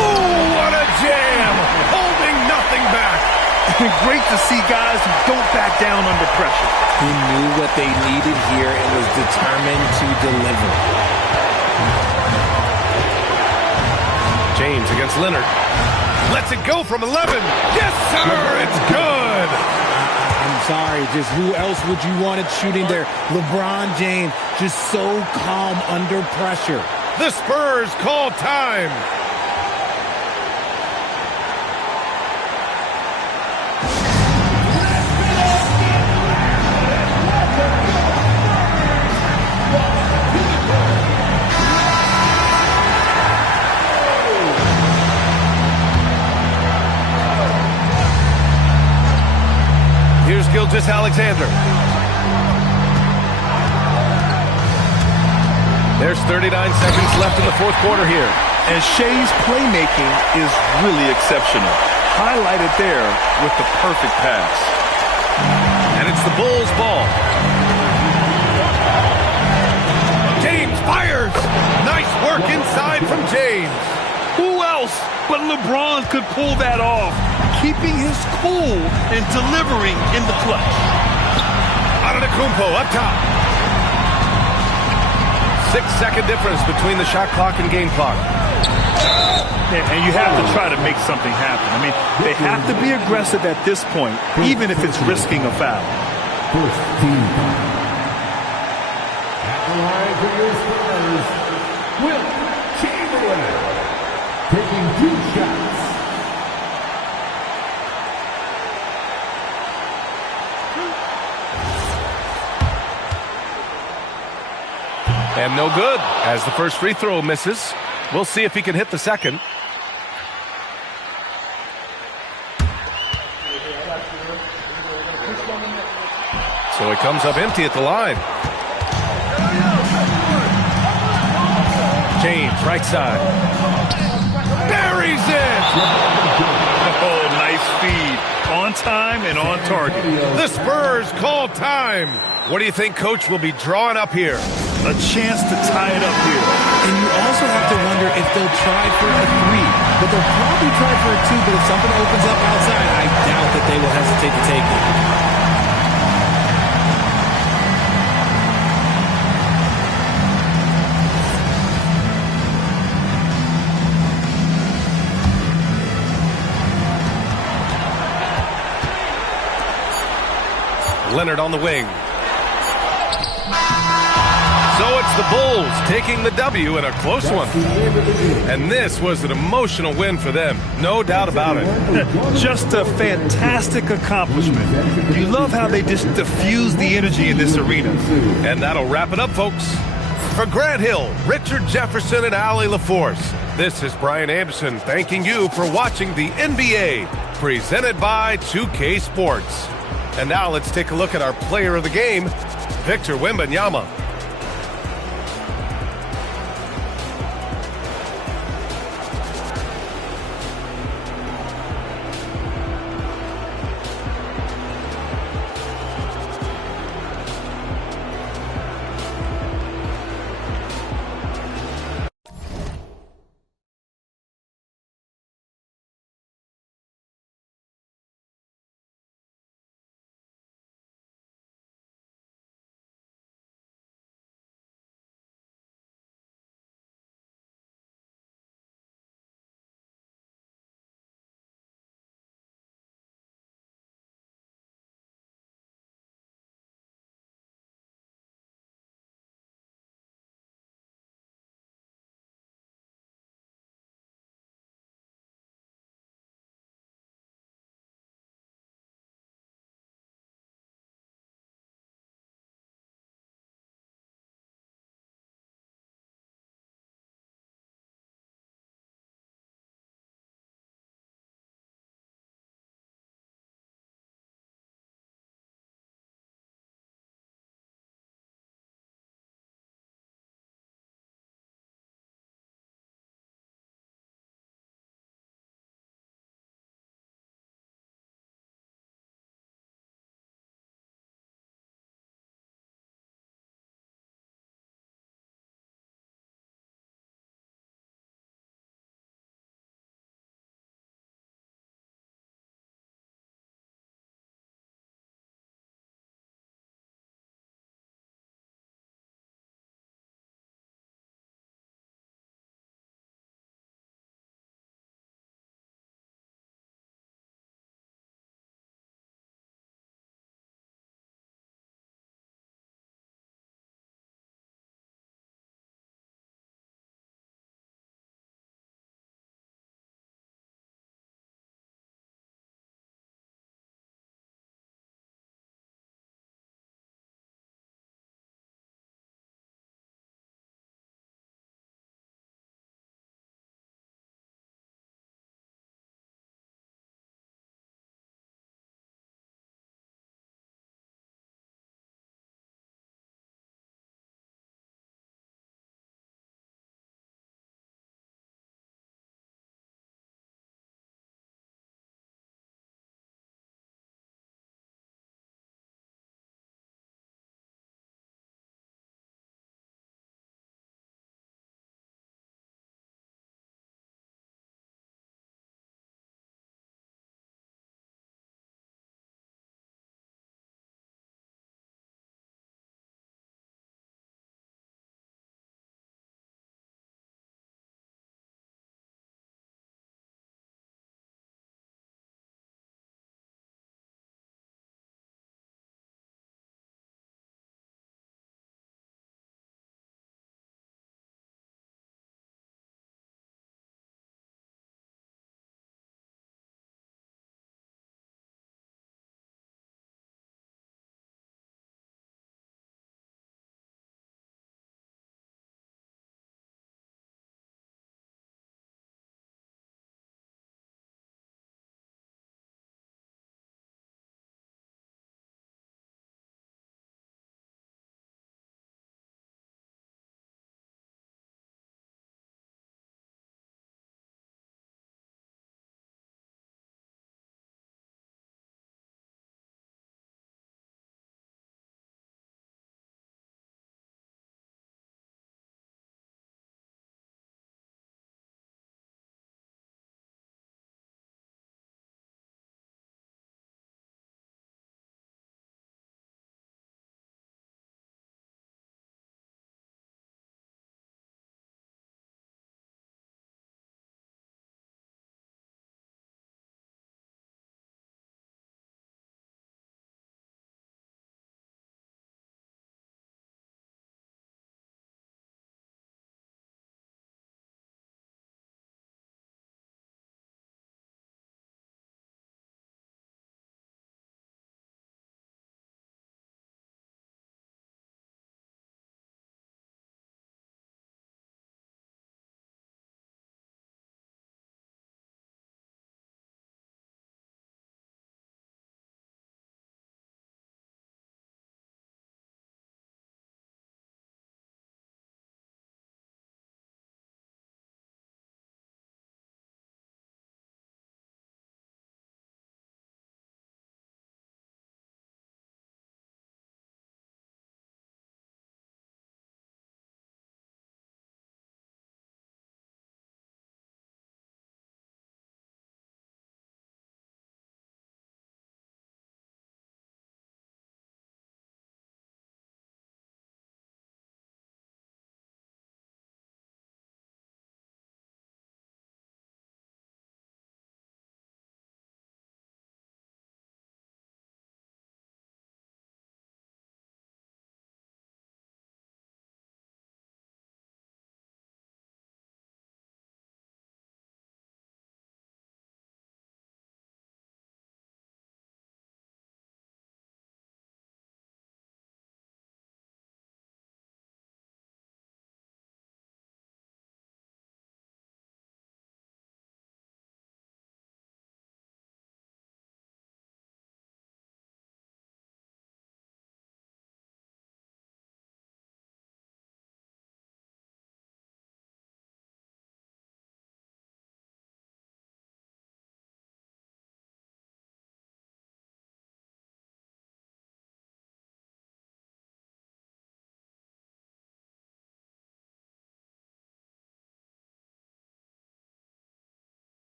Oh, what a jam. Holding nothing back. Great to see guys who don't back down under pressure. He knew what they needed here and was determined to deliver. James against Leonard. Lets it go from 11. Yes, sir. It's good. I'm sorry. Just who else would you want it shooting there? LeBron James, just so calm under pressure. The Spurs call time. Here's Gilgeous-Alexander. There's 39 seconds left in the fourth quarter here. And Shea's playmaking is really exceptional. Highlighted there with the perfect pass. And it's the Bulls' ball. James fires. Nice work inside from James. Who else but LeBron could pull that off? Keeping his cool and delivering in the clutch. Antetokounmpo up top. 6-second difference between the shot clock and game clock. And you have to try to make something happen. I mean, they have to be aggressive at this point, even if it's risking a foul. First team foul. At the line for your Spurs, Wilt Chamberlain, taking 2 shots. And no good, as the first free throw misses. We'll see if he can hit the second. So he comes up empty at the line. James, right side. Buries it! Oh, nice feed. On time and on target. The Spurs call time. What do you think Coach will be drawing up here? A chance to tie it up here. And you also have to wonder if they'll try for a 3. But they'll probably try for a 2, but if something opens up outside, I doubt that they will hesitate to take it. Leonard on the wing. So it's the Bulls taking the W in a close one. And this was an emotional win for them. No doubt about it. Just a fantastic accomplishment. You love how they just diffuse the energy in this arena. And that'll wrap it up, folks. For Grant Hill, Richard Jefferson, and Allie LaForce, this is Brian Anderson thanking you for watching the NBA, presented by 2K Sports. And now let's take a look at our player of the game, Victor Wembanyama.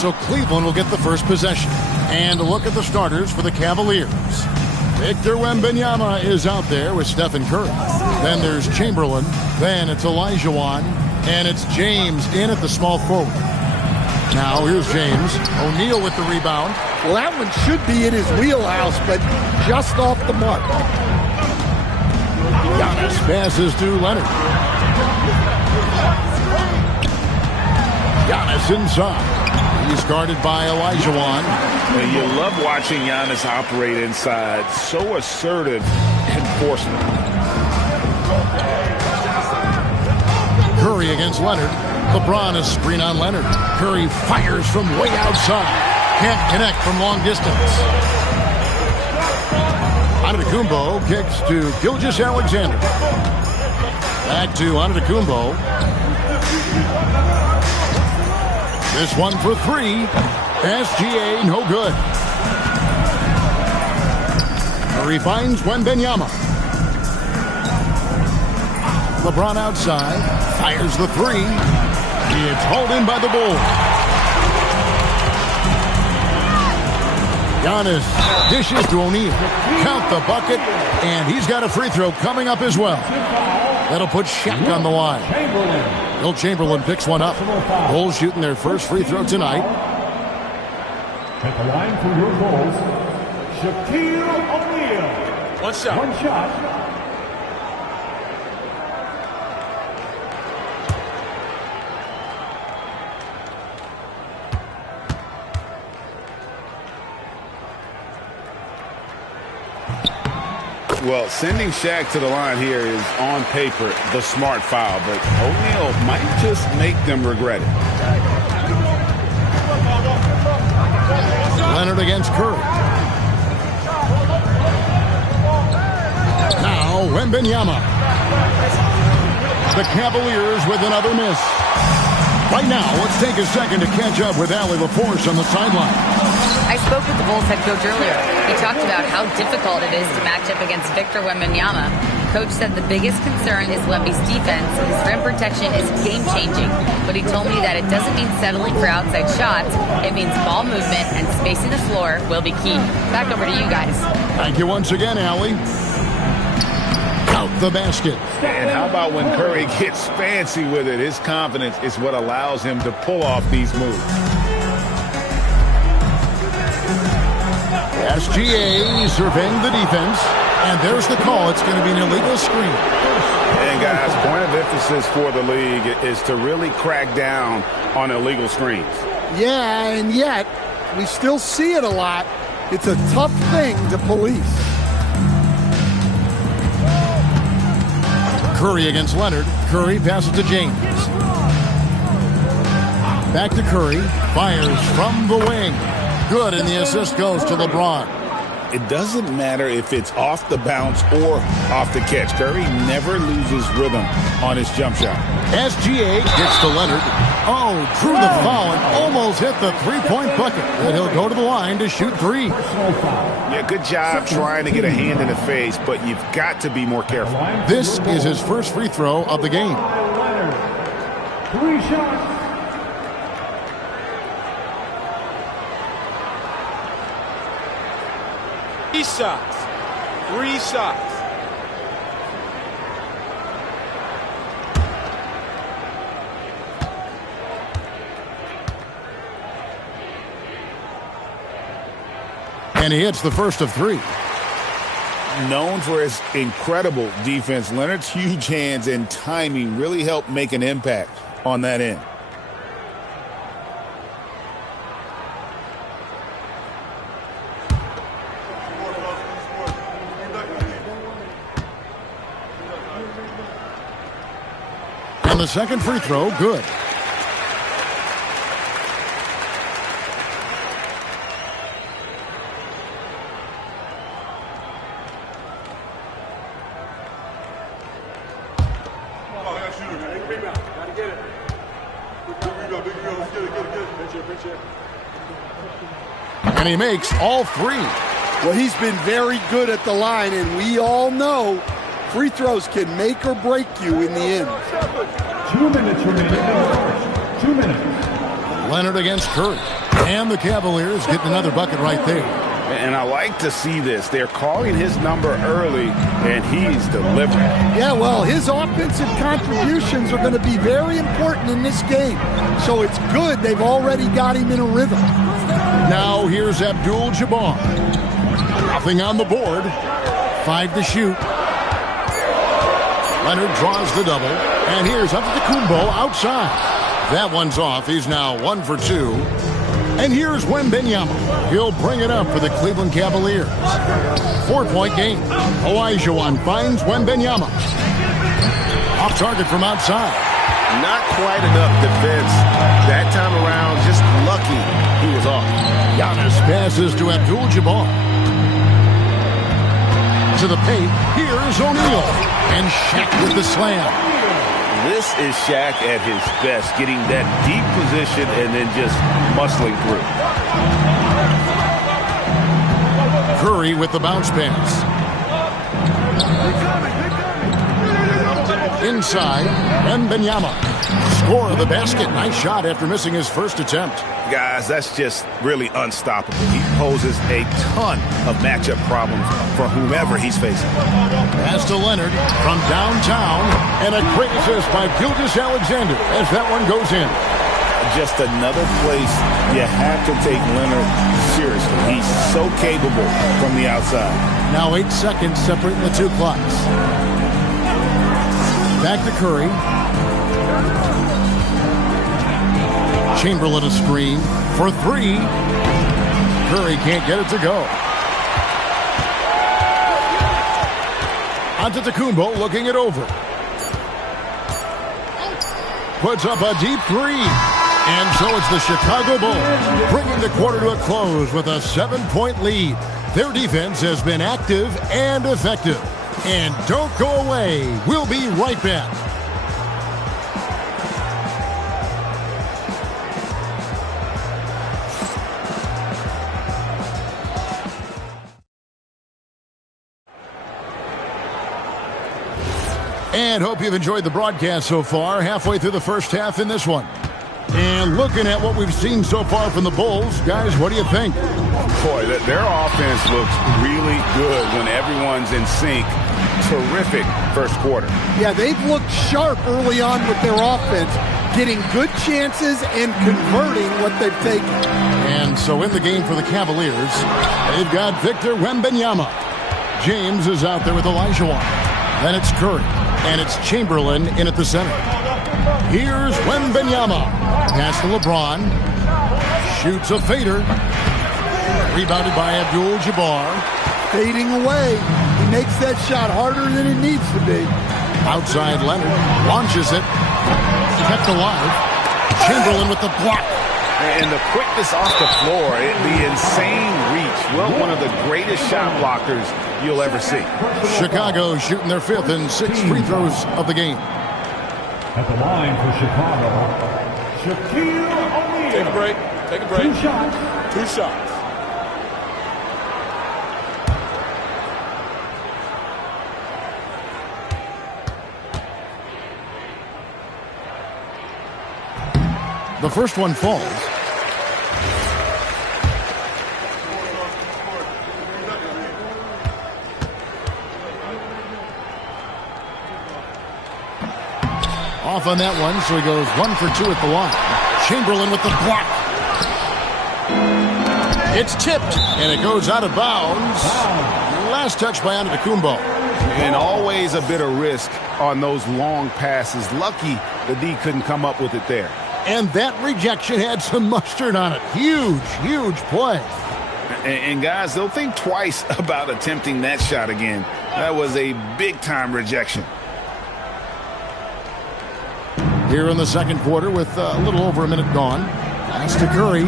So Cleveland will get the first possession. And a look at the starters for the Cavaliers. Victor Wembanyama is out there with Stephen Curry. Then there's Chamberlain. Then it's Olajuwon. And it's James in at the small forward. Now here's James. O'Neal with the rebound. Well, that one should be in his wheelhouse, but just off the mark. Giannis passes to Leonard. Giannis inside. He's guarded by Olajuwon. And you love watching Giannis operate inside. So assertive enforcement. Curry against Leonard. LeBron is screen on Leonard. Curry fires from way outside. Can't connect from long distance. Antetokounmpo kicks to Gilgeous-Alexander. Back to Antetokounmpo. This one for three. SGA no good. Curry finds Wembanyama. LeBron outside. Fires the three. It's hauled in by the Bulls. Giannis dishes to O'Neal. Count the bucket, and he's got a free throw coming up as well. That'll put Shaq on the line. Will Chamberlain picks one up. Bulls shooting their first free throw tonight. At the line for your Bulls, Shaquille O'Neal. One shot. One shot. Well, sending Shaq to the line here is on paper the smart foul, but O'Neal might just make them regret it. Leonard against Curry. Now Wembanyama. The Cavaliers with another miss. Right now, let's take a second to catch up with Allie LaForce on the sideline. I spoke with the Bulls head coach earlier. He talked about how difficult it is to match up against Victor Wembanyama. Coach said the biggest concern is Wemby's defense. His rim protection is game-changing. But he told me that it doesn't mean settling for outside shots. It means ball movement and spacing the floor will be key. Back over to you guys. Thank you once again, Allie. Count the basket. And how about when Curry gets fancy with it? His confidence is what allows him to pull off these moves. SGA surveying the defense, and there's the call. It's going to be an illegal screen. And guys, point of emphasis for the league is to really crack down on illegal screens. Yeah, and yet we still see it a lot. It's a tough thing to police. Curry against Leonard. Curry passes to James. Back to Curry. Fires from the wing. Good, and the assist goes to LeBron. It doesn't matter if it's off the bounce or off the catch. Curry never loses rhythm on his jump shot. SGA gets to Leonard. Oh, drew the foul and almost hit the three-point bucket. And he'll go to the line to shoot three. Yeah, good job trying to get a hand in the face, but you've got to be more careful. This is his first free throw of the game. Three shots. Three shots. And he hits the first of three. Known for his incredible defense, Leonard's huge hands and timing really helped make an impact on that end. And the second free throw, good. And he makes all three. Well, he's been very good at the line, and we all know free throws can make or break you in the end. 2 minutes remaining in the first. 2 minutes. Leonard against Curry. And the Cavaliers getting another bucket right there. And I like to see this. They're calling his number early, and he's delivering. Yeah, well, his offensive contributions are going to be very important in this game. So it's good they've already got him in a rhythm. Now here's Abdul-Jabbar. Nothing on the board. 5 to shoot. Leonard draws the double. And here's Antetokounmpo outside. That one's off. He's now 1 for 2. And here's Wembanyama. He'll bring it up for the Cleveland Cavaliers. 4-point game. Olajuwon finds Wembanyama. Off target from outside. Not quite enough defense that time around. Just lucky he was off. Giannis passes to Abdul-Jabbar. To the paint. Here's O'Neal. And Shaq with the slam. This is Shaq at his best, getting that deep position and then just muscling through. Curry with the bounce pass. Inside, Wembanyama. Score of the basket. Nice shot after missing his first attempt. Guys, that's just really unstoppable. He poses a ton of matchup problems for whomever he's facing. Pass to Leonard from downtown, and a great assist by Gilgeous-Alexander as that one goes in. Just another place you have to take Leonard seriously. He's so capable from the outside. Now 8 seconds separating the two clocks. Back to Curry. Chamberlain a screen for 3. Curry can't get it to go. Antetokounmpo looking it over. Puts up a deep 3. And so it's the Chicago Bulls bringing the quarter to a close with a 7-point lead. Their defense has been active and effective. And don't go away. We'll be right back. And hope you've enjoyed the broadcast so far. Halfway through the first half in this one. And looking at what we've seen so far from the Bulls, guys, what do you think? Boy, their offense looks really good when everyone's in sync. Terrific first quarter. Yeah, they've looked sharp early on with their offense, getting good chances and converting what they've taken. And so in the game for the Cavaliers, they've got Victor Wembanyama. James is out there with Olajuwon. Then it's Curry. And it's Chamberlain in at the center. Here's Wembanyama. Pass to LeBron. Shoots a fader. Rebounded by Abdul-Jabbar. Fading away. He makes that shot harder than it needs to be. Outside Leonard. Launches it. Kept alive. Chamberlain with the block. And the quickness off the floor, the insane reach. Well, one of the greatest shot blockers you'll ever see. Chicago shooting their 5th and 6th free throws of the game. At the line for Chicago, Shaquille O'Neal. Take a break. Take a break. 2 shots. 2 shots. The first one falls. Off on that one, so he goes 1 for 2 at the line. Chamberlain with the block. It's tipped, and it goes out of bounds. Last touch by Antetokounmpo. And always a bit of risk on those long passes. Lucky the D couldn't come up with it there. And that rejection had some mustard on it. Huge, huge play. And guys, they'll think twice about attempting that shot again. That was a big-time rejection. Here in the second quarter with a little over a minute gone. Pass to Curry.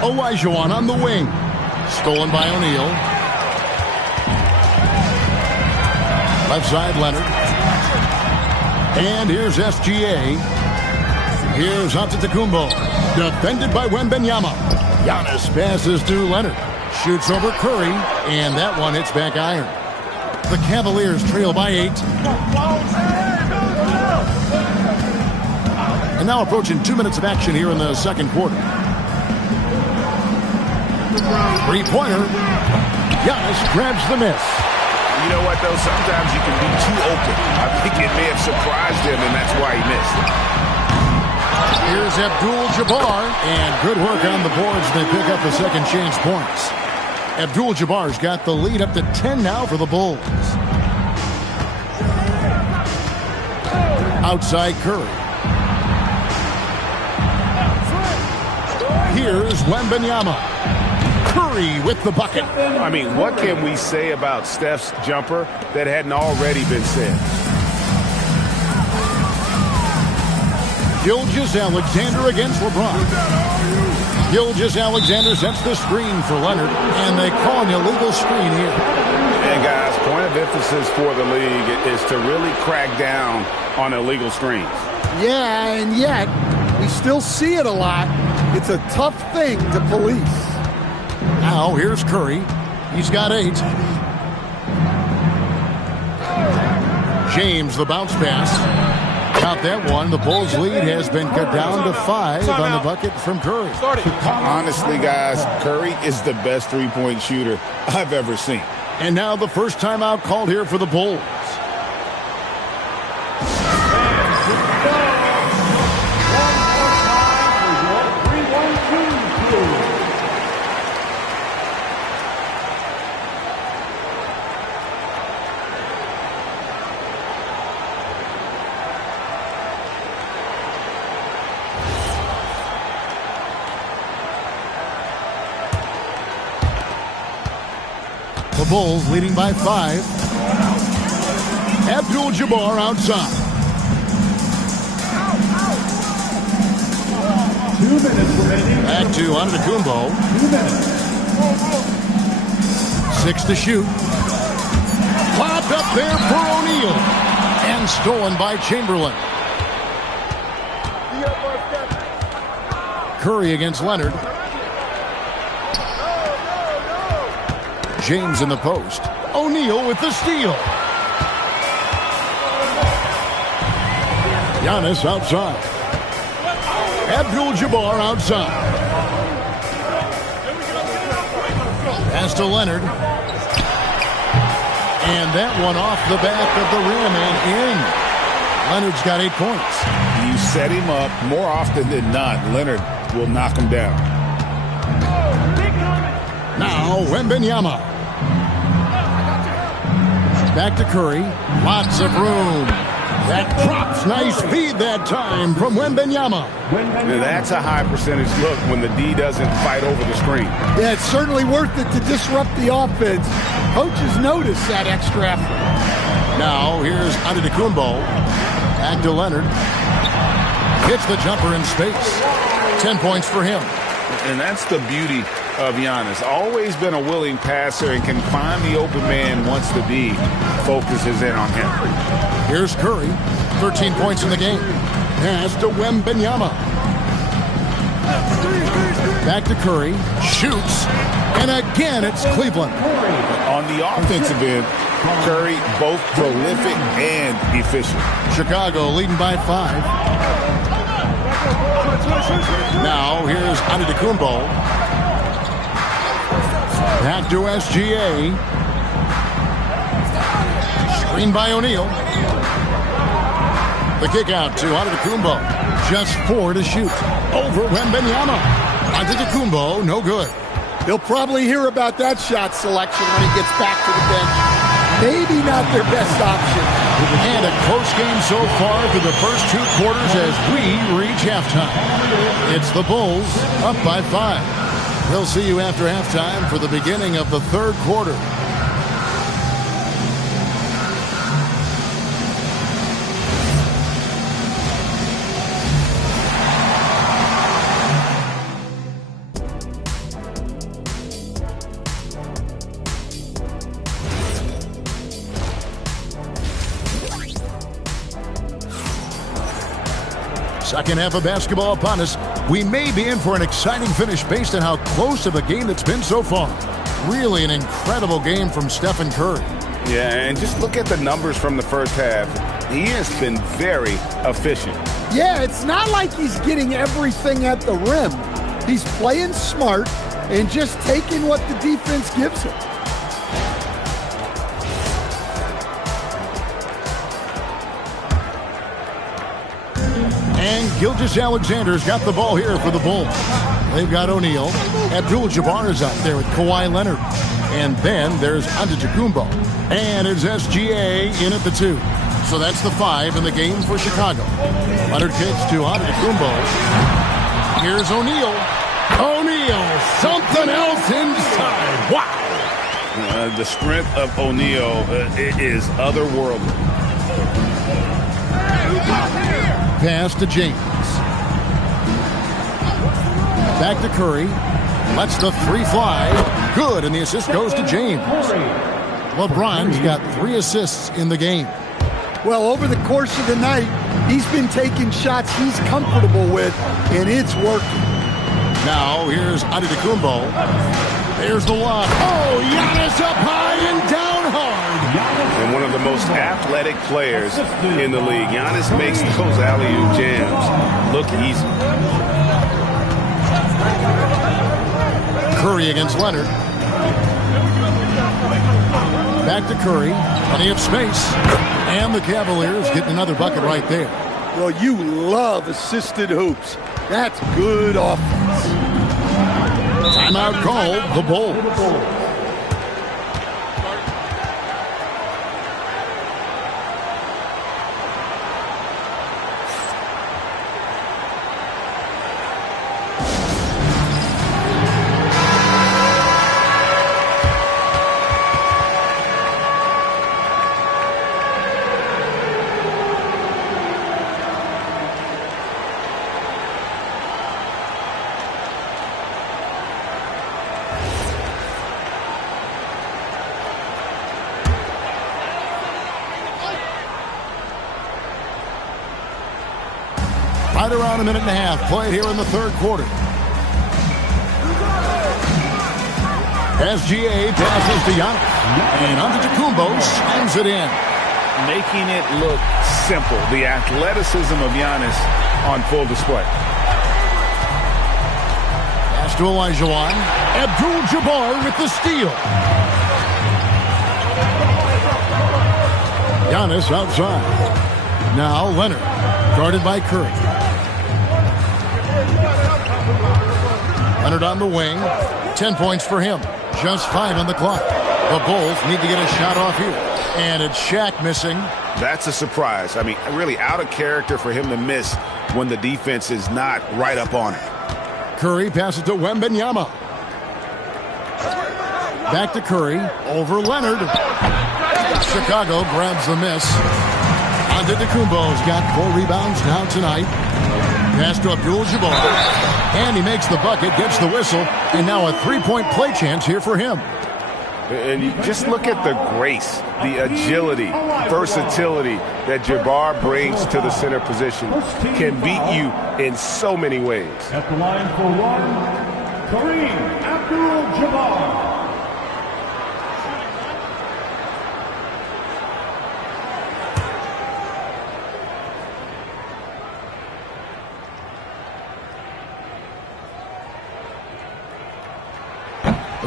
Olajuwon on the wing. Stolen by O'Neal. Left side, Leonard. And here's SGA. Here's Antetokounmpo. Defended by Wembanyama. Giannis passes to Leonard. Shoots over Curry. And that one hits back iron. The Cavaliers trail by 8. And now approaching 2 minutes of action here in the second quarter. Three-pointer. Giannis grabs the miss. You know what, though? Sometimes you can be too open. I think it may have surprised him, and that's why he missed. Here's Abdul-Jabbar, and good work on the boards. They pick up the second chance points. Abdul-Jabbar's got the lead up to 10 now for the Bulls. Outside Curry. Here's Wembanyama. Curry with the bucket. I mean, what can we say about Steph's jumper that hadn't already been said? Gilgeous-Alexander against LeBron. Gilgeous-Alexander sets the screen for Leonard, and they call an illegal screen here. And guys, point of emphasis for the league is to really crack down on illegal screens. Yeah, and yet we still see it a lot. It's a tough thing to police. Now here's Curry. He's got 8. James, the bounce pass. Got that one. The Bulls' lead has been cut down to 5 on the bucket from Curry. Honestly, guys, Curry is the best three-point shooter I've ever seen. And now the first timeout called here for the Bulls. The Bulls leading by 5. Abdul-Jabbar outside. 2 minutes remaining. Back to Antetokounmpo. 2 minutes. 6 to shoot. Popped up there for O'Neal. And stolen by Chamberlain. Curry against Leonard. James in the post. O'Neal with the steal. Giannis outside. Abdul-Jabbar outside. Pass to Leonard. And that one off the back of the rim and in. Leonard's got 8 points. You set him up more often than not. Leonard will knock him down. Now Wembanyama. Back to Curry. Lots of room. That drops. Nice feed that time from Wembanyama. Now that's a high percentage look when the D doesn't fight over the screen. Yeah, it's certainly worth it to disrupt the offense. Coaches notice that extra effort. Now here's Antetokounmpo. Back to Leonard. Hits the jumper in space. 10 points for him. And that's the beauty of Giannis. Always been a willing passer and can find the open man once the D focuses in on him. Here's Curry. 13 points in the game. Pass to Wembanyama. Back to Curry. Shoots. And again, it's Cleveland. On the offensive end, Curry both prolific and efficient. Chicago leading by 5. Now here's Antetokounmpo. Back to SGA. Screen by O'Neal. The kick out to Antetokounmpo. Just 4 to shoot. Over Wembanyama. Antetokounmpo, no good. He'll probably hear about that shot selection when he gets back to the bench. Maybe not their best option. And a close game so far through the first 2 quarters as we reach halftime. It's the Bulls up by 5. We'll see you after halftime for the beginning of the third quarter. Second half of basketball upon us. We may be in for an exciting finish based on how close of a game it's been so far. Really an incredible game from Stephen Curry. Yeah, and just look at the numbers from the first half. He has been very efficient. Yeah, it's not like he's getting everything at the rim. He's playing smart and just taking what the defense gives him. And Gilgeous-Alexander's got the ball here for the Bulls. They've got O'Neal. Abdul-Jabbar is out there with Kawhi Leonard. And then there's Antetokounmpo. And it's SGA in at the 2. So that's the 5 in the game for Chicago. Leonard kicks to Antetokounmpo. Here's O'Neal. O'Neal, something else inside. Wow. The strength of O'Neal is otherworldly. Pass to James. Back to Curry. Lets the 3 fly. Good, and the assist goes to James. LeBron's got 3 assists in the game. Well, over the course of the night, he's been taking shots he's comfortable with, and it's working. Now, here's Antetokounmpo. There's the lob. Oh, Giannis up high and down hard. And one of the most athletic players in the league. Giannis makes those alley-oop jams look easy. Curry against Leonard. Back to Curry. Plenty of space. And the Cavaliers getting another bucket right there. Well, you love assisted hoops. That's good offense. Timeout called, the Bulls. Right around a minute and a half played here in the third quarter. SGA passes to Giannis. And Antetokounmpo slams it in. Making it look simple. The athleticism of Giannis on full display. Pass to Olajuwon. Abdul-Jabbar with the steal. Giannis outside. Now Leonard, guarded by Curry. Leonard on the wing. 10 points for him. Just 5 on the clock. The Bulls need to get a shot off here. And it's Shaq missing. That's a surprise. I mean, really out of character for him to miss when the defense is not right up on it. Curry passes to Wembanyama. Back to Curry. Over Leonard. Chicago grabs the miss. Antetokounmpo's got 4 rebounds now tonight. Pass to Abdul-Jabbar. And he makes the bucket, gets the whistle, and now a 3-point play chance here for him. And you just look at the grace, the agility, versatility that Jabbar brings to the center position. Can beat you in so many ways. At the line for one, Kareem Abdul-Jabbar.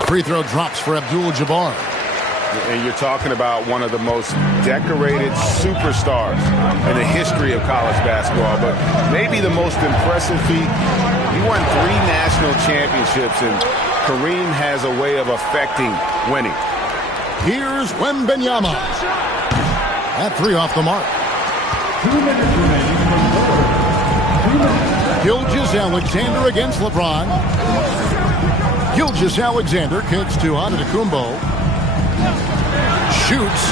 Free throw drops for Abdul-Jabbar. And you're talking about one of the most decorated superstars in the history of college basketball, but maybe the most impressive feat. He won 3 national championships, and Kareem has a way of affecting winning. Here's Wembanyama. That 3 off the mark. 2 minutes remaining. Gilgeous-Alexander against LeBron. Gilgeous-Alexander kicks to Antetokounmpo. Shoots.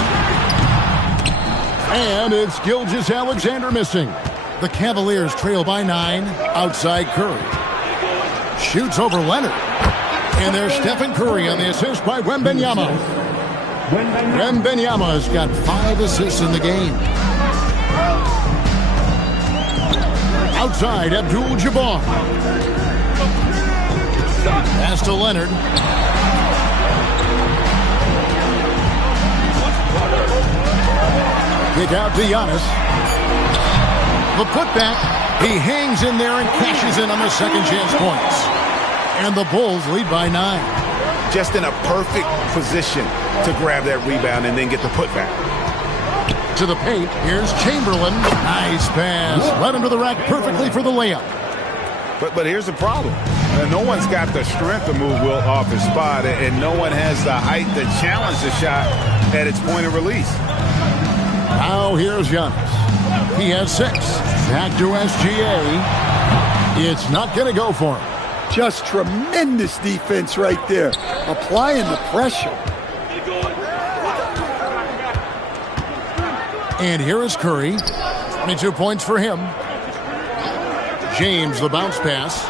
And it's Gilgeous-Alexander missing. The Cavaliers trail by 9 outside Curry. Shoots over Leonard. And there's Stephen Curry on the assist by Wembanyama. Wembanyama's got 5 assists in the game. Outside, Abdul-Jabbar. Pass to Leonard. Kick out to Giannis. The putback. He hangs in there and cashes in on the second chance points. And the Bulls lead by 9. Just in a perfect position to grab that rebound and then get the putback. To the paint. Here's Chamberlain. Nice pass. Right under the rack perfectly for the layup. But here's the problem. No one's got the strength to move Wilt off his spot, and no one has the height to challenge the shot at its point of release. Now here's Giannis. He has 6. Back to SGA. It's not going to go for him. Just tremendous defense right there. Applying the pressure. And here is Curry. 22 points for him. James, the bounce pass.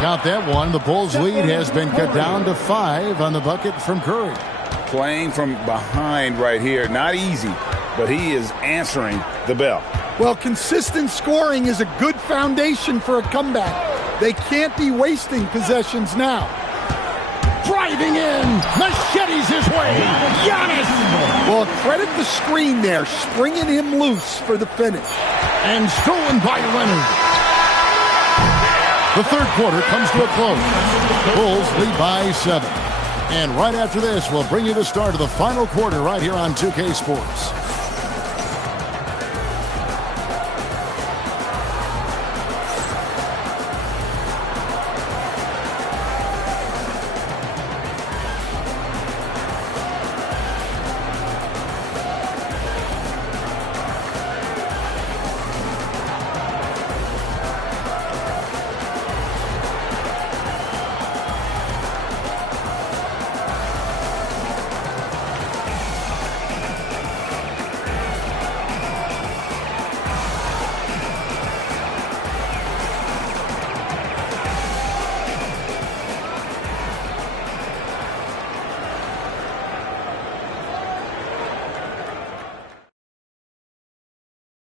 Got that one. The Bulls' lead has been cut down to 5 on the bucket from Curry. Playing from behind right here. Not easy, but he is answering the bell. Well, consistent scoring is a good foundation for a comeback. They can't be wasting possessions now. Driving in. Machetes his way. Giannis. Well, credit the screen there, springing him loose for the finish. And stolen by Leonard. The third quarter comes to a close. Bulls lead by 7. And right after this, we'll bring you the start of the final quarter right here on 2K Sports.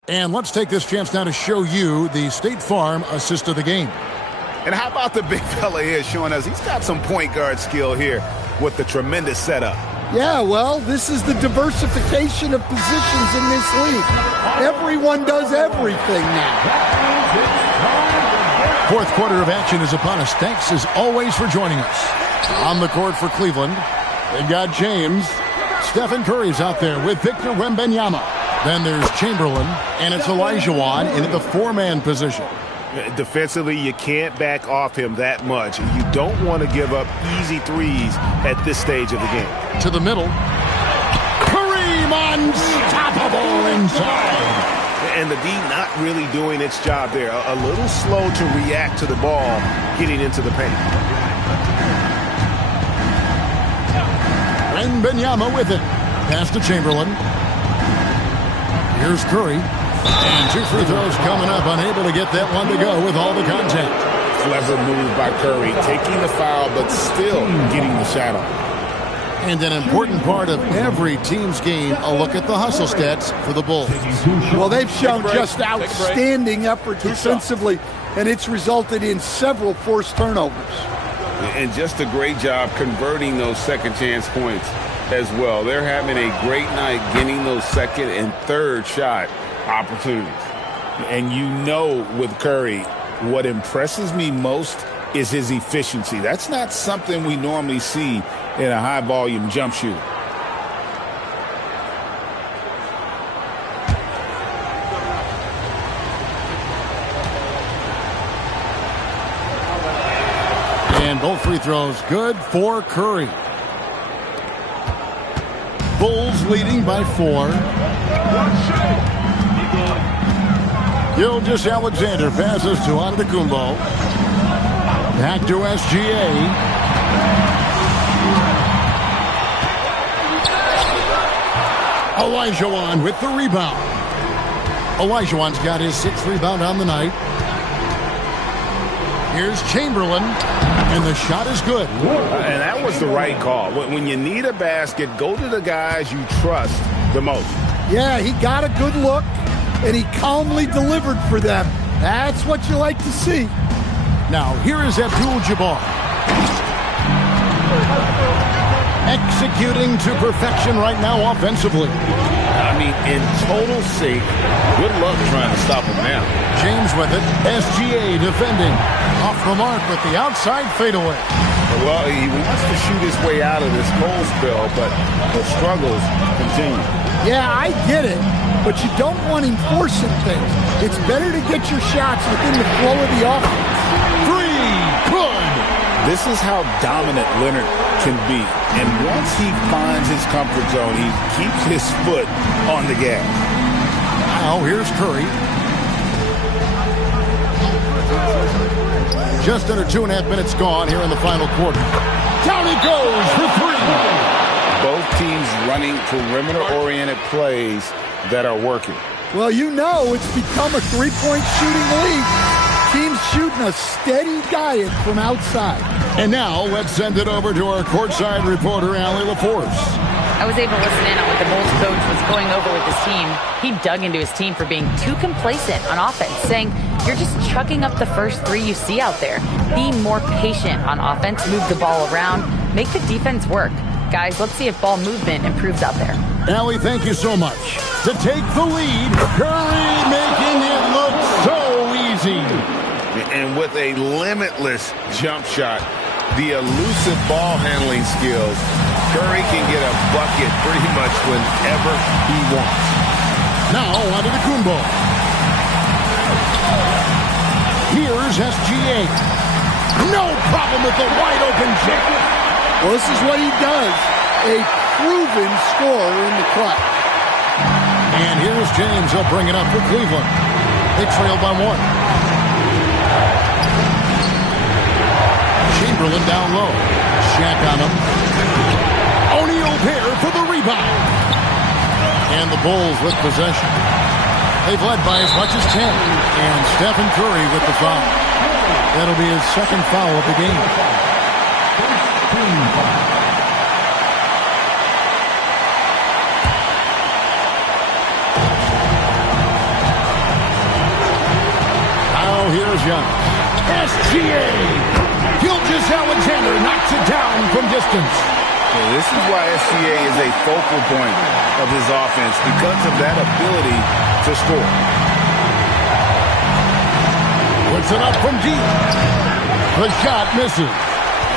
And let's take this chance now to show you the State Farm assist of the game. And how about the big fella here showing us he's got some point guard skill here with the tremendous setup. Yeah, well, this is the diversification of positions in this league. Everyone does everything now. Fourth quarter of action is upon us. Thanks as always for joining us. On the court for Cleveland, they've got James. Stephen Curry's out there with Victor Wembanyama. Then there's Chamberlain, and it's Olajuwon in the 4-man position. Defensively, you can't back off him that much. You don't want to give up easy threes at this stage of the game. To the middle. Kareem unstoppable inside. And the D not really doing its job there. A little slow to react to the ball getting into the paint. Wembanyama with it. Pass to Chamberlain. Here's Curry. And 2 free throws coming up. Unable to get that one to go with all the contact. Clever move by Curry. Taking the foul, but still getting the shot off. And an important part of every team's game, a look at the hustle stats for the Bulls. Well, they've shown just outstanding effort defensively, and it's resulted in several forced turnovers. And just a great job converting those second chance points as well. They're having a great night getting those second and third shot opportunities. And you know with Curry, what impresses me most is his efficiency. That's not something we normally see in a high-volume jump shooter. And both free throws good for Curry. Bulls leading by 4. Gilgeous-Alexander passes to Antetokounmpo. Back to SGA. Olajuwon with the rebound. Olajuwon's got his 6th rebound on the night. Here's Chamberlain, and the shot is good. And that was the right call. When you need a basket, go to the guys you trust the most. Yeah, he got a good look, and he calmly delivered for them. That's what you like to see. Now, here is Abdul-Jabbar. Executing to perfection right now offensively. I mean, in total sync. Good luck trying to stop him now. James with it. SGA defending. Off the mark with the outside fadeaway. Well, he wants to shoot his way out of this cold spell, but the struggles continue. Yeah, I get it, but you don't want him forcing things. It's better to get your shots within the flow of the offense. Three, good. This is how dominant Leonard can be. And once he finds his comfort zone, he keeps his foot on the gas. Now here's Curry. Just under 2.5 minutes gone here in the final quarter. Down he goes for three. Both teams running perimeter-oriented plays that are working. Well, you know it's become a three-point shooting league. Teams shooting a steady diet from outside. And now let's send it over to our courtside reporter, Allie LaForce. I was able to listen in on what the Bulls coach was going over with his team. He dug into his team for being too complacent on offense, saying, you're just chucking up the first three you see out there. Be more patient on offense, move the ball around, make the defense work. Guys, let's see if ball movement improves out there. Allie, thank you so much. To take the lead, Curry making it look so easy. And with a limitless jump shot, the elusive ball handling skills, Curry can get a bucket pretty much whenever he wants. Now on to the Kumbo. Here's SGA. No problem with the wide open jam. Well, this is what he does. A proven scorer in the clutch. And here's James. He'll bring it up for Cleveland. They trail by one. Chamberlain down low. Shaq on him. O'Neal there for the rebound. And the Bulls with possession. They've led by as much as 10. And Stephen Curry with the foul. That'll be his second foul of the game. Now here's Young. SGA. Gilgeous-Alexander knocks it down from distance. Well, this is why SGA is a focal point of his offense, because of that ability to score. Puts it up from deep. The shot misses.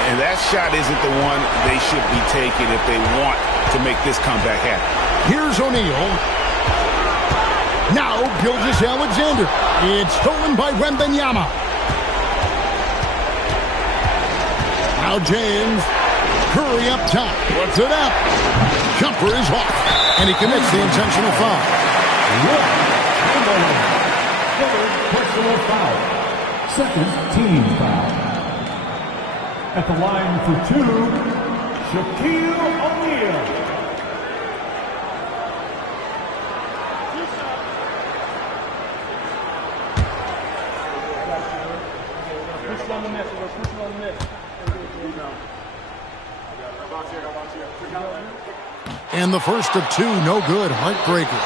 And that shot isn't the one they should be taking if they want to make this comeback happen. Here's O'Neal. Now Gilgeous-Alexander. It's stolen by Wembanyama. Now James. Curry up top. Puts it up. Jumper is off. And he commits the intentional foul. Third personal foul. Second team foul. At the line for two, Shaquille O'Neal. And the first of two, no good. Heartbreaker.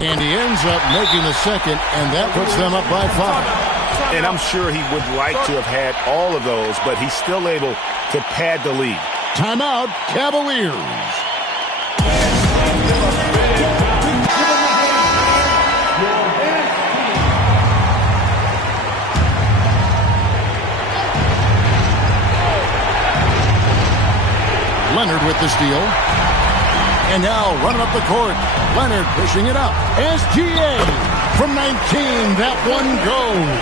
And he ends up making the second, and that puts them up by 5. And I'm sure he would like to have had all of those, but he's still able to pad the lead. Timeout, Cavaliers. Leonard with the steal. And now running up the court. Leonard pushing it up. SGA from 19. That one goes.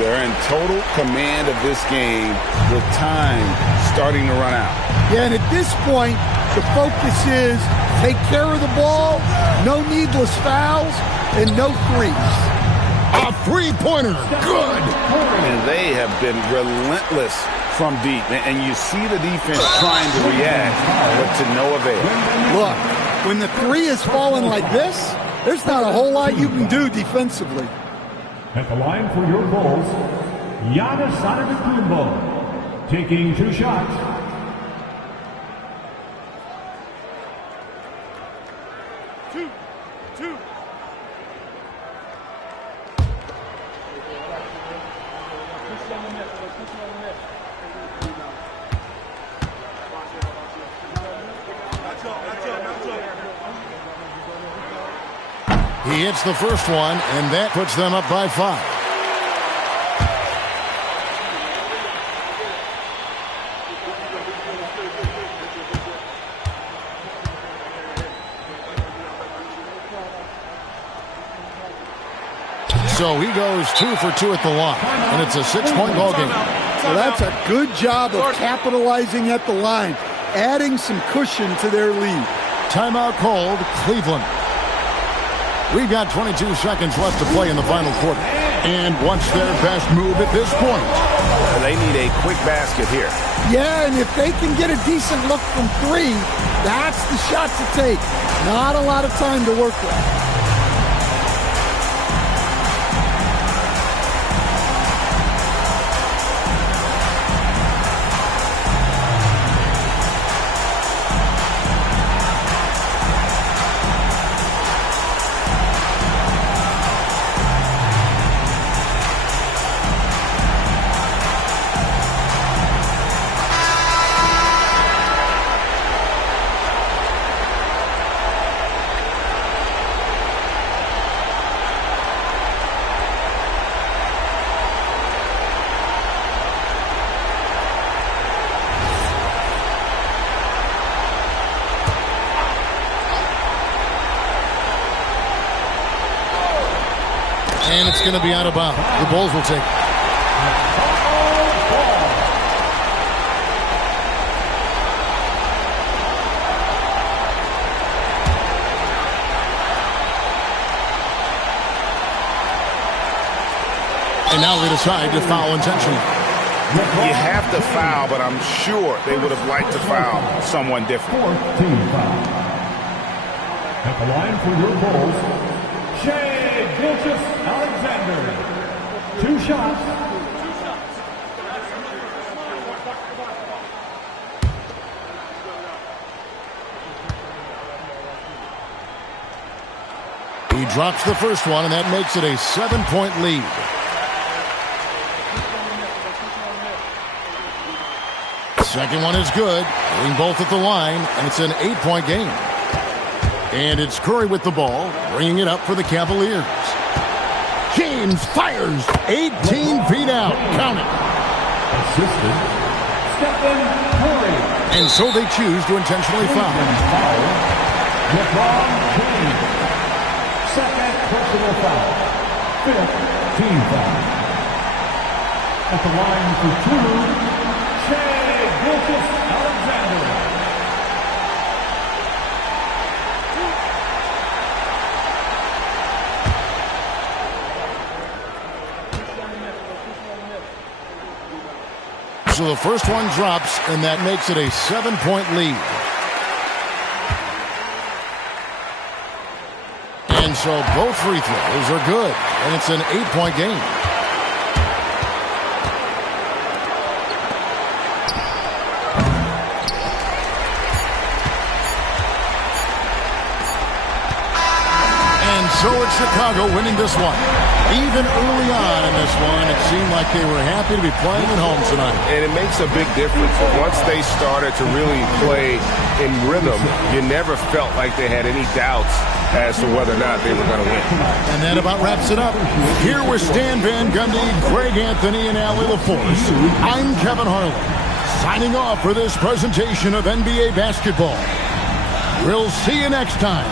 They're in total command of this game with time starting to run out. Yeah, and at this point, the focus is take care of the ball, no needless fouls, and no threes. A three-pointer. Good. And they have been relentless from deep. And you see the defense trying to react, but to no avail. Look, when the three is falling like this, there's not a whole lot you can do defensively. At the line for your Bulls, Giannis Antetokounmpo, taking 2 shots. Two. He hits the first one, and that puts them up by 5. So he goes 2 for 2 at the line, and it's a 6-point ball game. So that's a good job of capitalizing at the line, adding some cushion to their lead. Timeout called, Cleveland. We've got 22 seconds left to play in the final quarter. And what's their best move at this point? They need a quick basket here. Yeah, and if they can get a decent look from 3, that's the shot to take. Not a lot of time to work with. And it's going to be out of bounds. The Bulls will take it. And now they decide to foul intentionally. You have to foul, but I'm sure they would have liked to foul someone different. Team foul. At the line for your Bulls, Shai Gilgeous-Alexander. 2 shots. He drops the first one, and that makes it a 7-point lead. Second one is good. Hitting both at the line, and it's an 8-point game. And it's Curry with the ball, bringing it up for the Cavaliers. James fires 18 feet out. Count it. Assisted Stephen Curry. And so they choose to intentionally foul. LeBron James. Second personal foul. 5th team foul. At the line for 2, Shai Gilgeous-Alexander. So the first one drops, and that makes it a 7-point lead. And so both free throws are good, and it's an 8-point game. And so it's Chicago winning this one. Even early on in this one, it seemed like they were happy to be playing at home tonight. And it makes a big difference. Once they started to really play in rhythm, you never felt like they had any doubts as to whether or not they were going to win. And that about wraps it up. Here with Stan Van Gundy, Greg Anthony, and Allie LaForce, I'm Kevin Harlan, signing off for this presentation of NBA basketball. We'll see you next time.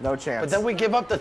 No chance. But then we give up the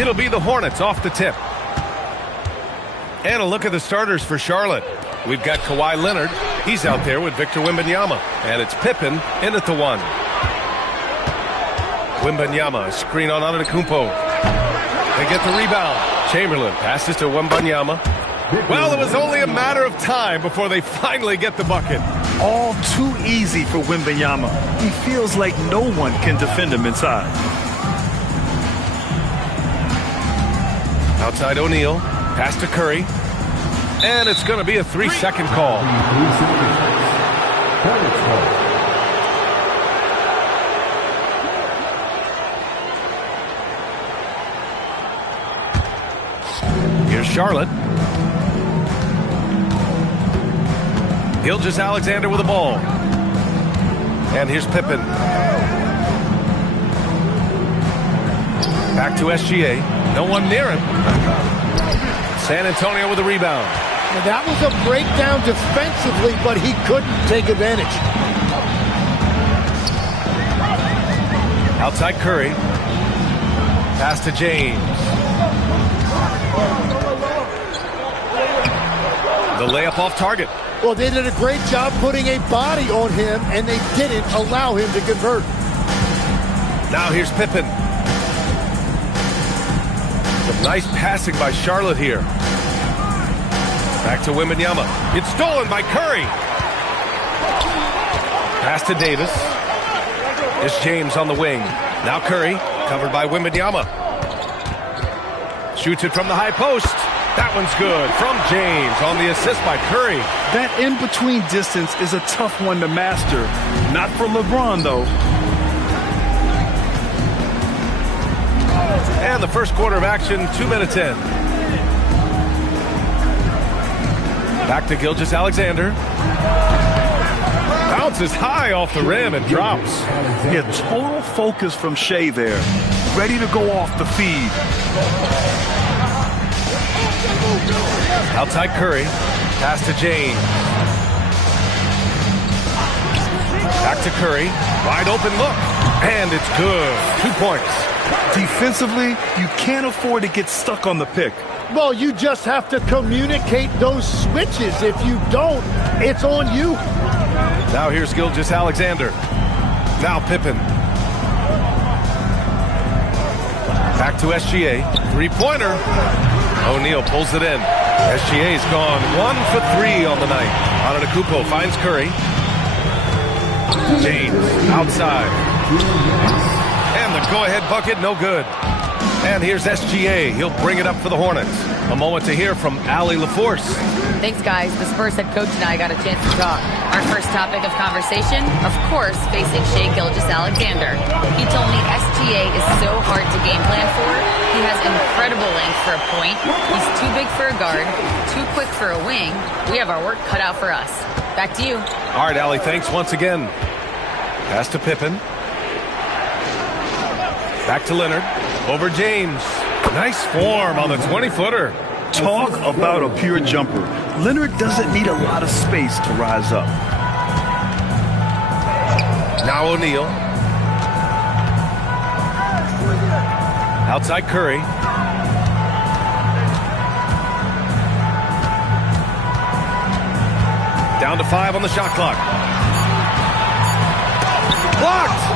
It'll be the Hornets off the tip. And a look at the starters for Charlotte. We've got Kawhi Leonard. He's out there with Victor Wembanyama. And it's Pippen in at the 1. Wembanyama, a screen on Antetokounmpo. They get the rebound. Chamberlain passes to Wembanyama. Well, it was only a matter of time before they finally get the bucket. All too easy for Wembanyama. He feels like no one can defend him inside. Outside O'Neal. Pass to Curry. And it's going to be a 3-second call. Here's Charlotte. Gilgeous-Alexander with the ball. And here's Pippen. Back to SGA. No one near him. San Antonio with the rebound. Now that was a breakdown defensively, but he couldn't take advantage. Outside Curry. Pass to James. The layup off target. Well, they did a great job putting a body on him, and they didn't allow him to convert. Now here's Pippen. Some nice passing by Charlotte here. Back to Wembanyama. It's stolen by Curry. Pass to Davis. It's James on the wing. Now Curry, covered by Wembanyama. Shoots it from the high post. That one's good from James on the assist by Curry. That in-between distance is a tough one to master. Not for LeBron, though. And the first quarter of action, 2 minutes in. Back to Gilgeous-Alexander. Bounces high off the rim and drops. Yeah, total focus from Shea there. Ready to go off the feed. Outside Curry. Pass to James. Back to Curry. Wide open look. And it's good. 2 points. Defensively, you can't afford to get stuck on the pick. Well, you just have to communicate those switches. If you don't, it's on you. Now here's Gilgeous-Alexander. Now Pippen. Back to SGA. Three-pointer. O'Neal pulls it in. SGA's gone 1 for 3 on the night. Antetokounmpo finds Curry. James outside. And the go-ahead bucket, no good. And here's SGA. He'll bring it up for the Hornets. A moment to hear from Allie LaForce. Thanks, guys. The Spurs head coach and I got a chance to talk. Our first topic of conversation, of course, facing Shea Gilgeous-Alexander. He told me SGA is so hard to game plan for. He has incredible length for a point. He's too big for a guard, too quick for a wing. We have our work cut out for us. Back to you. All right, Allie, thanks once again. Pass to Pippen. Back to Leonard. Over James. Nice form on the 20-footer. Talk about a pure jumper. Leonard doesn't need a lot of space to rise up. Now O'Neal. Outside Curry. Down to 5 on the shot clock. Blocked!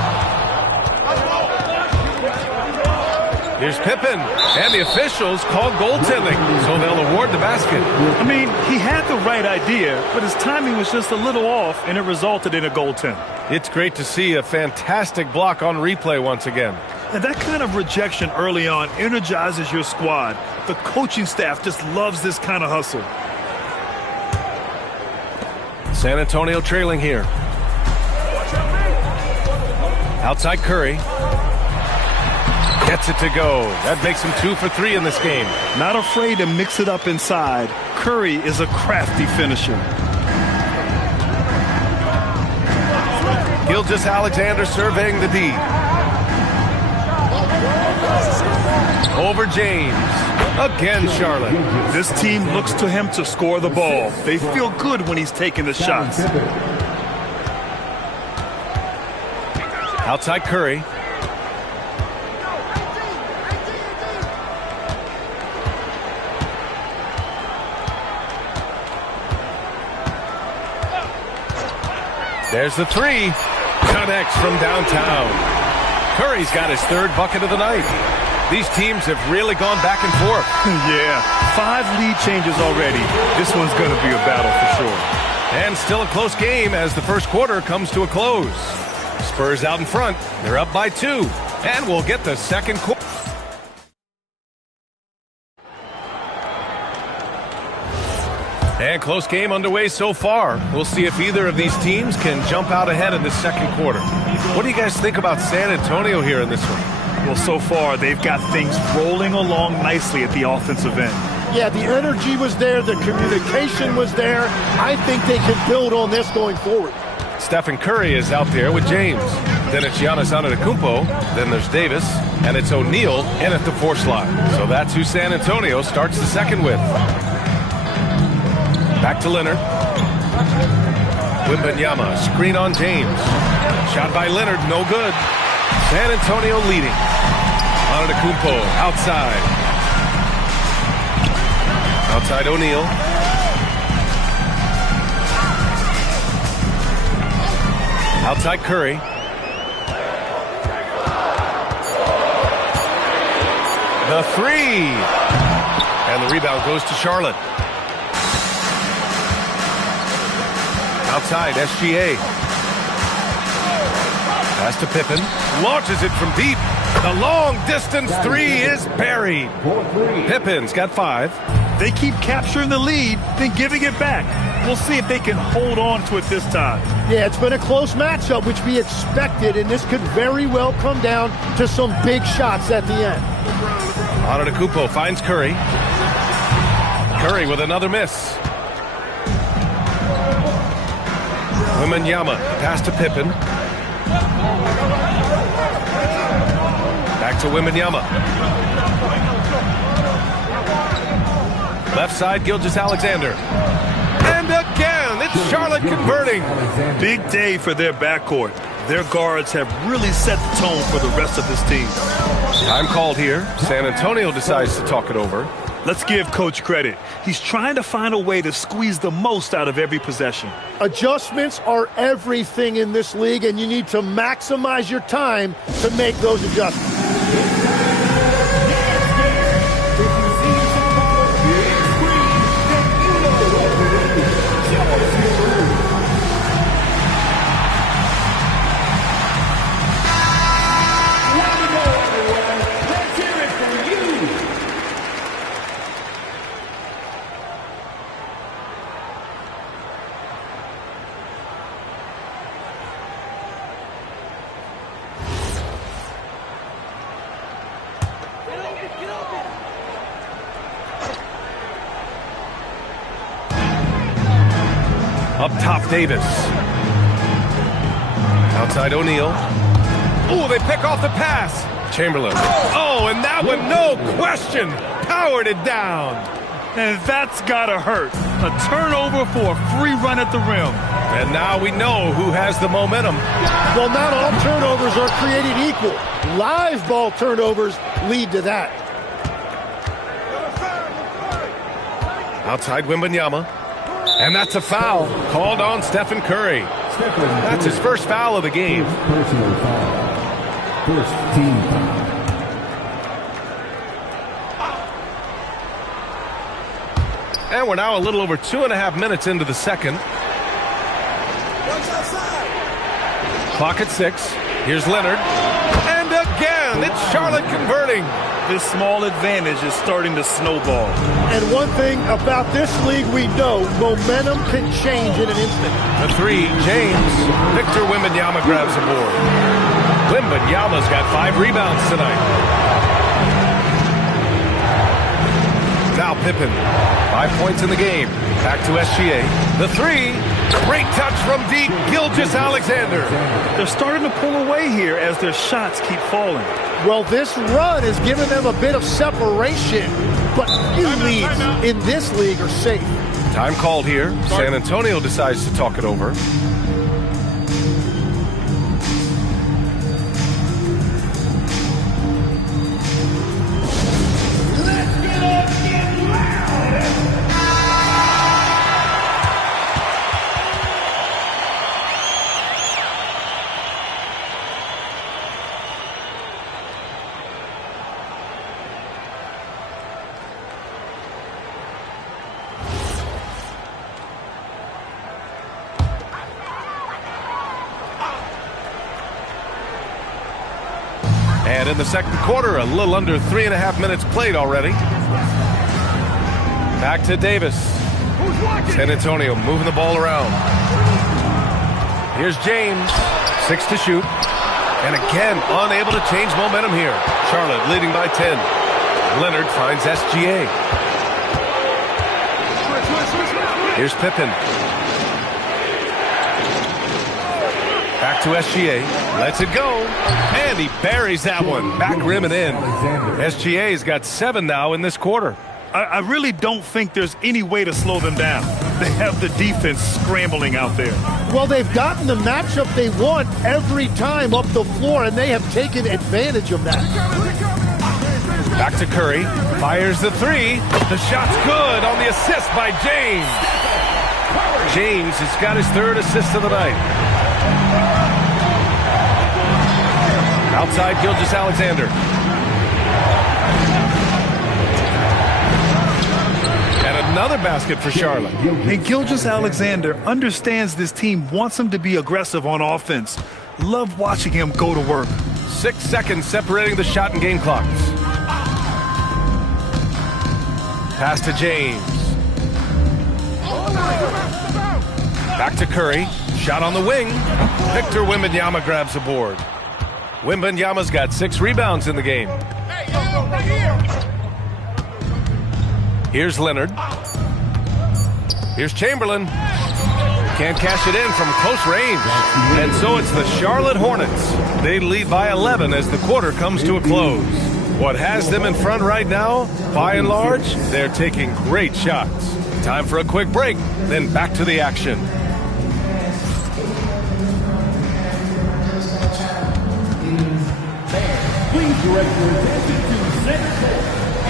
Here's Pippen, and the officials call goaltending, so they'll award the basket. I mean, he had the right idea, but his timing was just a little off, and it resulted in a goaltend. It's great to see a fantastic block on replay once again. And that kind of rejection early on energizes your squad. The coaching staff just loves this kind of hustle. San Antonio trailing here. Outside Curry. Gets it to go. That makes him 2 for 3 in this game. Not afraid to mix it up inside. Curry is a crafty finisher. Gilgeous-Alexander surveying the D. Over James. Again, Charlotte. This team looks to him to score the ball. They feel good when he's taking the shots. Outside Curry. There's the three. Connects from downtown. Curry's got his third bucket of the night. These teams have really gone back and forth. Yeah, 5 lead changes already. This one's going to be a battle for sure. And still a close game as the first quarter comes to a close. Spurs out in front. They're up by 2. And we'll get the second quarter. And close game underway so far. We'll see if either of these teams can jump out ahead in the second quarter. What do you guys think about San Antonio here in this one? Well, so far, they've got things rolling along nicely at the offensive end. Yeah, the energy was there. The communication was there. I think they can build on this going forward. Stephen Curry is out there with James. Then it's Giannis Antetokounmpo. Then there's Davis. And it's O'Neal in at the 4 slot. So that's who San Antonio starts the second with. Back to Leonard. Wembanyama, screen on James. Shot by Leonard, no good. San Antonio leading. Antetokounmpo outside. Outside O'Neal. Outside Curry. The three. And the rebound goes to Charlotte. Outside, SGA. Pass to Pippen. Launches it from deep. The long-distance three is buried. Pippen's got 5. They keep capturing the lead, then giving it back. We'll see if they can hold on to it this time. Yeah, it's been a close matchup, which we expected, and this could very well come down to some big shots at the end. Antetokounmpo finds Curry. Curry with another miss. Wembanyama, pass to Pippen. Back to Wembanyama. Left side, Gilgeous-Alexander. And again, it's Charlotte converting. Big day for their backcourt. Their guards have really set the tone for the rest of this team. Time called here. San Antonio decides to talk it over. Let's give Coach credit. He's trying to find a way to squeeze the most out of every possession. Adjustments are everything in this league, and you need to maximize your time to make those adjustments. Up top, Davis. Outside O'Neal. Oh, they pick off the pass. Chamberlain. Oh, and that one, no question, powered it down. And that's gotta hurt. A turnover for a free run at the rim. And now we know who has the momentum. Well, not all turnovers are created equal. Live ball turnovers lead to that. Outside Wembanyama. And that's a foul called on Stephen Curry. That's his first foul of the game. Personal foul. First team foul. And we're now a little over 2.5 minutes into the second. Clock at 6. Here's Leonard. And again, it's Charlotte converting. This small advantage is starting to snowball. And one thing about this league we know, momentum can change in an instant. The three, James. Victor Wembanyama grabs the board. Wembanyama's got 5 rebounds tonight. Now Pippen, 5 points in the game. Back to SGA. The three, great touch from deep, Gilgeous-Alexander. They're starting to pull away here as their shots keep falling. Well, this run has given them a bit of separation, but few leads in this league are safe. Time called here. San Antonio decides to talk it over. And in the second quarter, a little under 3.5 minutes played already. Back to Davis. San Antonio moving the ball around. Here's James. 6 to shoot. And again, unable to change momentum here. Charlotte leading by 10. Leonard finds SGA. Here's Pippen. Back to SGA. Lets it go. And he buries that one. Back rim and in. SGA's got 7 now in this quarter. I really don't think there's any way to slow them down. They have the defense scrambling out there. Well, they've gotten the matchup they want every time up the floor, and they have taken advantage of that. Back to Curry. Fires the 3. The shot's good on the assist by James. James has got his 3rd assist of the night. Outside Gilgeous-Alexander. And another basket for Charlotte. And Gilgeous-Alexander understands this team wants him to be aggressive on offense. Love watching him go to work. 6 seconds separating the shot and game clocks. Pass to James. Back to Curry. Shot on the wing. Victor Wembanyama grabs the board. Wembanyama's got 6 rebounds in the game. Here's Leonard. Here's Chamberlain. Can't cash it in from close range. And so it's the Charlotte Hornets. They lead by 11 as the quarter comes to a close. What has them in front right now, by and large, they're taking great shots. Time for a quick break, then back to the action. Please direct your attention to center court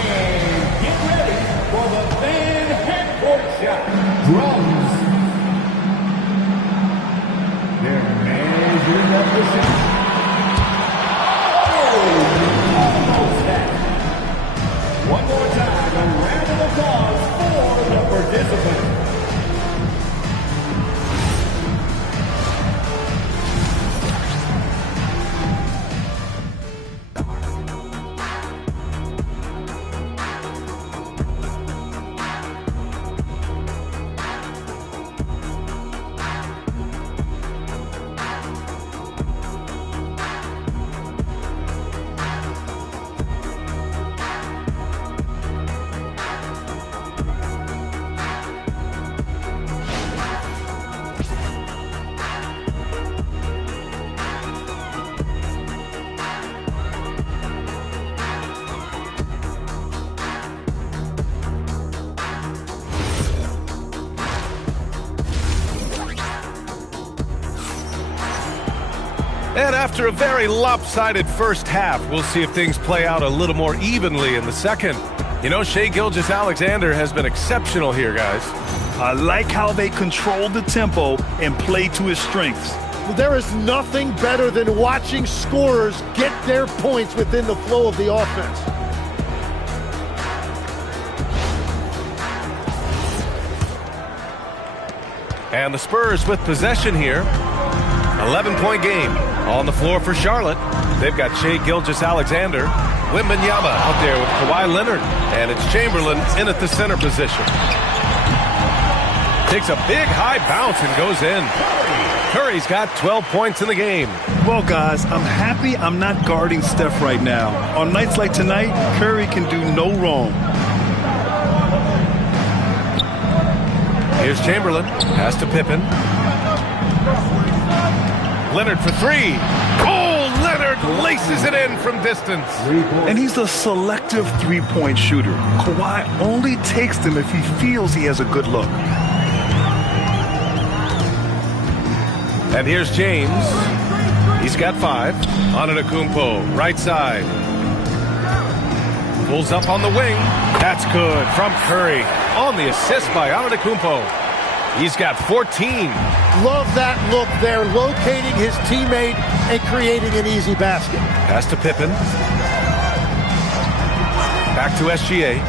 and get ready for the fan half-court shot. Drums. They're measuring up the shot. Almost had it. One more time, a round of applause for the participants. And after a very lopsided first half, we'll see if things play out a little more evenly in the second. You know, Shai Gilgeous-Alexander has been exceptional here, guys. I like how they control the tempo and play to his strengths. Well, there is nothing better than watching scorers get their points within the flow of the offense. And the Spurs with possession here. 11-point game on the floor for Charlotte. They've got Shai Gilgeous-Alexander, Wembanyama out there with Kawhi Leonard, and it's Chamberlain in at the center position. Takes a big high bounce and goes in. Curry's got 12 points in the game. Well, guys, I'm happy I'm not guarding Steph right now. On nights like tonight, Curry can do no wrong. Here's Chamberlain. Pass to Pippen. Leonard for 3. Oh, Leonard laces it in from distance. And he's a selective three-point shooter. Kawhi only takes them if he feels he has a good look. And here's James. He's got 5. Antetokounmpo, right side. Pulls up on the wing. That's good from Curry. On the assist by Antetokounmpo. He's got 14. Love that look there, locating his teammate and creating an easy basket. Pass to Pippen. Back to SGA.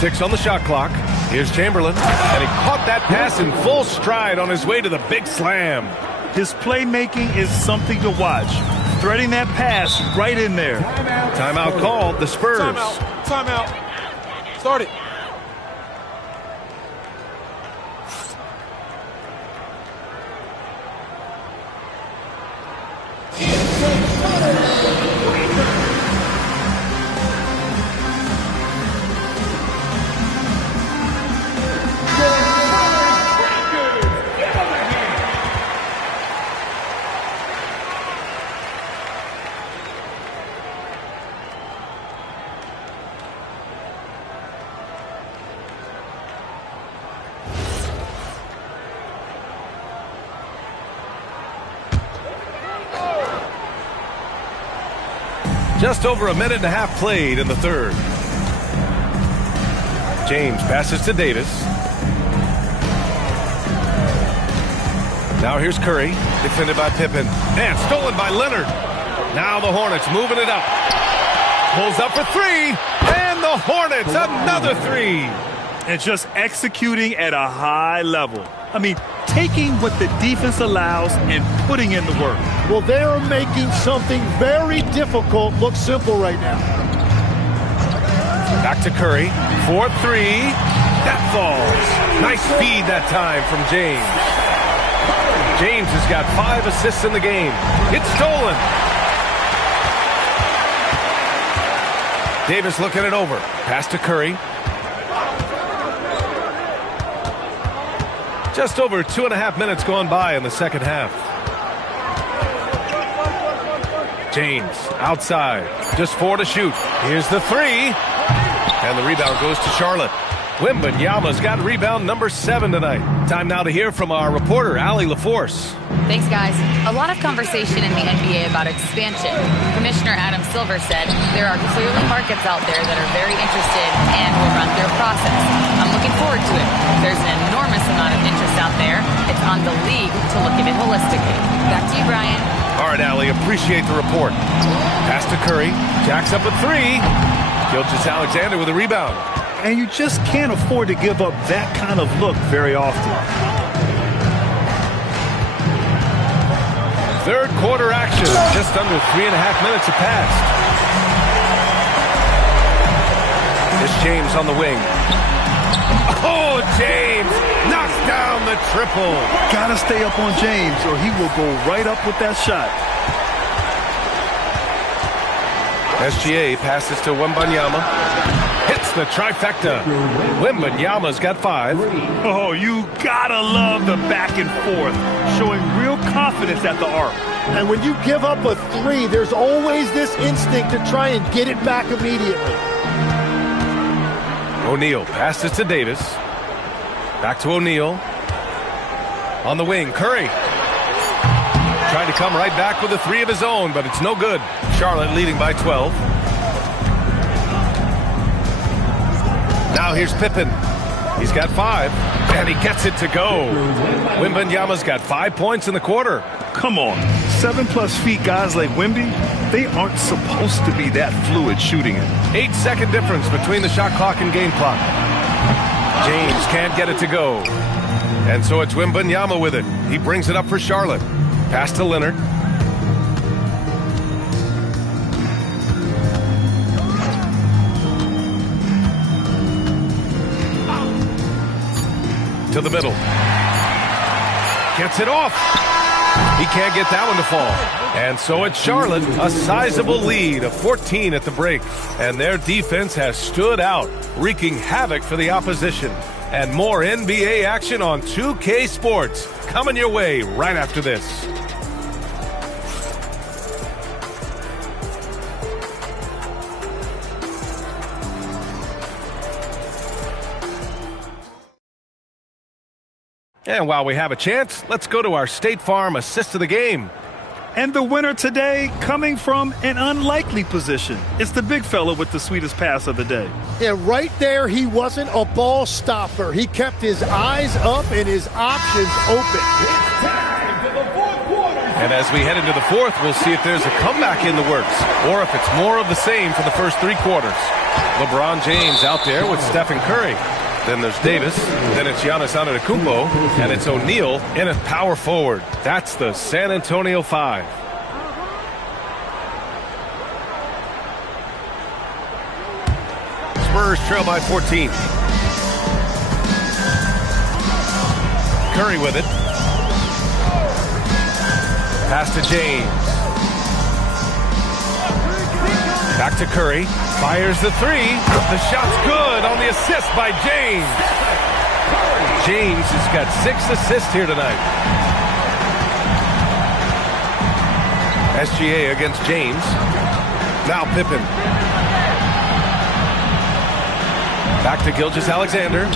6 on the shot clock. Here's Chamberlain. And he caught that pass in full stride on his way to the big slam. His playmaking is something to watch. Threading that pass right in there. Timeout called, the Spurs. Timeout. Start it. Just over a minute and a half played in the third. James passes to Davis. Now here's Curry, defended by Pippen. And stolen by Leonard. Now the Hornets moving it up. Pulls up for three. And the Hornets, another three. And just executing at a high level. I mean, taking what the defense allows and putting in the work. Well, they're making something very difficult look simple right now. Back to Curry. 4-3. That falls. Nice feed that time from James. James has got 5 assists in the game. It's stolen. Davis looking it over. Pass to Curry. Just over 2.5 minutes gone by in the second half. James outside. Just 4 to shoot. Here's the 3. And the rebound goes to Charlotte. Wembanyama's got rebound number 7 tonight. Time now to hear from our reporter, Allie LaForce. Thanks, guys. A lot of conversation in the NBA about expansion. Commissioner Adam Silver said there are clearly markets out there that are very interested and will run their process. I'm looking forward to it. There's an enormous amount of interest out there. It's on the league to look at it holistically. Back to you, Brian. All right, Allie, appreciate the report. Pass to Curry. Jacks up a 3. Gilgeous-Alexander with a rebound. And you just can't afford to give up that kind of look very often. Third quarter action. Just under 3.5 minutes have passed. Here's James on the wing. Oh, James knocks down the triple. Gotta stay up on James or he will go right up with that shot. SGA passes to Wembanyama. Hits the trifecta. Wembanyama's got 5. Oh, you gotta love the back and forth, showing real confidence at the arc. And when you give up a 3, there's always this instinct to try and get it back immediately. O'Neal passes to Davis. Back to O'Neal. On the wing, Curry. Trying to come right back with a 3 of his own, but it's no good. Charlotte leading by 12. Now here's Pippen. He's got 5, and he gets it to go. Wembanyama's got 5 points in the quarter. Come on, 7+ feet guys like Wemby, they aren't supposed to be that fluid shooting it. 8-second difference between the shot clock and game clock. James can't get it to go. And so it's Wembanyama with it. He brings it up for Charlotte. Pass to Leonard. To the middle. Gets it off. He can't get that one to fall. And so it's Charlotte, a sizable lead of 14 at the break. And their defense has stood out, wreaking havoc for the opposition. And more NBA action on 2K Sports coming your way right after this. And while we have a chance, let's go to our State Farm assist of the game. And the winner today coming from an unlikely position. It's the big fella with the sweetest pass of the day. Yeah, right there, he wasn't a ball stopper. He kept his eyes up and his options open. And as we head into the fourth, we'll see if there's a comeback in the works or if it's more of the same for the first 3 quarters. LeBron James out there with Stephen Curry. Then there's Davis. Then it's Giannis Antetokounmpo. And it's O'Neal in at power forward. That's the San Antonio 5. Spurs trail by 14. Curry with it. Pass to James. Back to Curry. Fires the three. The shot's good on the assist by James. James has got 6 assists here tonight. SGA against James. Now Pippen. Back to Gilgeous-Alexander.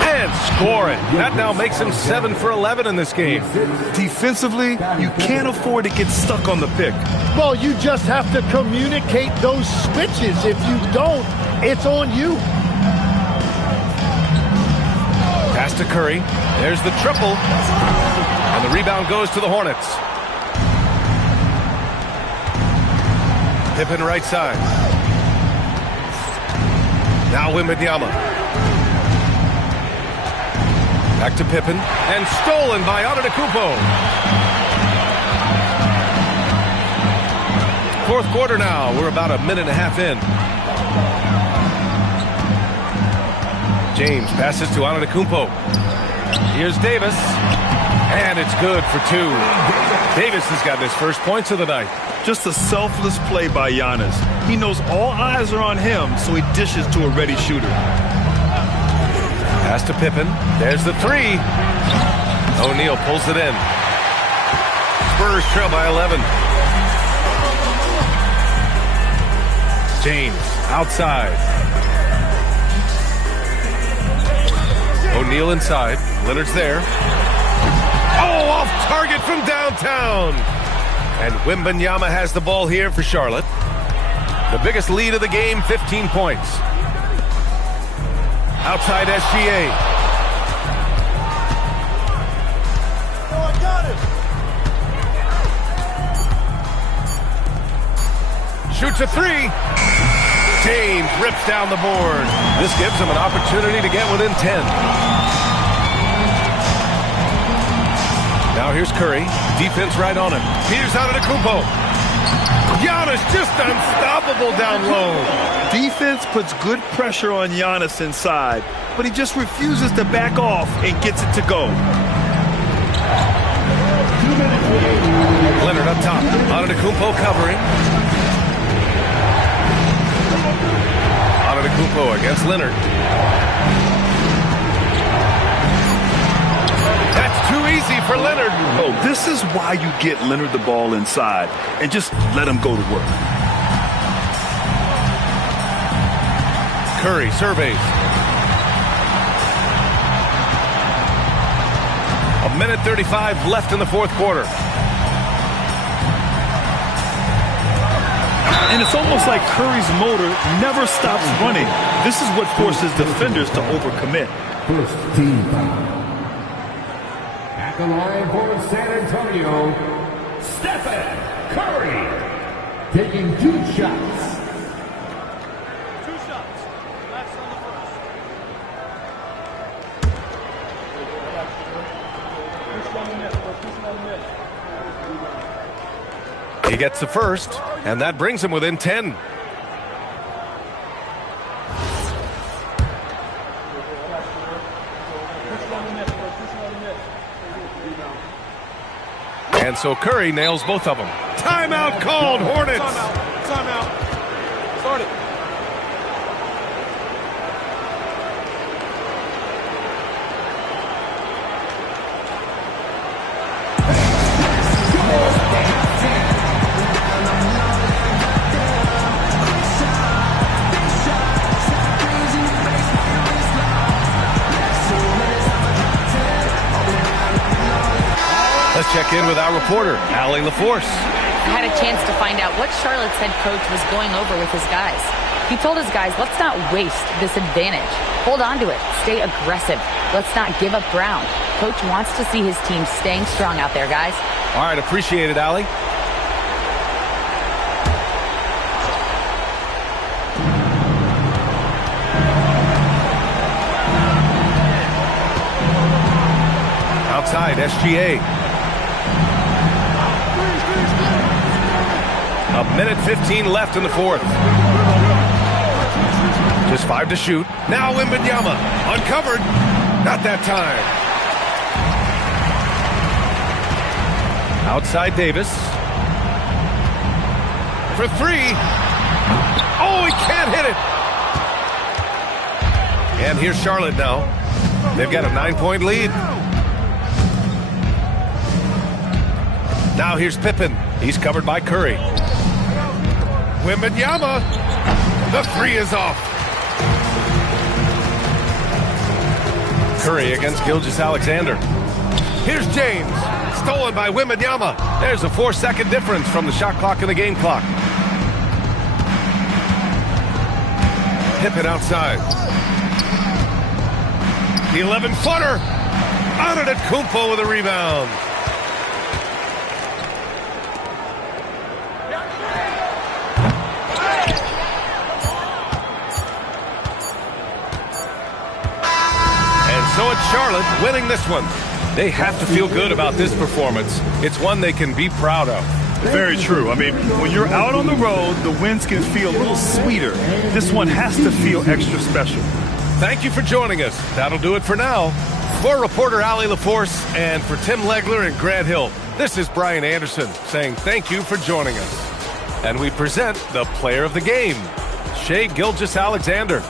And score it. That now makes him 7 for 11 in this game. Defensively, you can't afford to get stuck on the pick. Well, you just have to communicate those switches. If you don't, it's on you. Pass to Curry. There's the triple. And the rebound goes to the Hornets. Pippen right side. Now Wembanyama. Back to Pippen. And stolen by Antetokounmpo. Fourth quarter now. We're about a minute and a half in. James passes to Antetokounmpo. Here's Davis. And it's good for 2. Davis has got his first points of the night. Just a selfless play by Giannis. He knows all eyes are on him, so he dishes to a ready shooter. Pass to Pippen. There's the 3. O'Neal pulls it in. Spurs trail by 11. James outside. O'Neal inside. Leonard's there. Oh, off target from downtown. And Wembanyama has the ball here for Charlotte. The biggest lead of the game, 15 points. Outside SGA. Oh, I got it. Shoots a 3. James rips down the board. This gives him an opportunity to get within 10. Now here's Curry. Defense right on him. Here's Antetokounmpo. Giannis just unstoppable down low. Defense puts good pressure on Giannis inside, but he just refuses to back off and gets it to go. Leonard up top. Antetokounmpo covering. Antetokounmpo against Leonard. That's too easy for Leonard. Oh, this is why you get Leonard the ball inside and just let him go to work. Curry surveys. A minute 35 left in the fourth quarter. And it's almost like Curry's motor never stops running. This is what forces defenders to overcommit. First team foul. At the line for San Antonio, Stephen Curry, taking 2 shots. 2 shots. Last on the He gets the first, and that brings him within 10. And so Curry nails both of them. Timeout called, Hornets. Timeout. Start it. Let's check in with our reporter, Allie LaForce. I had a chance to find out what Charlotte's head coach was going over with his guys. He told his guys, let's not waste this advantage. Hold on to it. Stay aggressive. Let's not give up ground. Coach wants to see his team staying strong out there, guys. All right, appreciate it, Allie. outside, SGA. A minute 15 left in the fourth. Just 5 to shoot. Now Wembanyama uncovered. Not that time. Outside Davis. For 3. Oh, he can't hit it. And here's Charlotte now. They've got a 9-point lead. Now here's Pippen. He's covered by Curry. Wembanyama. The 3 is off. Curry against Gilgeous-Alexander. Here's James. Stolen by Wembanyama. There's a 4-second difference from the shot clock and the game clock. Pippen outside. The 11-footer. Antetokounmpo with a rebound. So it's Charlotte winning this one. They have to feel good about this performance. It's one they can be proud of. Very true. I mean, when you're out on the road, the wins can feel a little sweeter. This one has to feel extra special. Thank you for joining us. That'll do it for now. For reporter Allie LaForce and for Tim Legler and Grant Hill, this is Brian Anderson saying thank you for joining us. And we present the player of the game, Shai Gilgeous-Alexander.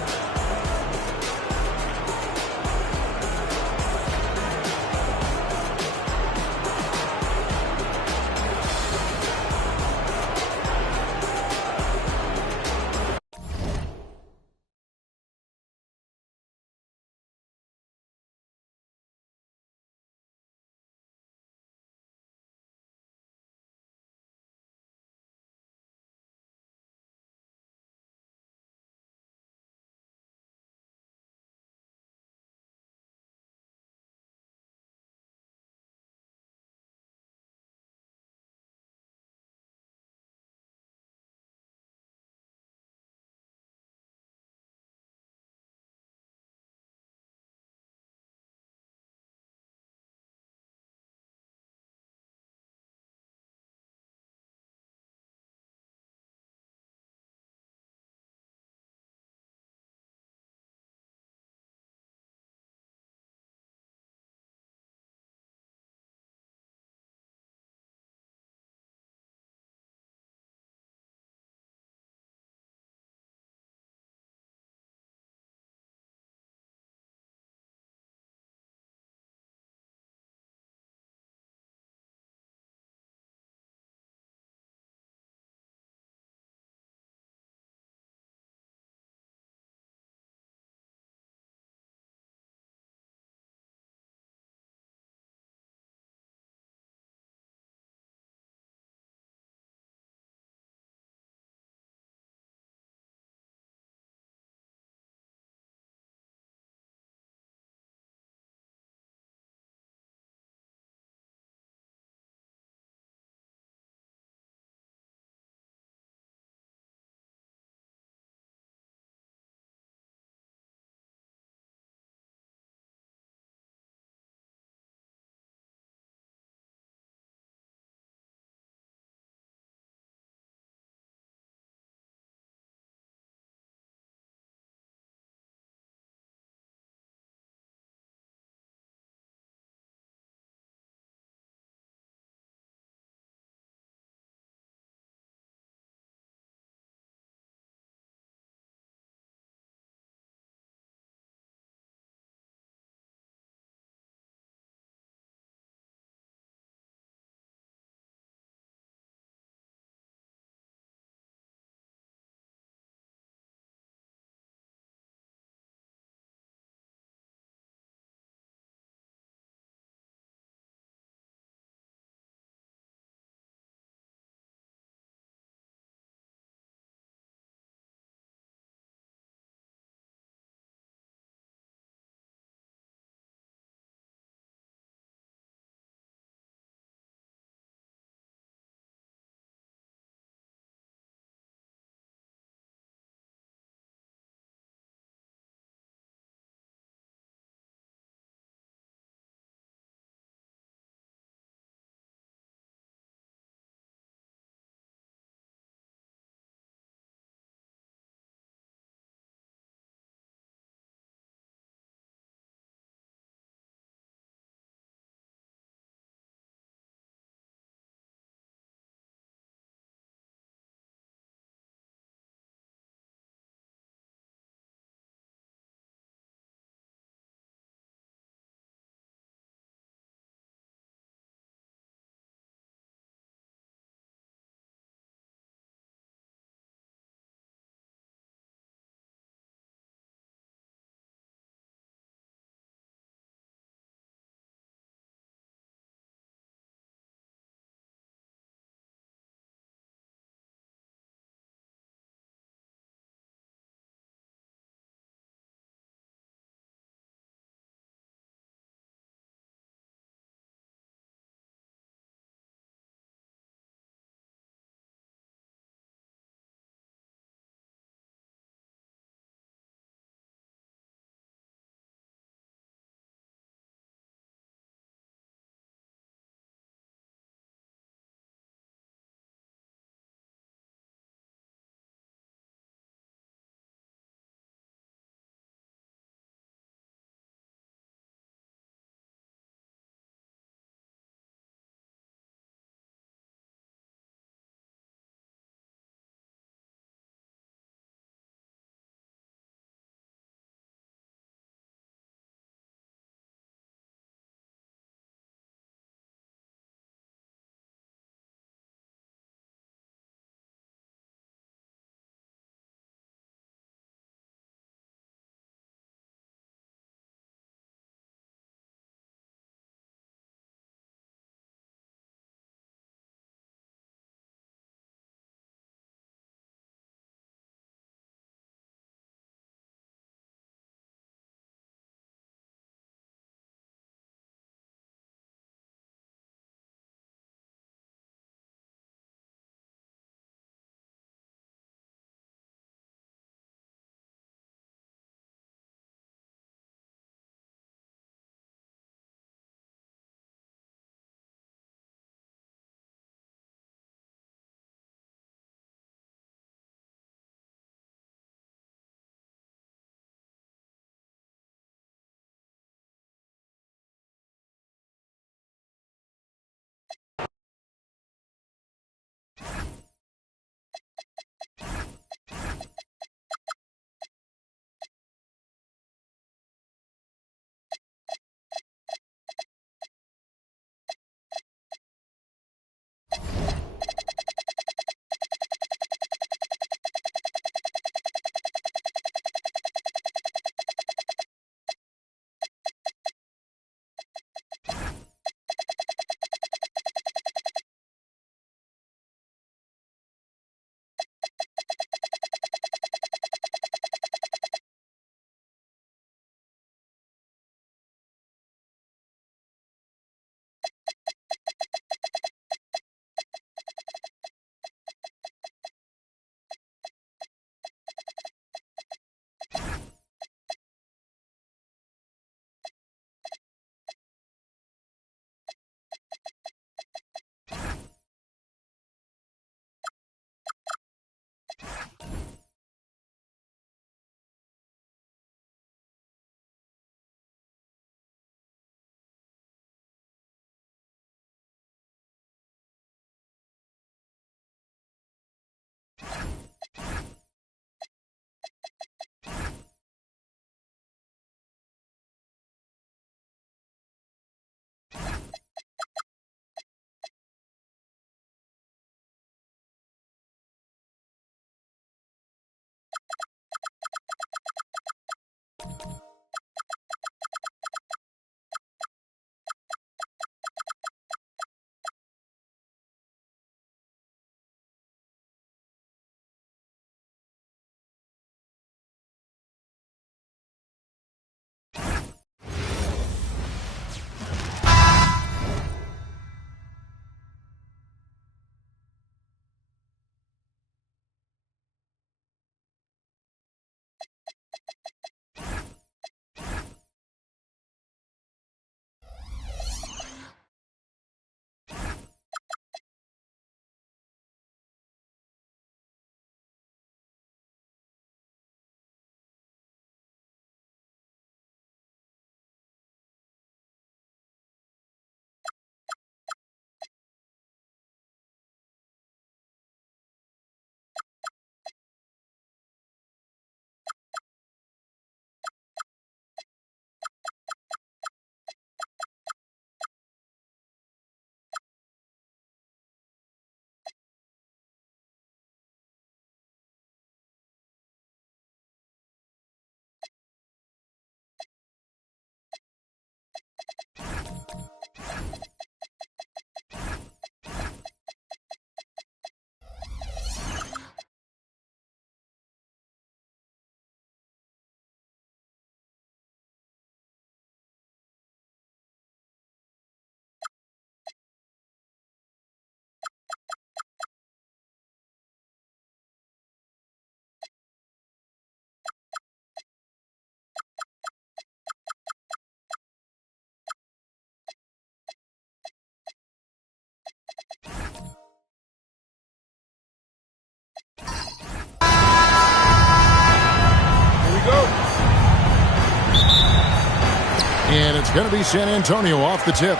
going to be San Antonio off the tip.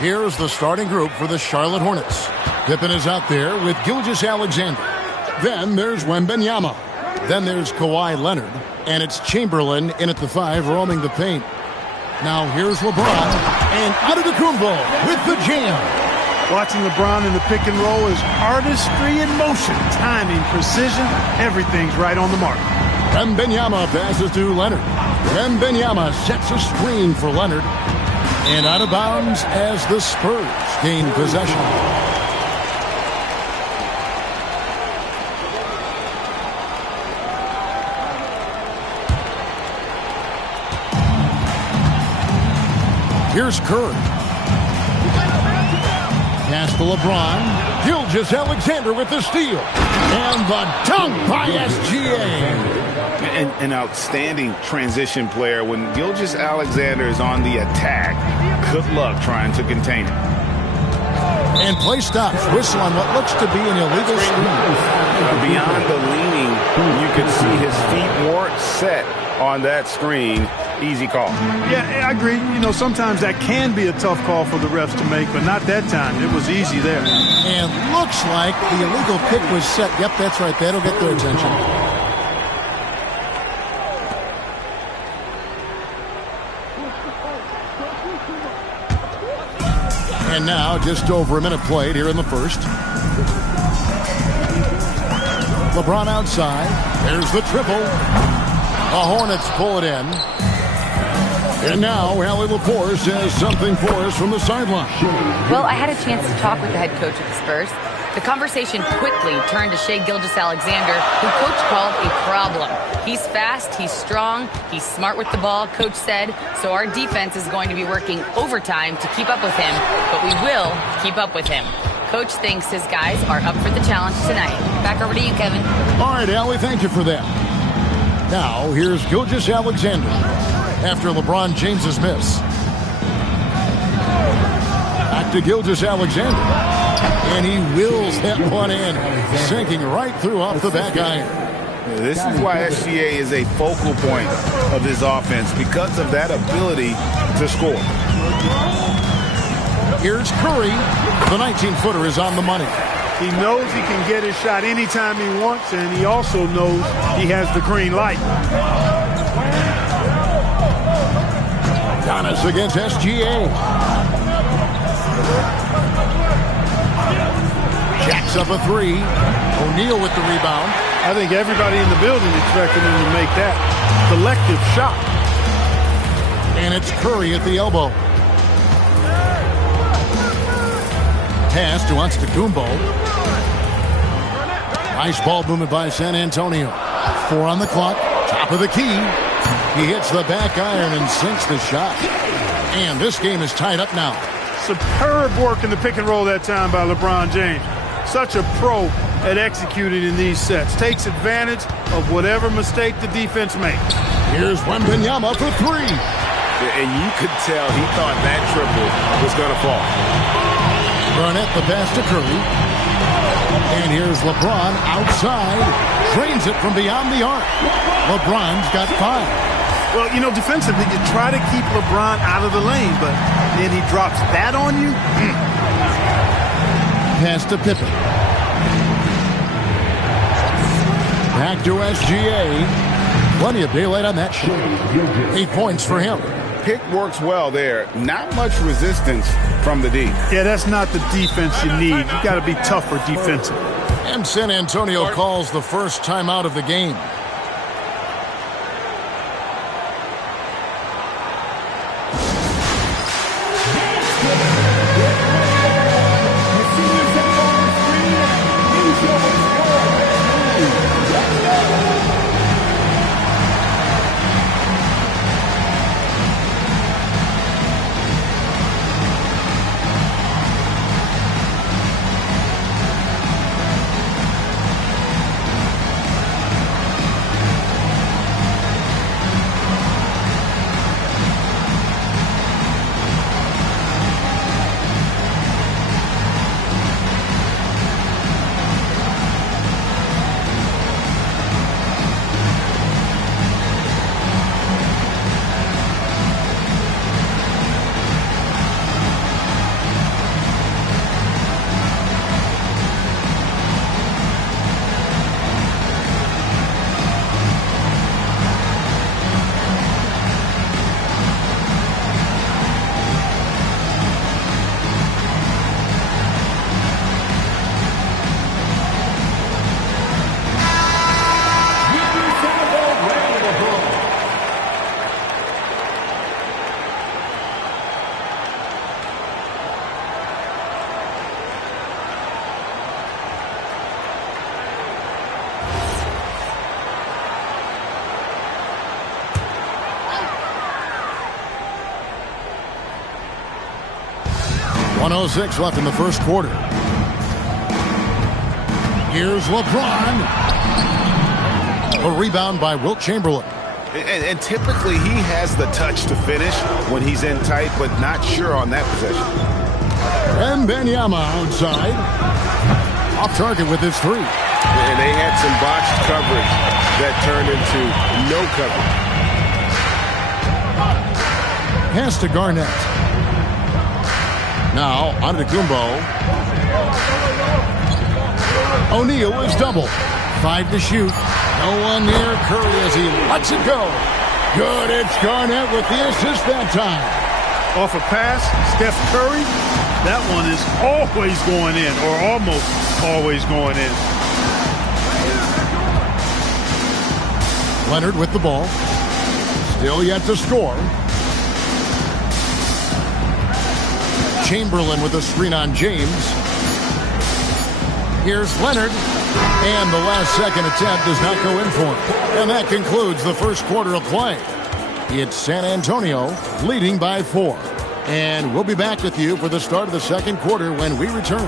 Here's the starting group for the Charlotte Hornets. Pippen is out there with Gilgeous-Alexander. Then there's Wembanyama. Then there's Kawhi Leonard. And it's Chamberlain in at the 5 roaming the paint. Now here's LeBron. And Antetokounmpo with the jam. Watching LeBron in the pick and roll is artistry in motion. Timing, precision, everything's right on the mark. Wembanyama passes to Leonard. Wembanyama sets a screen for Leonard. And out of bounds as the Spurs gain possession. Here's Curry. Pass to LeBron. Gilgeous-Alexander with the steal. And the dunk by SGA. An outstanding transition player. When Gilgeous-Alexander is on the attack, good luck trying to contain it. And play stops. Whistle on what looks to be an illegal screen. Beyond the leaning, you can see his feet weren't set on that screen. Easy call. Yeah, I agree. You know, sometimes that can be a tough call for the refs to make, but not that time. It was easy there. And looks like the illegal pick was set. Yep, that's right. That'll get their attention. And now, just over a minute played here in the first. LeBron outside. There's the triple. The Hornets pull it in. And now, Allie Lepore says something for us from the sideline. Well, I had a chance to talk with the head coach of the Spurs. The conversation quickly turned to Shai Gilgeous-Alexander, who Coach called a problem. He's fast, he's strong, he's smart with the ball, Coach said, so our defense is going to be working overtime to keep up with him, but we will keep up with him. Coach thinks his guys are up for the challenge tonight. Back over to you, Kevin. All right, Allie, thank you for that. Now, here's Gilgeous-Alexander after LeBron James's miss. Back to Gilgeous-Alexander. And he wills that one in, sinking right through off the back iron. This is why SGA is a focal point of his offense, because of that ability to score. Here's Curry. The 19-footer is on the money. He knows he can get his shot anytime he wants, and he also knows he has the green light. Giannis against SGA. Jacks up a 3. O'Neal with the rebound. I think everybody in the building expected him to make that collective shot. And it's Curry at the elbow. Pass to Antetokounmpo. Nice ball movement by San Antonio. 4 on the clock. Top of the key. He hits the back iron and sinks the shot. And this game is tied up now. Superb work in the pick and roll that time by LeBron James. Such a pro at executing in these sets. Takes advantage of whatever mistake the defense makes. Here's Wembanyama for 3. And you could tell he thought that triple was going to fall. Garnett the pass to Curry. And here's LeBron outside. Drains it from beyond the arc. LeBron's got 5. Well, you know, defensively, you try to keep LeBron out of the lane, but then he drops that on you. Pass to Pippen. Back to SGA. Plenty of daylight on that shot. 8 points for him. Pick works well there. Not much resistance from the D. Yeah, that's not the defense you need. You got to be tougher defensively. And San Antonio calls the first timeout of the game. 1:06 left in the first quarter. Here's LeBron. A rebound by Wilt Chamberlain. And typically he has the touch to finish when he's in tight, but not sure on that possession. Wembanyama outside. Off target with his three. And they had some botched coverage that turned into no coverage. Pass to Garnett. Now, Antetokounmpo. O'Neal is double. 5 to shoot. No one near Curry as he lets it go. Good. It's Garnett with the assist that time. Off a pass, Steph Curry. That one is always going in, or almost always going in. Leonard with the ball. Still yet to score. Chamberlain with a screen on James. Here's Leonard. And the last second attempt does not go in for him. And that concludes the first quarter of play. It's San Antonio leading by 4. And we'll be back with you for the start of the second quarter when we return.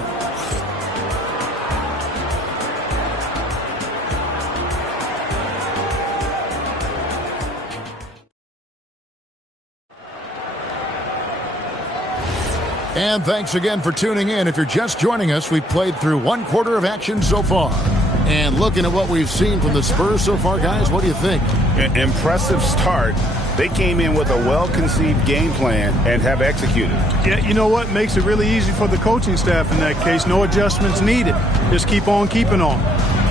And thanks again for tuning in. If you're just joining us, we've played through 1 quarter of action so far. And looking at what we've seen from the Spurs so far, guys, what do you think? Impressive start. They came in with a well-conceived game plan and have executed. Yeah, you know what? Makes it really easy for the coaching staff in that case. No adjustments needed. Just keep on keeping on.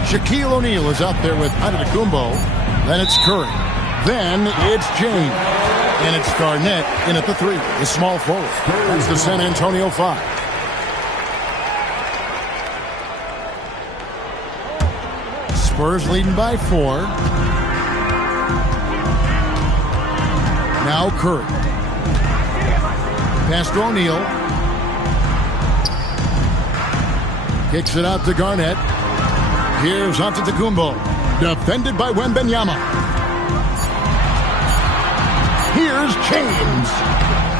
Shaquille O'Neal is out there with Antetokounmpo. Then it's Curry. Then it's James. And it's Garnett in at the 3, the small forward. That's the San Antonio 5. Spurs leading by 4. Now Curry. Pass to O'Neal. Kicks it out to Garnett. Here's Antetokounmpo. Defended by Wembanyama. Here's James.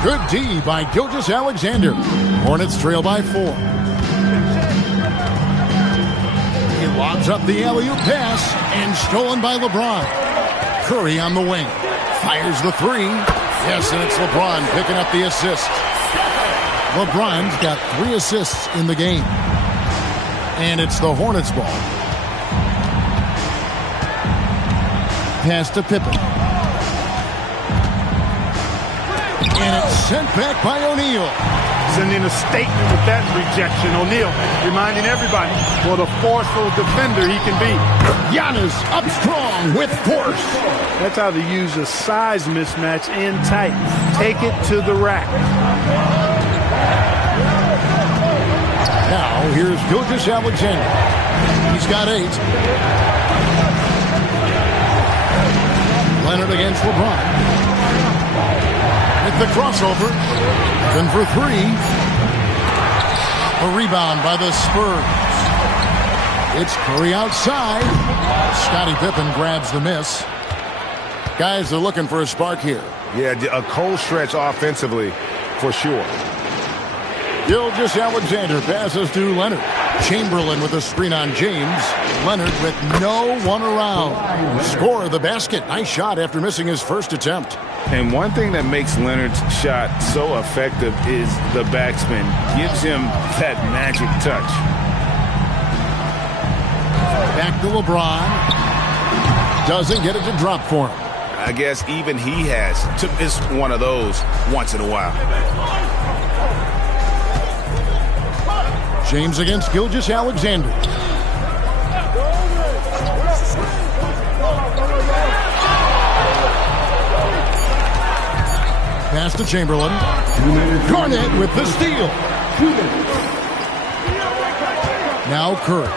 Good D by Gilgeous-Alexander. Hornets trail by 4. He lobs up the alley-oop pass and stolen by LeBron. Curry on the wing. Fires the 3. Yes, and it's LeBron picking up the assist. LeBron's got 3 assists in the game. And it's the Hornets ball. Pass to Pippen. And it's sent back by O'Neal. Sending a statement with that rejection. O'Neal reminding everybody what a forceful defender he can be. Giannis up strong with force. That's how to use a size mismatch in tight. Take it to the rack. Now here's Gilgeous-Alexander. He's got 8. Leonard against LeBron. The crossover, then for 3. A rebound by the Spurs. It's Curry outside. Scottie Pippen grabs the miss. Guys are looking for a spark here. Yeah, a cold stretch offensively for sure. Gilgeous-Alexander passes to Leonard. Chamberlain with a screen on James. Leonard with no one around. Score the basket. Nice shot after missing his first attempt. And one thing that makes Leonard's shot so effective is the backspin. Gives him that magic touch. Back to LeBron. Doesn't get it to drop for him. I guess even he has to miss one of those once in a while. James against Gilgeous-Alexander. Pass to Chamberlain. Garnett with the steal. Now Curry.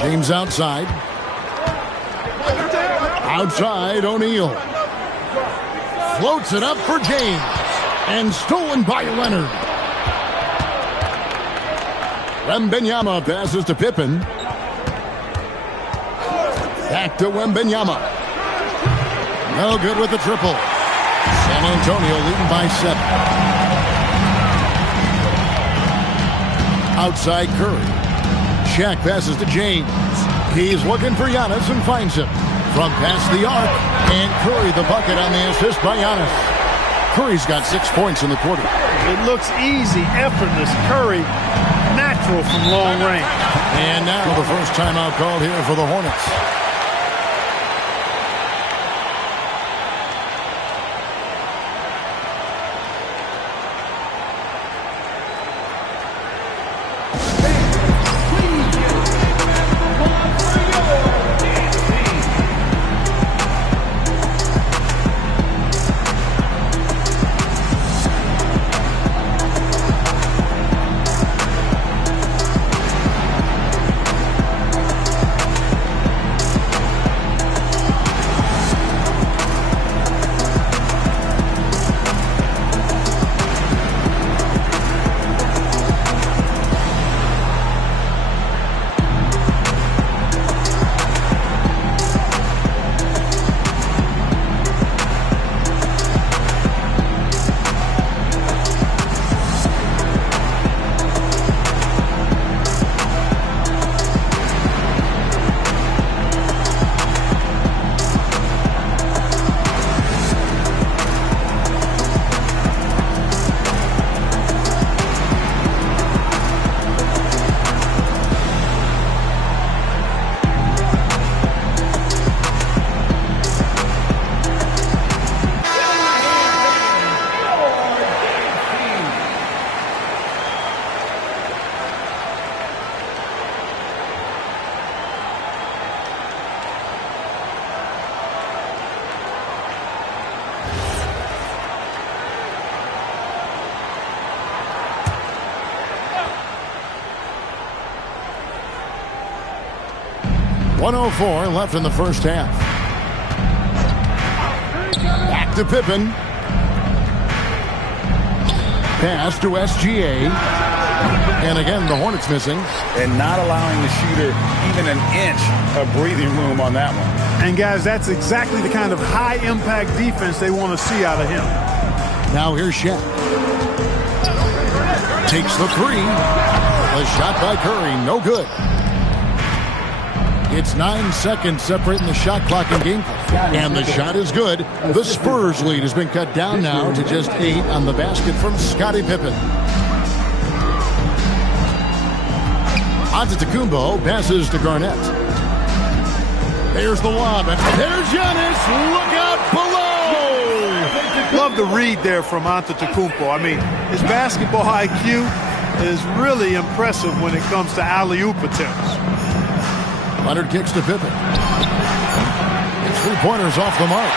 James outside. Outside O'Neal. Floats it up for James. And stolen by Leonard. Wembanyama passes to Pippen. Back to Wembanyama. No good with the triple. San San Antonio leading by 7. Outside Curry. Shaq passes to James. He's looking for Giannis and finds him. From past the arc. And Curry the bucket on the assist by Giannis. Curry's got 6 points in the quarter. It looks easy, effortless. Curry, natural from long range. And now the first timeout called here for the Hornets. .104 left in the first half. Back to Pippen. Pass to SGA. And again, the Hornets missing. And not allowing the shooter even an inch of breathing room on that one. And guys, that's exactly the kind of high-impact defense they want to see out of him. Now here's Shaq. Takes the three. A shot by Curry, no good. It's 9 seconds separating the shot clock and game clock. And the shot is good. The Spurs lead has been cut down now to just 8 on the basket from Scottie Pippen. Antetokounmpo passes to Garnett. There's the lob, and there's Giannis. Look out below! Love the read there from Antetokounmpo. I mean, his basketball IQ is really impressive when it comes to alley-oop attempts. Leonard kicks to Pippen. It's 3-pointers off the mark.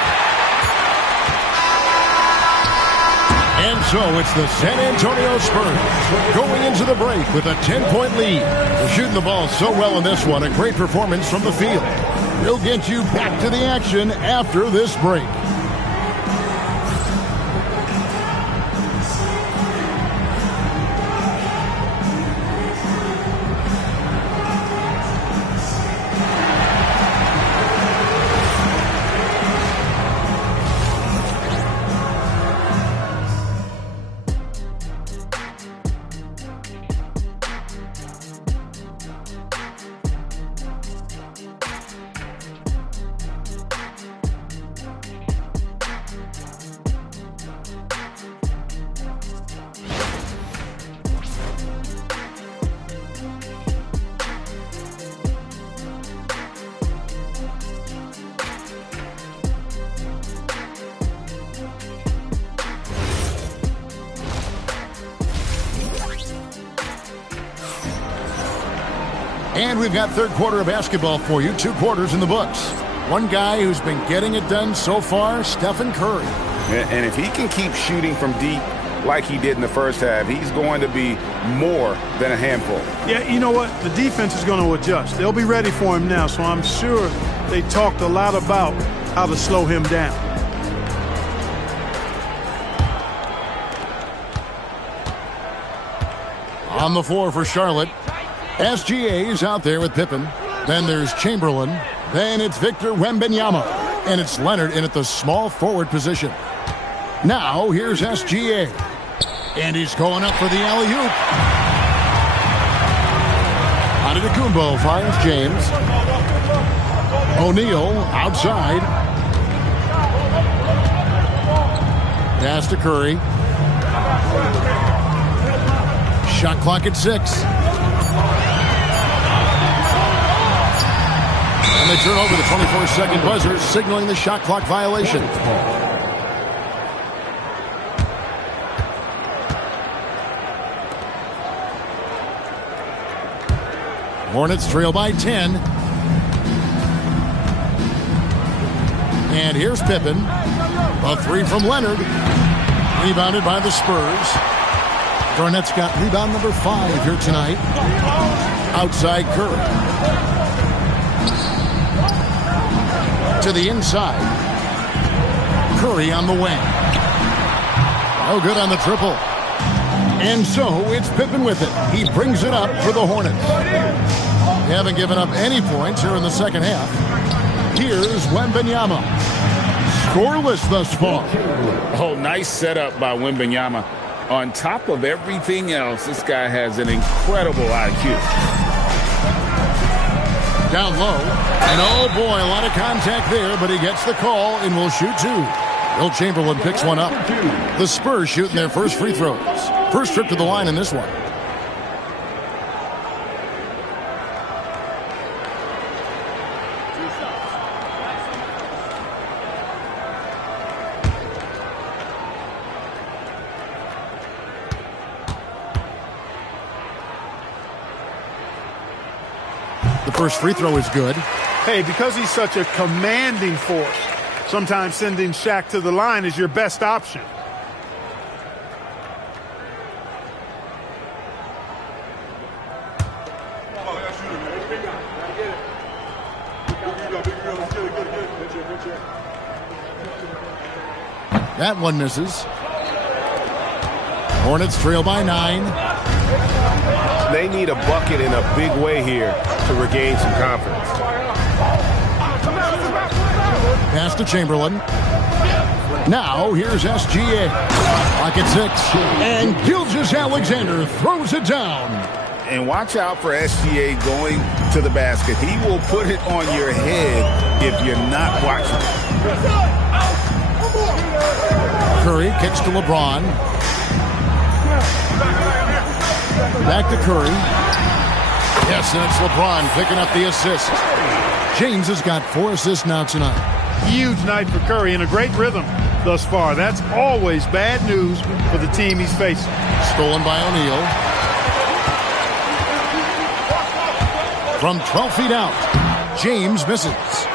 And so it's the San Antonio Spurs going into the break with a 10-point lead. They're shooting the ball so well in this one. A great performance from the field. We'll get you back to the action after this break. And we've got third quarter of basketball for you. 2 quarters in the books. One guy who's been getting it done so far, Stephen Curry. And if he can keep shooting from deep like he did in the first half, he's going to be more than a handful. Yeah, you know what? The defense is going to adjust. They'll be ready for him now, so I'm sure they talked a lot about how to slow him down. On the floor for Charlotte. SGA is out there with Pippen. Then there's Chamberlain. Then it's Victor Wembanyama. And it's Leonard in at the small forward position. Now, here's SGA. And he's going up for the alley-oop. Antetokounmpo finds James. O'Neal outside. Pass to Curry. Shot clock at 6. And they turn over the 24-second buzzer, signaling the shot clock violation. Hornets trail by 10. And here's Pippen. A 3 from Leonard. Rebounded by the Spurs. Garnett's got rebound number 5 here tonight. Outside Curry. To the inside. Curry on the wing. No good on the triple. And so it's Pippen with it. He brings it up for the Hornets. They haven't given up any points here in the second half. Here's Wembanyama. Scoreless thus far. Oh, nice setup by Wembanyama. On top of everything else, this guy has an incredible IQ. Down low. And oh boy, a lot of contact there, but he gets the call and will shoot 2. Wilt Chamberlain picks one up. The Spurs shooting their first free throws. First trip to the line in this one. The first free throw is good. Hey, because he's such a commanding force, sometimes sending Shaq to the line is your best option. That one misses. Hornets trail by 9. They need a bucket in a big way here to regain some confidence. Pass to Chamberlain. Now here's SGA. Clock at 6. And Gilgeous-Alexander throws it down. And watch out for SGA going to the basket. He will put it on your head if you're not watching. Curry kicks to LeBron. Back to Curry. Yes, and it's LeBron picking up the assist. James has got 4 assists now tonight. Huge night for Curry and a great rhythm thus far. That's always bad news for the team he's facing. Stolen by O'Neal. From 12 feet out, James misses.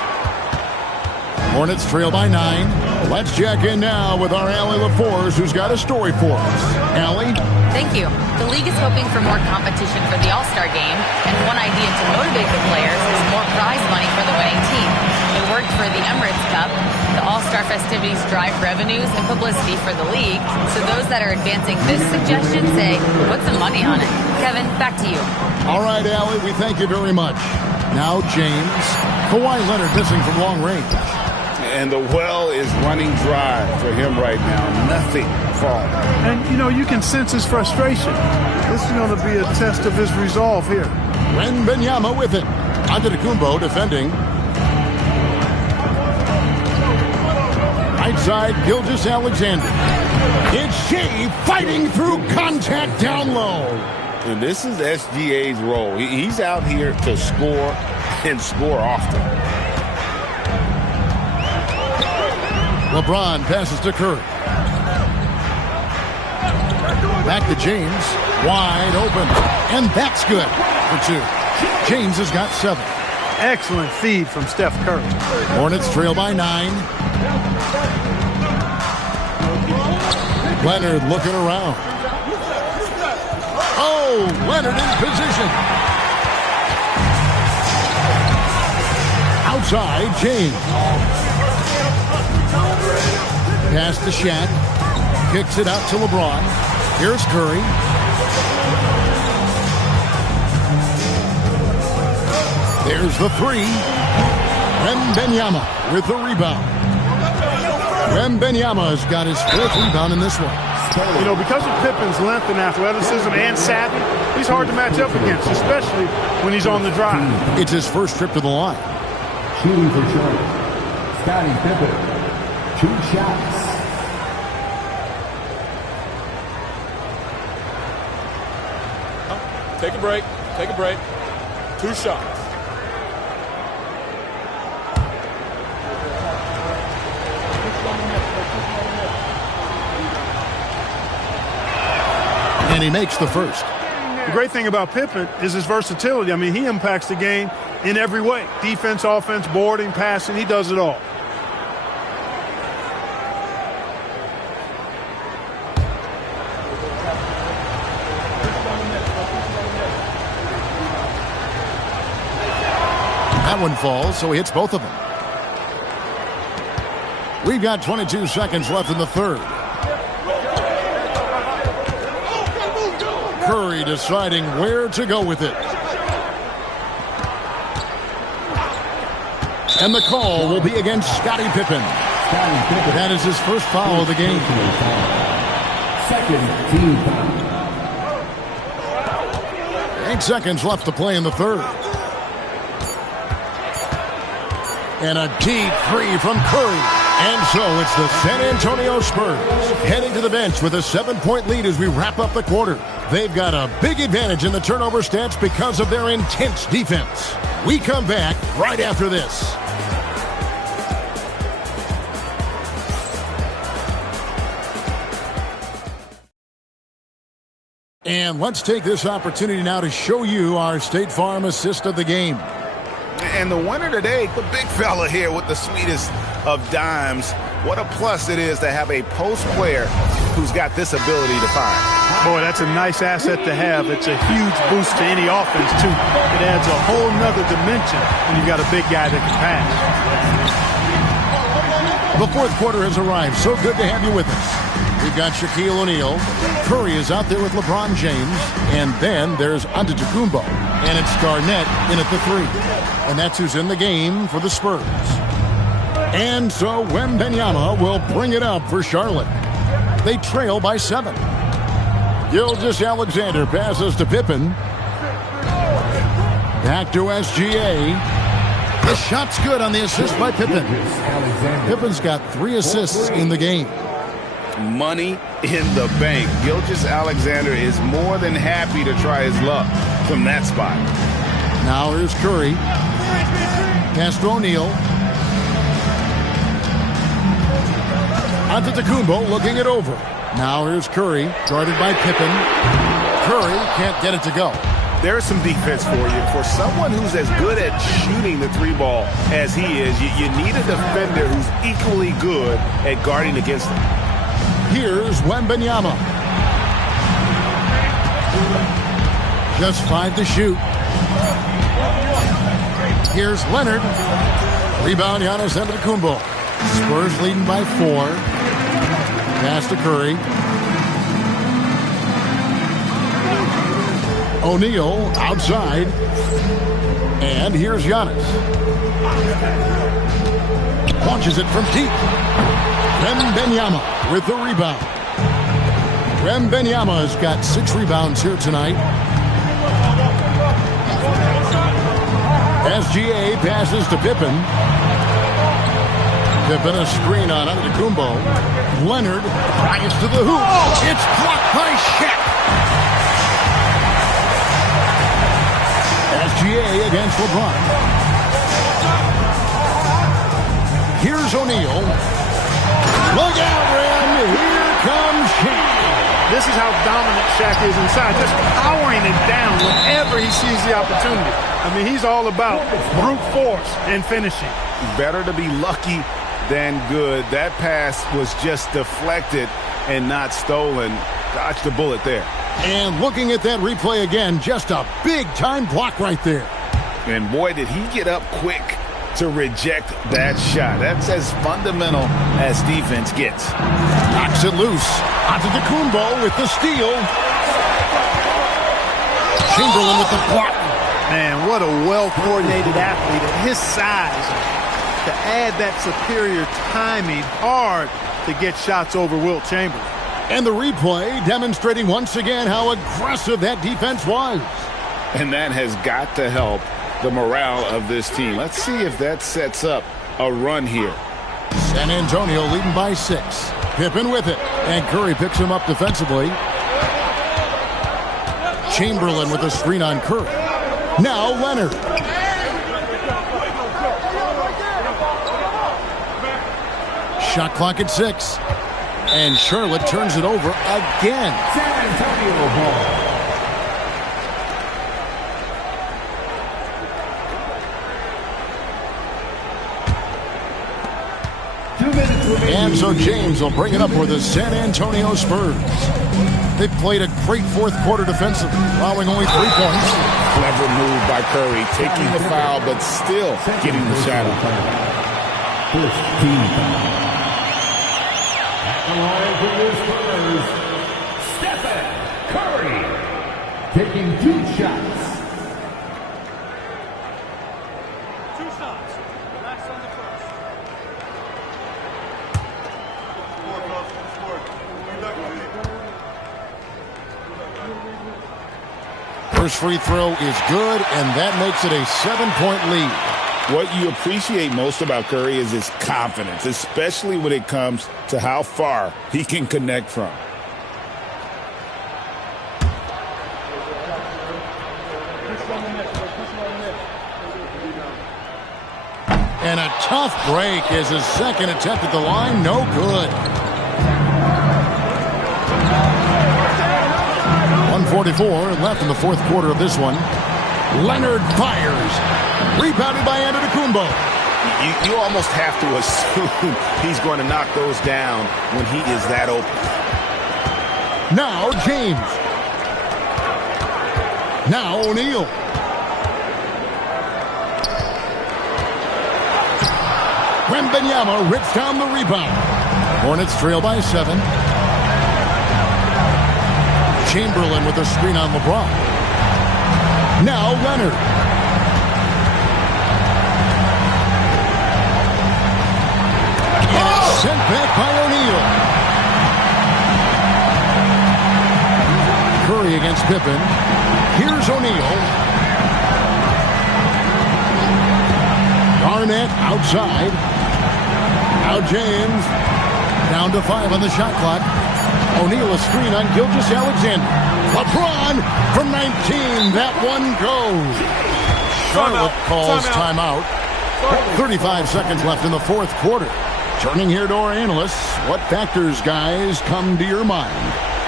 Hornets trail by 9. Let's check in now with our Allie LaForce, who's got a story for us. Allie? Thank you. The league is hoping for more competition for the All-Star game, and one idea to motivate the players is more prize money for the winning team. It worked for the Emirates Cup. The All-Star festivities drive revenues and publicity for the league, so those that are advancing this suggestion say, put some money on it. Kevin, back to you. All right, Allie, we thank you very much. Now James. Kawhi Leonard missing from long range. And the well is running dry for him right now. Nothing falling. And, you know, you can sense his frustration. This is going to be a test of his resolve here. Wembanyama with it. Antetokounmpo defending. Right side, Gilgeous-Alexander. It's Shea fighting through contact down low. And this is SGA's role. He's out here to score and score often. LeBron passes to Curry. Back to James. Wide open. And that's good for 2. James has got 7. Excellent feed from Steph Curry. Hornets trail by 9. Leonard looking around. Oh, Leonard in position. Outside, James. Pass to Shaq. Kicks it out to LeBron. Here's Curry. There's the 3. Wembanyama with the rebound. Wembanyama's got his 4th rebound in this one. You know, because of Pippen's length and athleticism and savvy, he's hard to match up against, especially when he's on the drive. It's his first trip to the line. Shooting for Charlotte, Scottie Pippen, 2 shots. Take a break. Take a break. 2 shots. And he makes the first. The great thing about Pippen is his versatility. I mean, he impacts the game in every way. Defense, offense, boarding, passing, he does it all. That one falls, so he hits both of them. We've got 22 seconds left in the third. Curry deciding where to go with it. And the call will be against Scottie Pippen. That is his first foul of the game. Second team foul. 8 seconds left to play in the third. And a deep three from Curry. And so it's the San Antonio Spurs heading to the bench with a 7-point lead as we wrap up the quarter. They've got a big advantage in the turnover stats because of their intense defense. We come back right after this. And let's take this opportunity now to show you our State Farm assist of the game. And the winner today, the big fella here with the sweetest of dimes. What a plus it is to have a post player who's got this ability to find. Boy, that's a nice asset to have. It's a huge boost to any offense, too. It adds a whole nother dimension when you've got a big guy that can pass. The fourth quarter has arrived. So good to have you with us. We've got Shaquille O'Neal. Curry is out there with LeBron James. And then there's Antetokounmpo. And it's Garnett in at the 3. And that's who's in the game for the Spurs. And so Wembanyama will bring it up for Charlotte. They trail by 7. Gilgeous-Alexander passes to Pippen. Back to SGA. The shot's good on the assist by Pippen. Pippen's got 3 assists in the game. Money in the bank. Gilgeous-Alexander is more than happy to try his luck from that spot. Now here's Curry. Pass to O'Neal. Antetokounmpo looking it over. Now here's Curry, guarded by Pippen. Curry can't get it to go. There's some defense for you. For someone who's as good at shooting the 3 ball as he is, you need a defender who's equally good at guarding against him. Here's Wembanyama. Just 5 to shoot. Here's Leonard. Rebound, Giannis Antetokounmpo. Spurs leading by 4. Pass to Curry. O'Neal outside. And here's Giannis. Launches it from deep. Wembanyama with the rebound. Wembanyama's got 6 rebounds here tonight. SGA passes to Pippen. Pippen a screen on Antetokounmpo. Leonard drives to the hoop. It's blocked by Shaq. SGA against LeBron. Here's O'Neal. Look out, Ram. Here comes Shaq. This is how dominant Shaq is inside, just powering it down whenever he sees the opportunity. I mean, he's all about brute force and finishing. Better to be lucky than good. That pass was just deflected and not stolen. Dodged the bullet there. And looking at that replay again, just a big-time block right there. And boy, did he get up quick to reject that shot. That's as fundamental as defense gets. Knocks it loose. Antetokounmpo with the steal. Chamberlain with the block. Man, what a well-coordinated athlete at his size. to add that superior timing, hard to get shots over Wilt Chamberlain. And the replay demonstrating once again how aggressive that defense was. And that has got to help the morale of this team. Let's see if that sets up a run here. San Antonio leading by 6. Pippen with it. And Curry picks him up defensively. Chamberlain with a screen on Curry. Now Leonard. Shot clock at 6. And Charlotte turns it over again. San Antonio ball. And so James will bring it up for the San Antonio Spurs. They played a great fourth quarter defensively, allowing only 3 points. Clever move by Curry, taking the foul, but still getting the shot up. First team foul. At the line for the Spurs, Stephen Curry, taking 2 shots. 2 shots. Relax on the first. First free throw is good, and that makes it a 7-point lead. What you appreciate most about Curry is his confidence, especially when it comes to how far he can connect from. And a tough break is his second attempt at the line. No good. 1:44 left in the fourth quarter of this one. Leonard fires. Rebounded by Antetokounmpo. You almost have to assume he's going to knock those down when he is that open. Now James. Now O'Neal. Wembanyama rips down the rebound. Hornets trail by 7. Chamberlain with a screen on LeBron. Now Leonard. And sent back by O'Neal. Curry against Pippen. Here's O'Neal. Garnett outside. Now James. Down to 5 on the shot clock. O'Neal a screen on Gilgeous-Alexander. LeBron from 19. That one goes. Charlotte calls timeout. 35 seconds left in the fourth quarter. Turning here to our analysts. What factors, guys, come to your mind?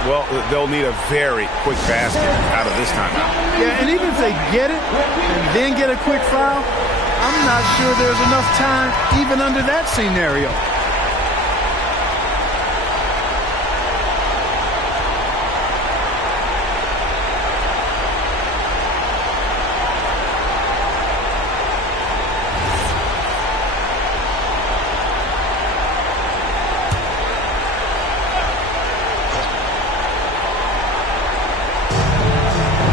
Well, they'll need a very quick basket out of this timeout. Yeah, and even if they get it and then get a quick foul, I'm not sure there's enough time even under that scenario.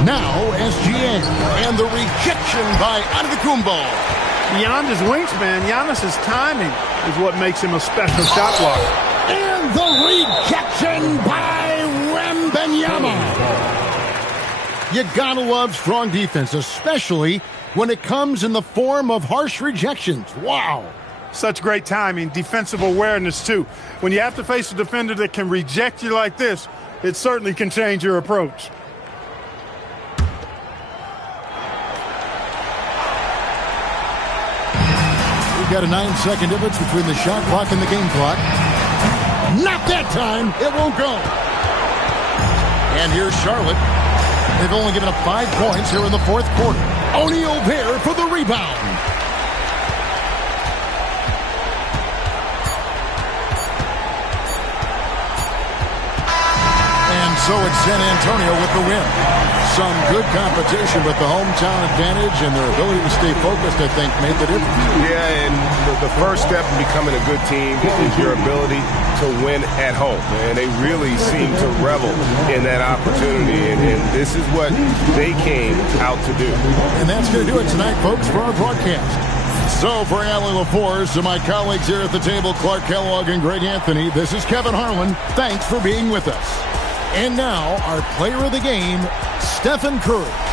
Now SGA, and the rejection by Antetokounmpo. Beyond his wingspan, Giannis's timing is what makes him a special shot blocker. And the rejection by Wembanyama. You gotta love strong defense, especially when it comes in the form of harsh rejections. Wow. Such great timing, defensive awareness too. When you have to face a defender that can reject you like this, it certainly can change your approach. Got a 9-second difference between the shot clock and the game clock. Not that time. It won't go. And here's Charlotte. They've only given up 5 points here in the fourth quarter. O'Neal there for the rebound. And so it's San Antonio with the win. Some good competition, but the hometown advantage and their ability to stay focused, I think, made the difference. Yeah, and the first step in becoming a good team is your ability to win at home. And they really seem to revel in that opportunity, and this is what they came out to do. And that's going to do it tonight, folks, for our broadcast. So for Allie LaForce and my colleagues here at the table, Clark Kellogg and Greg Anthony, this is Kevin Harlan. Thanks for being with us. And now, our player of the game, Stephen Curry.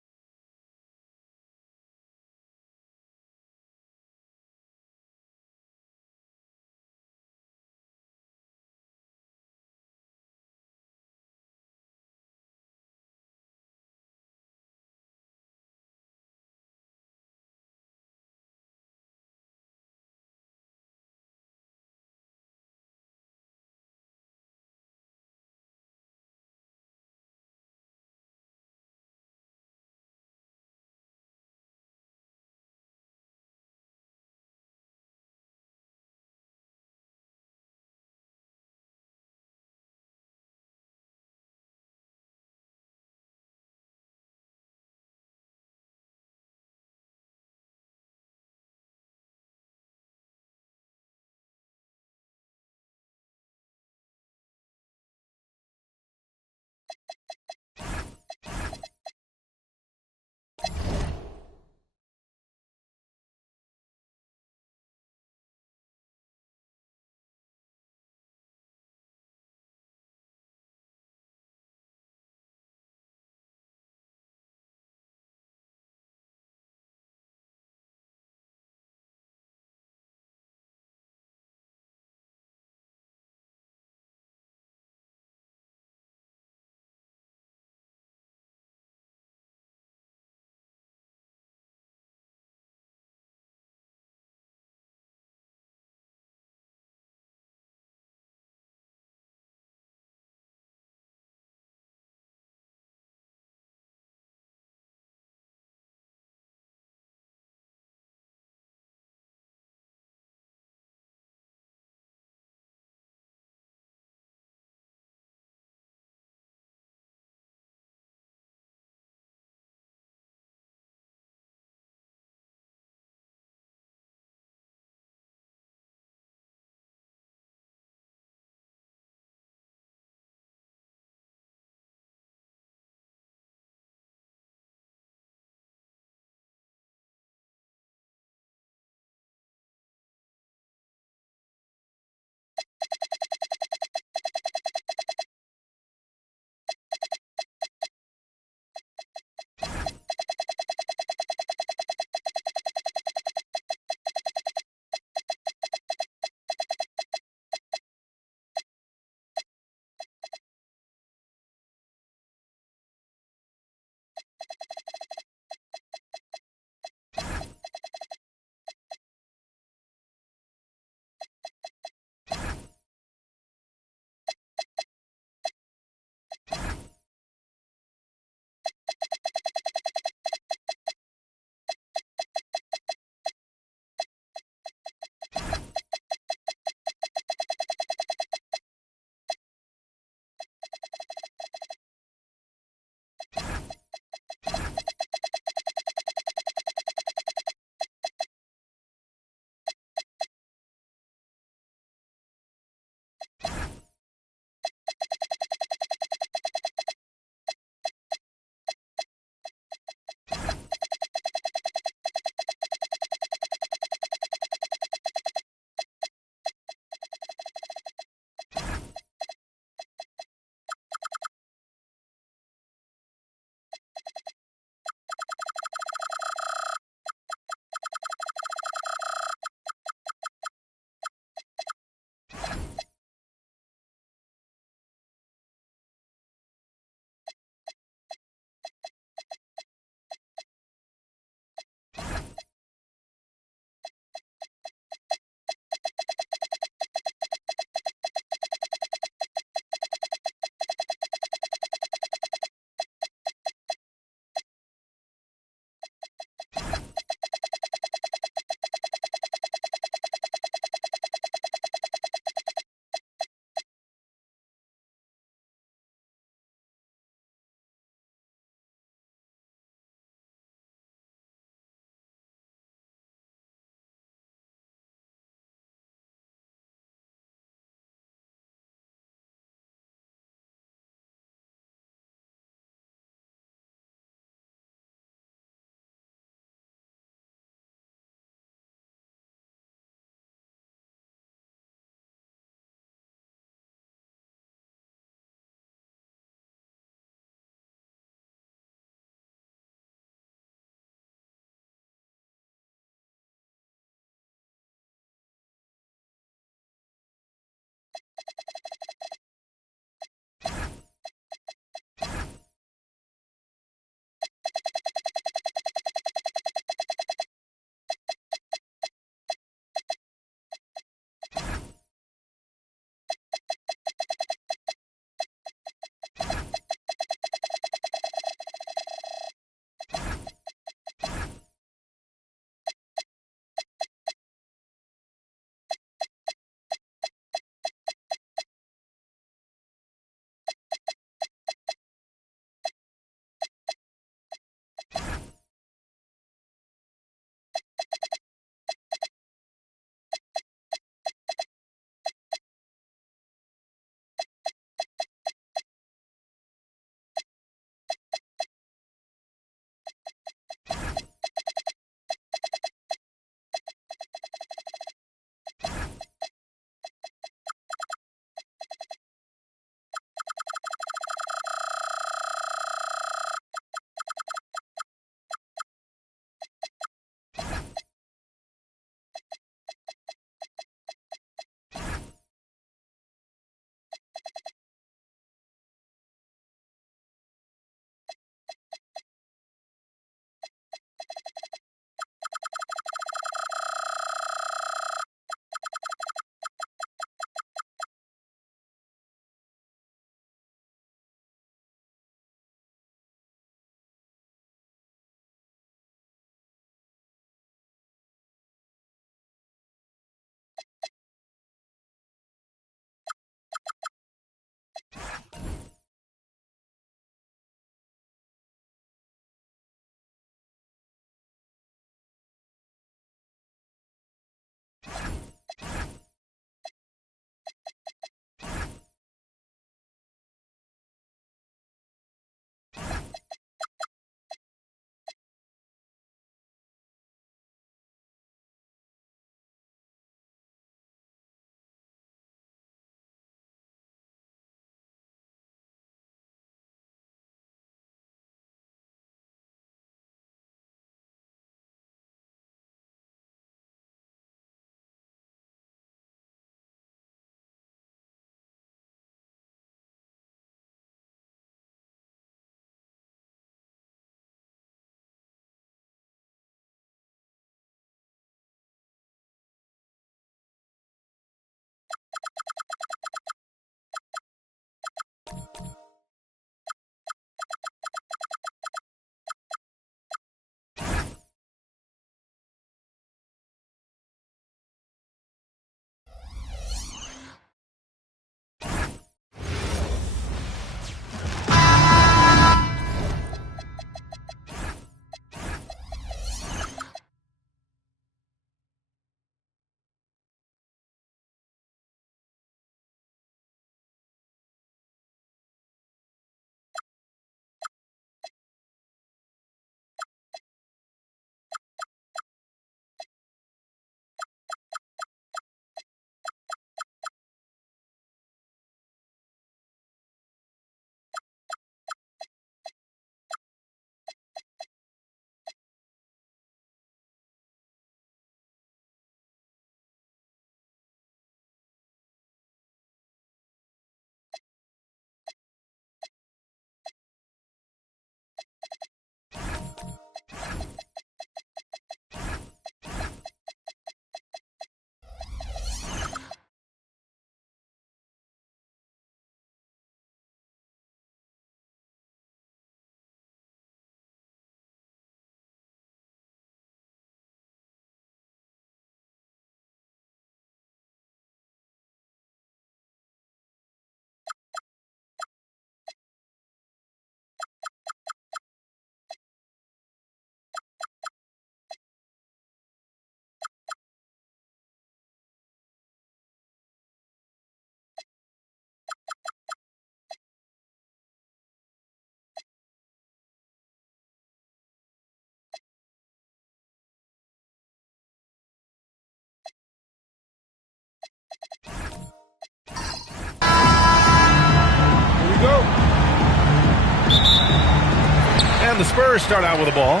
And the Spurs start out with the ball.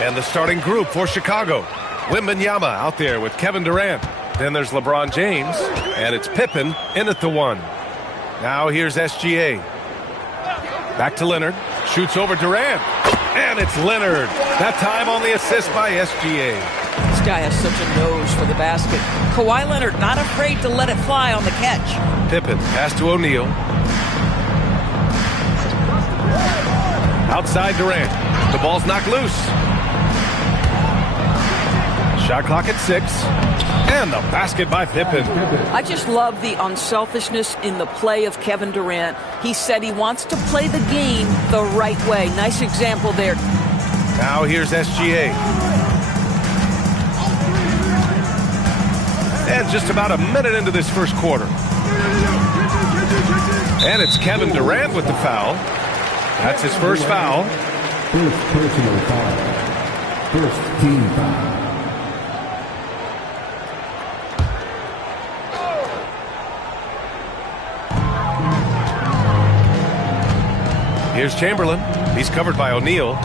And the starting group for Chicago. Wembanyama out there with Kevin Durant. Then there's LeBron James. And it's Pippen in at the 1. Now here's SGA. Back to Leonard. Shoots over Durant. And it's Leonard. That time on the assist by SGA. This guy has such a nose for the basket. Kawhi Leonard not afraid to let it fly on the catch. Pippen pass to O'Neal. Outside Durant. The ball's knocked loose. Shot clock at 6. And the basket by Pippen. I just love the unselfishness in the play of Kevin Durant. He said he wants to play the game the right way. Nice example there. Now here's SGA. And just about a minute into this first quarter. And it's Kevin Durant with the foul. That's his first foul. First personal foul. First team foul. Here's Chamberlain. He's covered by O'Neal.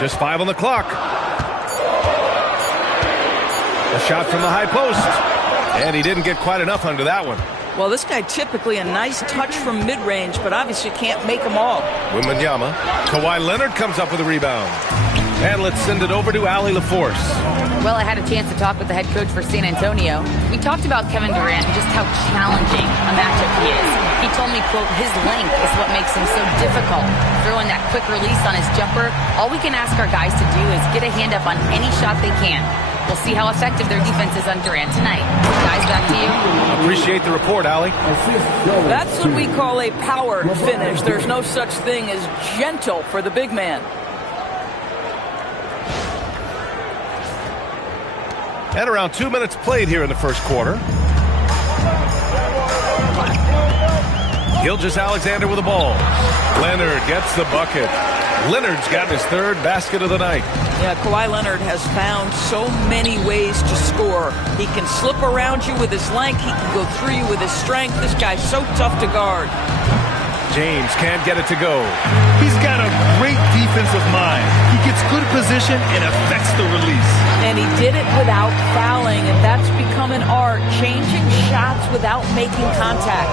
Just 5 on the clock. A shot from the high post. And he didn't get quite enough under that one. Well, this guy typically a nice touch from mid-range, but obviously can't make them all. Wembanyama. Kawhi Leonard comes up with a rebound. And let's send it over to Allie LaForce. Well, I had a chance to talk with the head coach for San Antonio. We talked about Kevin Durant and just how challenging a matchup he is. He told me, quote, his length is what makes him so difficult. Throwing that quick release on his jumper, all we can ask our guys to do is get a hand up on any shot they can. We'll see how effective their defense is on Durant tonight. Guys, back to you. Appreciate the report, Allie. That's what we call a power finish. There's no such thing as gentle for the big man. And around 2 minutes played here in the first quarter. Gilgeous-Alexander with the ball. Leonard gets the bucket. Leonard's got his third basket of the night. Yeah, Kawhi Leonard has found so many ways to score. He can slip around you with his length. He can go through you with his strength. This guy's so tough to guard. James can't get it to go. He's got a great defensive mind. He gets good position and affects the release. And he did it without fouling, and that's become an art, changing shots without making contact.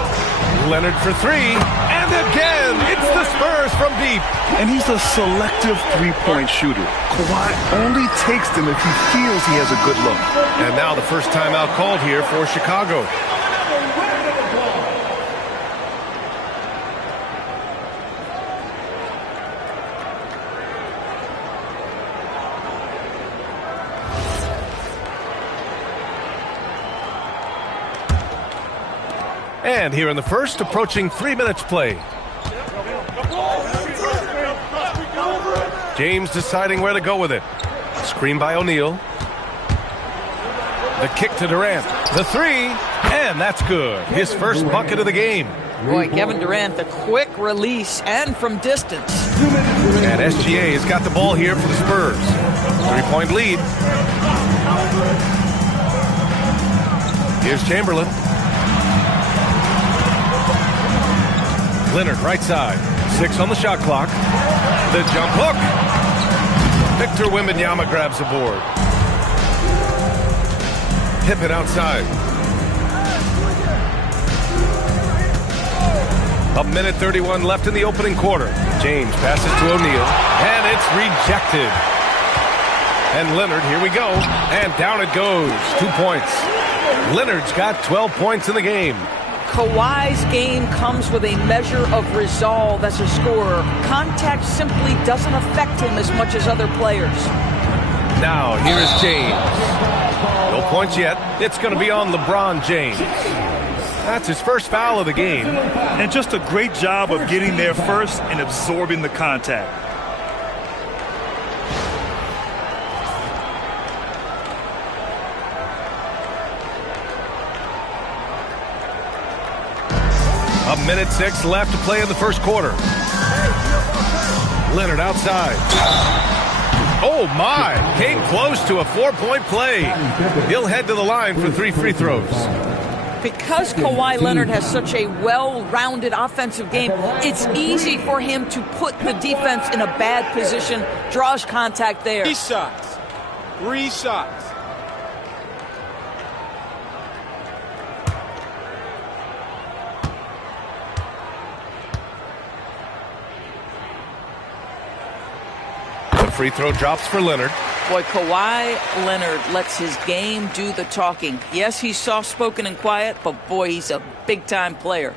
Leonard for 3, and again, it's the Spurs from deep. And he's a selective three-point shooter. Kawhi only takes them if he feels he has a good look. And now the first timeout called here for Chicago. And here in the first, approaching 3 minutes play. James deciding where to go with it. Screen by O'Neal. The kick to Durant. The 3, and that's good. His first bucket of the game. Boy, Kevin Durant, the quick release and from distance. And SGA has got the ball here for the Spurs. 3-point lead. Here's Chamberlain. Leonard, right side. 6 on the shot clock. The jump hook. Victor Wembanyama grabs the board. Pippen outside. A minute 31 left in the opening quarter. James passes to O'Neal. And it's rejected. And Leonard, here we go. And down it goes. 2 points. Leonard's got 12 points in the game. Kawhi's game comes with a measure of resolve as a scorer. Contact simply doesn't affect him as much as other players. Now, here is James. No points yet. It's going to be on LeBron James. That's his first foul of the game. And just a great job of getting there first and absorbing the contact. A minute 6 left to play in the first quarter. Leonard outside. Oh my, came close to a 4-point play. He'll head to the line for 3 free throws. Because Kawhi Leonard has such a well-rounded offensive game, it's easy for him to put the defense in a bad position, draws contact there. 3 shots. 3 shots. The free throw drops for Leonard. Boy, Kawhi Leonard lets his game do the talking. Yes, he's soft-spoken and quiet, but boy, he's a big-time player.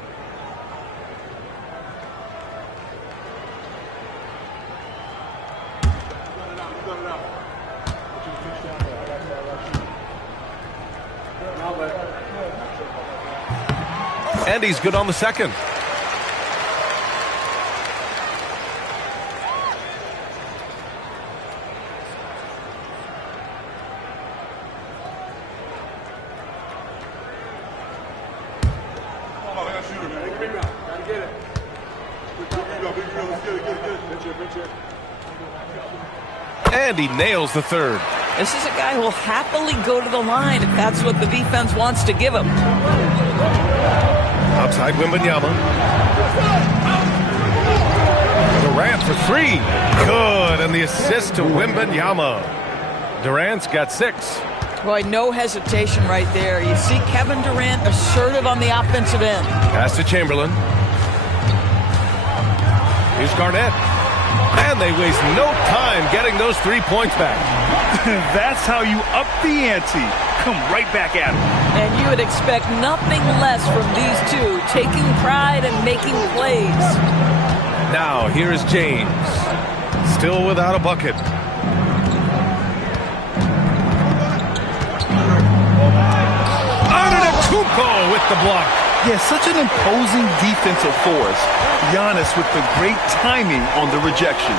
And he's good on the second. And he nails the third. This is a guy who will happily go to the line if that's what the defense wants to give him. Outside Wembanyama. Durant for 3. Good. And the assist to Wembanyama. Durant's got 6. Boy, no hesitation right there. You see Kevin Durant assertive on the offensive end. Pass to Chamberlain. Here's Garnett. And they waste no time getting those 3 points back. That's how you up the ante. Come right back at him. And you would expect nothing less from these two, taking pride and making plays. Now, here is James. Still without a bucket. Antetokounmpo with the block. Yeah, such an imposing defensive force. Giannis with the great timing on the rejection.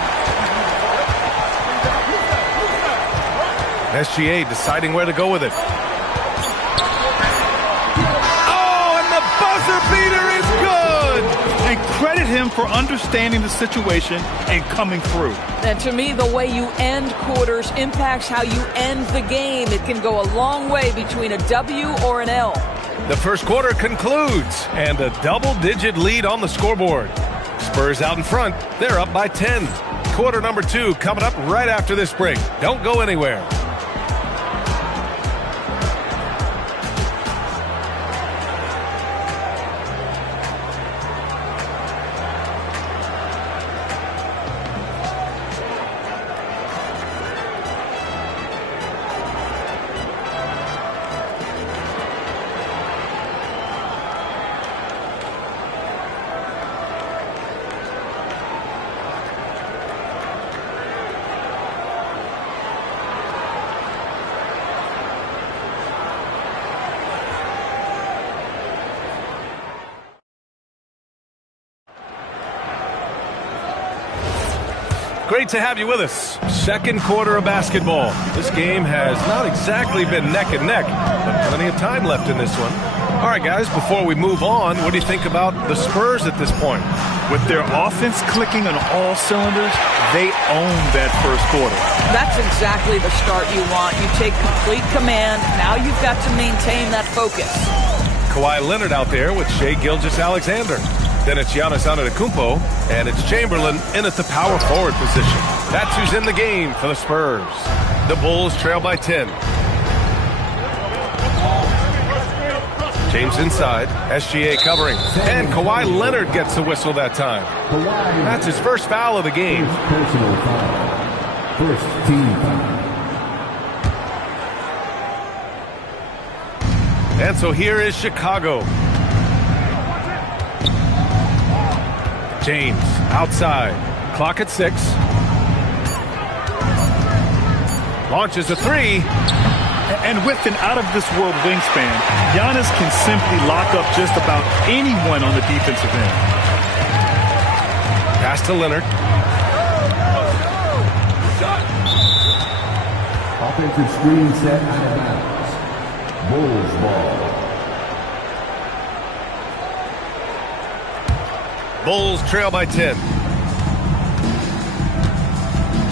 SGA deciding where to go with it. Oh, and the buzzer beater is good! And credit him for understanding the situation and coming through. And to me, the way you end quarters impacts how you end the game. It can go a long way between a W or an L. The first quarter concludes, and a double-digit lead on the scoreboard. Spurs out in front. They're up by 10. Quarter number 2 coming up right after this break. Don't go anywhere. Great to have you with us. Second quarter of basketball. This game has not exactly been neck and neck, but plenty of time left in this one. All right, guys, before we move on, what do you think about the Spurs at this point? With their offense clicking on all cylinders, they own that first quarter. That's exactly the start you want. You take complete command. Now you've got to maintain that focus. Kawhi Leonard out there with Shai Gilgeous-Alexander. Then it's Giannis Antetokounmpo, and it's Chamberlain in at the power forward position. That's who's in the game for the Spurs. The Bulls trail by 10. James inside, SGA covering, and Kawhi Leonard gets the whistle that time. That's his first foul of the game. Personal foul. First team foul. And so here is Chicago. James outside. Clock at 6. Launches a 3. And with an out-of-this-world wingspan, Giannis can simply lock up just about anyone on the defensive end. Pass to Leonard. Offensive screen set out of bounds. Bulls ball. Bulls trail by 10.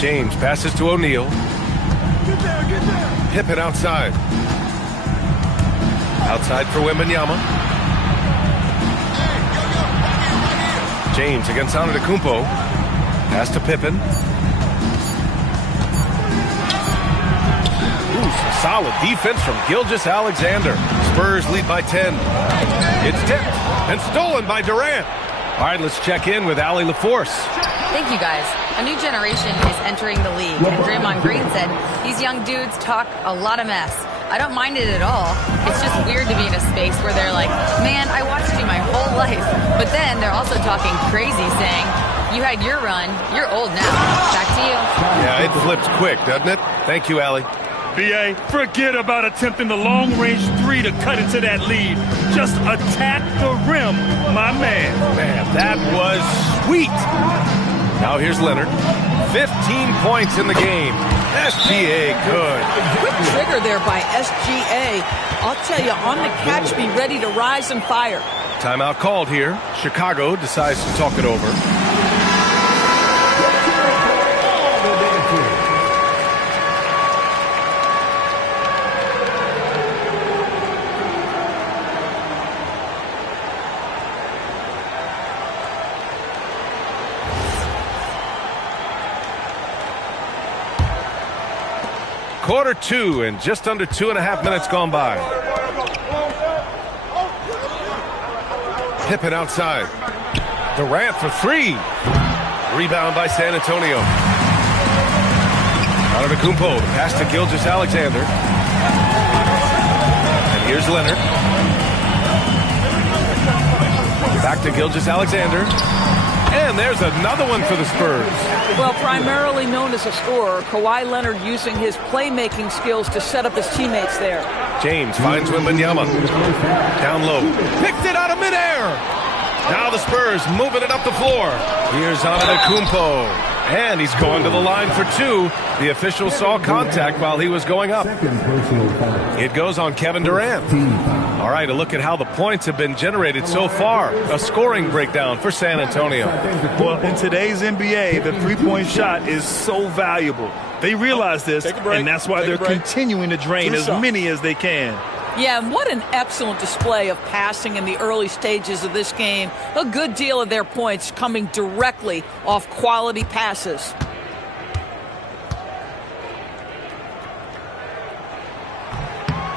James passes to O'Neal. Pippen outside. Outside for Wembanyama. James against Antetokounmpo. Pass to Pippen. Ooh, some solid defense from Gilgeous-Alexander. Spurs lead by 10. It's tipped and stolen by Durant. All right, let's check in with Allie LaForce. Thank you, guys. A new generation is entering the league, and Draymond Green said, these young dudes talk a lot of mess. I don't mind it at all. It's just weird to be in a space where they're like, man, I watched you my whole life. But then they're also talking crazy, saying, you had your run, you're old now. Back to you. Yeah, it flips quick, doesn't it? Thank you, Allie. BA, forget about attempting the long-range three to cut into that lead. Just attack the rim, my man. Man, that was sweet. Now here's Leonard. 15 points in the game. SGA good. Quick trigger there by SGA. I'll tell you, on the catch, be ready to rise and fire. Timeout called here. Chicago decides to talk it over. Quarter two and just under 2.5 minutes gone by. Pippen outside. Durant for three. Rebound by San Antonio. Antetokounmpo, pass to Gilgeous-Alexander. And here's Leonard. Back to Gilgeous-Alexander. And there's another one for the Spurs. Well, primarily known as a scorer, Kawhi Leonard using his playmaking skills to set up his teammates there. James finds Wembanyama. Down low. Picked it out of midair. Now the Spurs moving it up the floor. Here's Antetokounmpo. And he's going to the line for two. The official saw contact while he was going up. It goes on Kevin Durant. All right, a look at how the points have been generated so far. A scoring breakdown for San Antonio. Well, in today's NBA, the three-point shot is so valuable. They realize this, and that's why they're continuing to drain as many as they can. Yeah, and what an excellent display of passing in the early stages of this game. A good deal of their points coming directly off quality passes.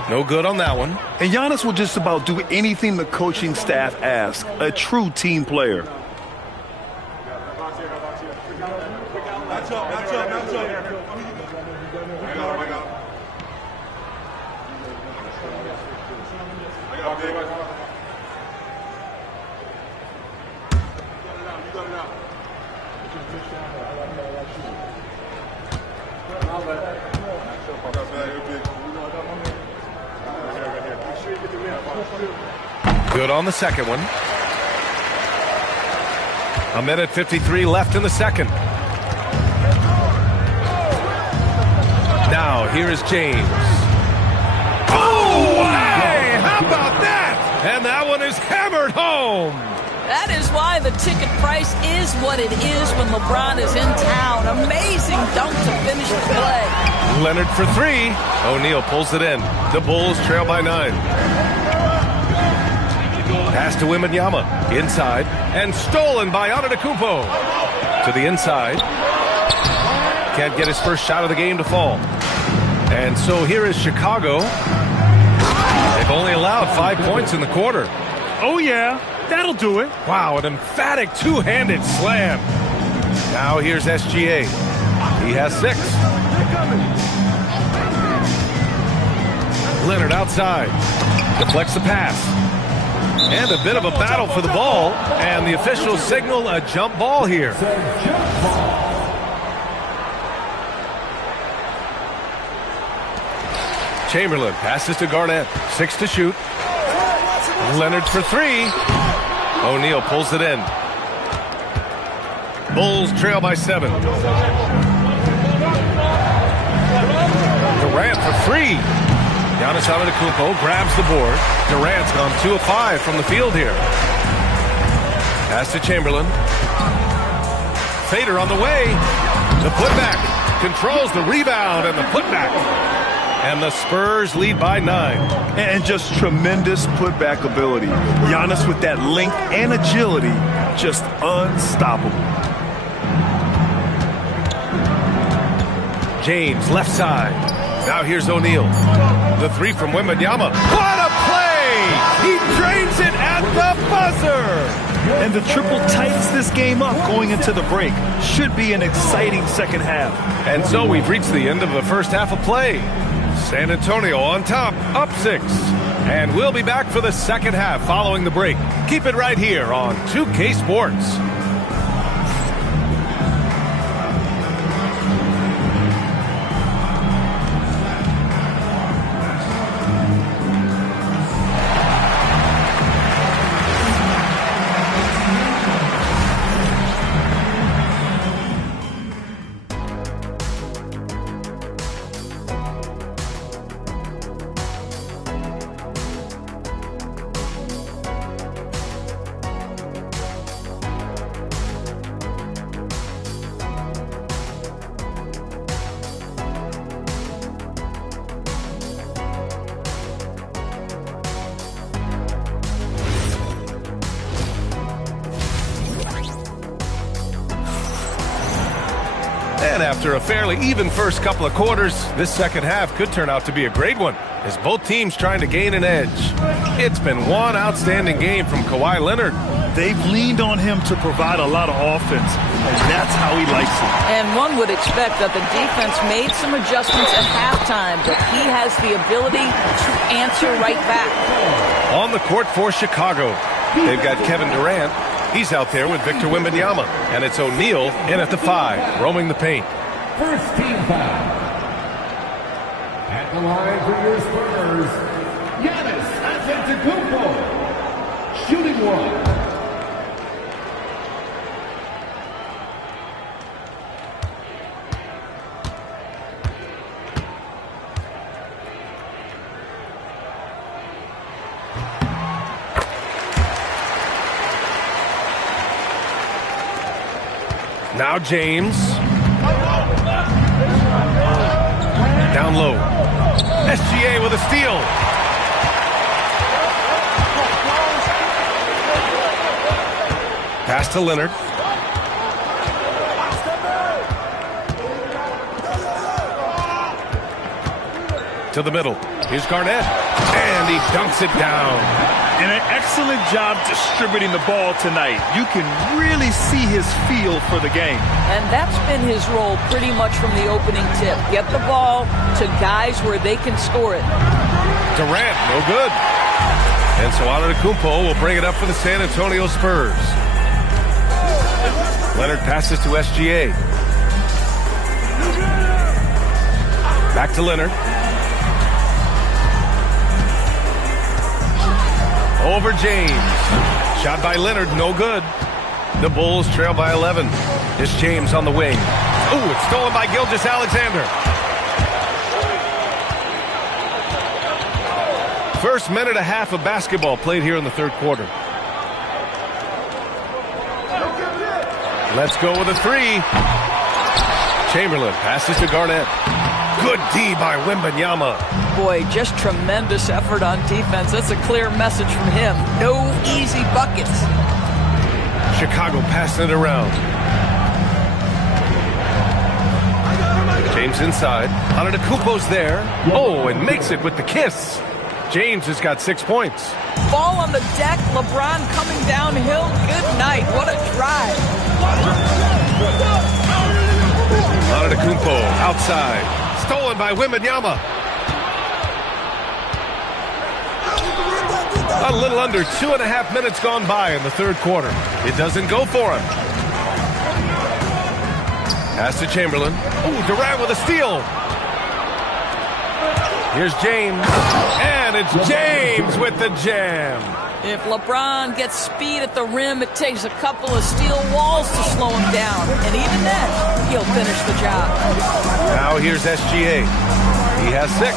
No good on that one. And Giannis will just about do anything the coaching staff asks. A true team player. Good on the second one. A minute 53 left in the second. Now, here is James. Oh, hey, how about that? And that one is hammered home. That is why the ticket price is what it is when LeBron is in town. Amazing dunk to finish the play. Leonard for three. O'Neal pulls it in. The Bulls trail by 9. Pass to Wembanyama. Inside. And stolen by Antetokounmpo. To the inside. Can't get his first shot of the game to fall. And so here is Chicago. They've only allowed 5 points in the quarter. Oh, yeah. That'll do it. Wow, an emphatic two-handed slam. Now here's SGA. He has 6. Leonard outside. Deflects the pass. And a bit of a battle for the ball. And the officials signal a jump ball here. Chamberlain passes to Garnett. 6 to shoot. Leonard for 3. O'Neal pulls it in. Bulls trail by 7. Durant for 3. Giannis Antetokounmpo grabs the board. Durant's gone 2 of 5 from the field here. Pass to Chamberlain. Fader on the way. The putback. Controls the rebound and the putback. And the Spurs lead by 9. And just tremendous putback ability. Giannis with that length and agility, just unstoppable. James, left side. Now here's O'Neal. The three from Wembanyama. What a play! He drains it at the buzzer! And the triple tightens this game up going into the break. Should be an exciting second half. And so we've reached the end of the first half of play. San Antonio on top, up 6. And we'll be back for the second half following the break. Keep it right here on 2K Sports. And after a fairly even first couple of quarters, this second half could turn out to be a great one, as both teams trying to gain an edge. It's been one outstanding game from Kawhi Leonard. They've leaned on him to provide a lot of offense, and that's how he likes it. And one would expect that the defense made some adjustments at halftime, but he has the ability to answer right back. On the court for Chicago, they've got Kevin Durant. He's out there with Victor Wembanyama. And it's O'Neal in at the 5, roaming the paint. First team foul. At the line for your Spurs, Giannis Antetokounmpo. Shooting one. Now James. Down low. SGA with a steal. Pass to Leonard. To the middle. Here's Garnett. And he dunks it down. And an excellent job distributing the ball tonight. You can really see his feel for the game. And that's been his role pretty much from the opening tip. Get the ball to guys where they can score it. Durant, no good. And so Antetokounmpo will bring it up for the San Antonio Spurs. Leonard passes to SGA. Back to Leonard. Over James. Shot by Leonard, no good. The Bulls trail by 11. It's James on the wing. Ooh, it's stolen by Gilgeous-Alexander. First minute and a half of basketball played here in the third quarter. Let's go with a 3. Chamberlain passes to Garnett. Good D by Wembanyama. Boy, just tremendous effort on defense. That's a clear message from him. No easy buckets. Chicago passing it around. James inside. Antetokounmpo's there. Oh, and makes it with the kiss. James has got 6 points. Ball on the deck. LeBron coming downhill. Good night. What a drive. Antetokounmpo outside. Stolen by Wembanyama. A little under 2.5 minutes gone by in the third quarter. It doesn't go for him. Pass to Chamberlain. Oh, Durant with a steal. Here's James. And it's James with the jam. If LeBron gets speed at the rim, it takes a couple of steel walls to slow him down. And even then, he'll finish the job. Now here's SGA. He has 6.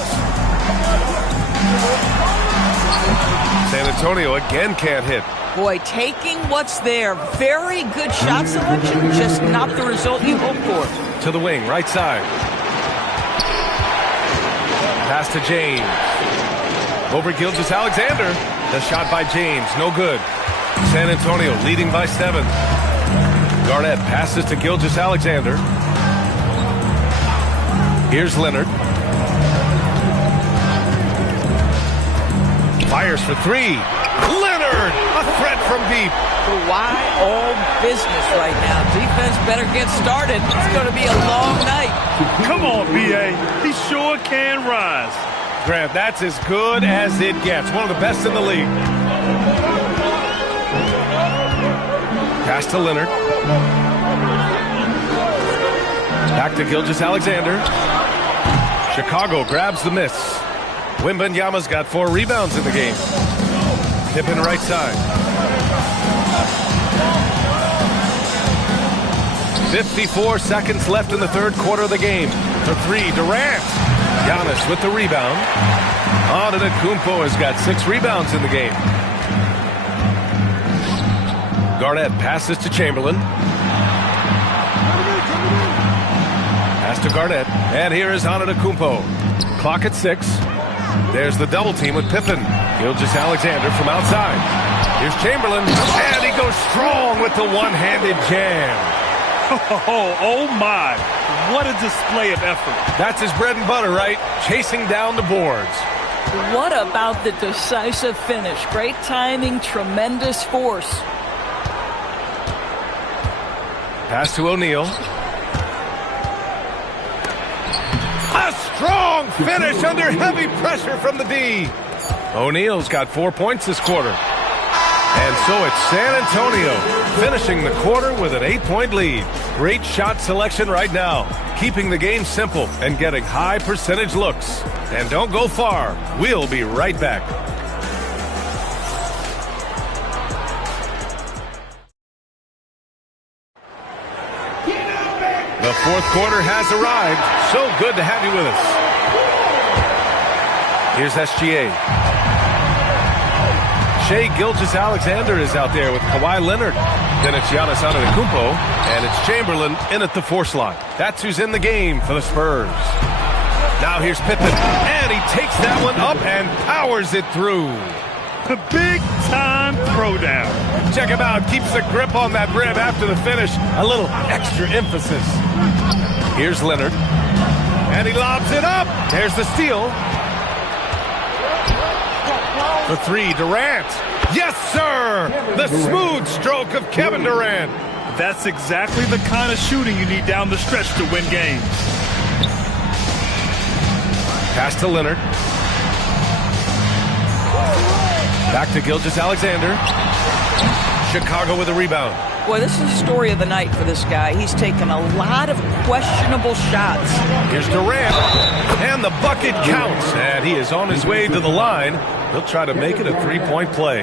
San Antonio again can't hit. Boy, taking what's there. Very good shot selection, just not the result you hope for. To the wing, right side. Pass to James. Over Gilgeous-Alexander. The shot by James, no good. San Antonio leading by 7. Garnett passes to Gilgeous-Alexander. Here's Leonard. Fires for 3. Leonard, a threat from deep. Why all business right now? Defense better get started. It's going to be a long night. Come on, B.A. He sure can rise. Grant, that's as good as it gets. One of the best in the league. Pass to Leonard. Back to Gilgeous-Alexander. Chicago grabs the miss. Wembanyama's got 4 rebounds in the game. Pippen right side. 54 seconds left in the third quarter of the game. For 3, Durant. Giannis with the rebound. Antetokounmpo has got 6 rebounds in the game. Garnett passes to Chamberlain. Pass to Garnett. And here is Antetokounmpo. Clock at 6. There's the double team with Pippen. Gilgeous-Alexander from outside. Here's Chamberlain. And he goes strong with the one-handed jam. Oh my. What a display of effort. That's his bread and butter, right? Chasing down the boards. What about the decisive finish? Great timing, tremendous force. Pass to O'Neal. A strong finish under heavy pressure from the D. O'Neal's got 4 points this quarter. And so it's San Antonio finishing the quarter with an 8-point lead. Great shot selection right now, keeping the game simple and getting high percentage looks. And don't go far. We'll be right back. The fourth quarter has arrived. So good to have you with us. Here's SGA. Shai Gilgeous-Alexander is out there with Kawhi Leonard. Then it's Giannis Antetokounmpo, and it's Chamberlain in at the 4 slot. That's who's in the game for the Spurs. Now here's Pippen, and he takes that one up and powers it through. The big-time throwdown. Check him out. Keeps the grip on that rim after the finish. A little extra emphasis. Here's Leonard, and he lobs it up. There's the steal. The 3, Durant. Yes, sir! The smooth stroke of Kevin Durant. That's exactly the kind of shooting you need down the stretch to win games. Pass to Leonard. Back to Gilgeous-Alexander. Chicago with a rebound. Boy, this is the story of the night for this guy. He's taken a lot of questionable shots. Here's Durant, and the bucket counts. And he is on his way to the line. He'll try to make it a 3-point play.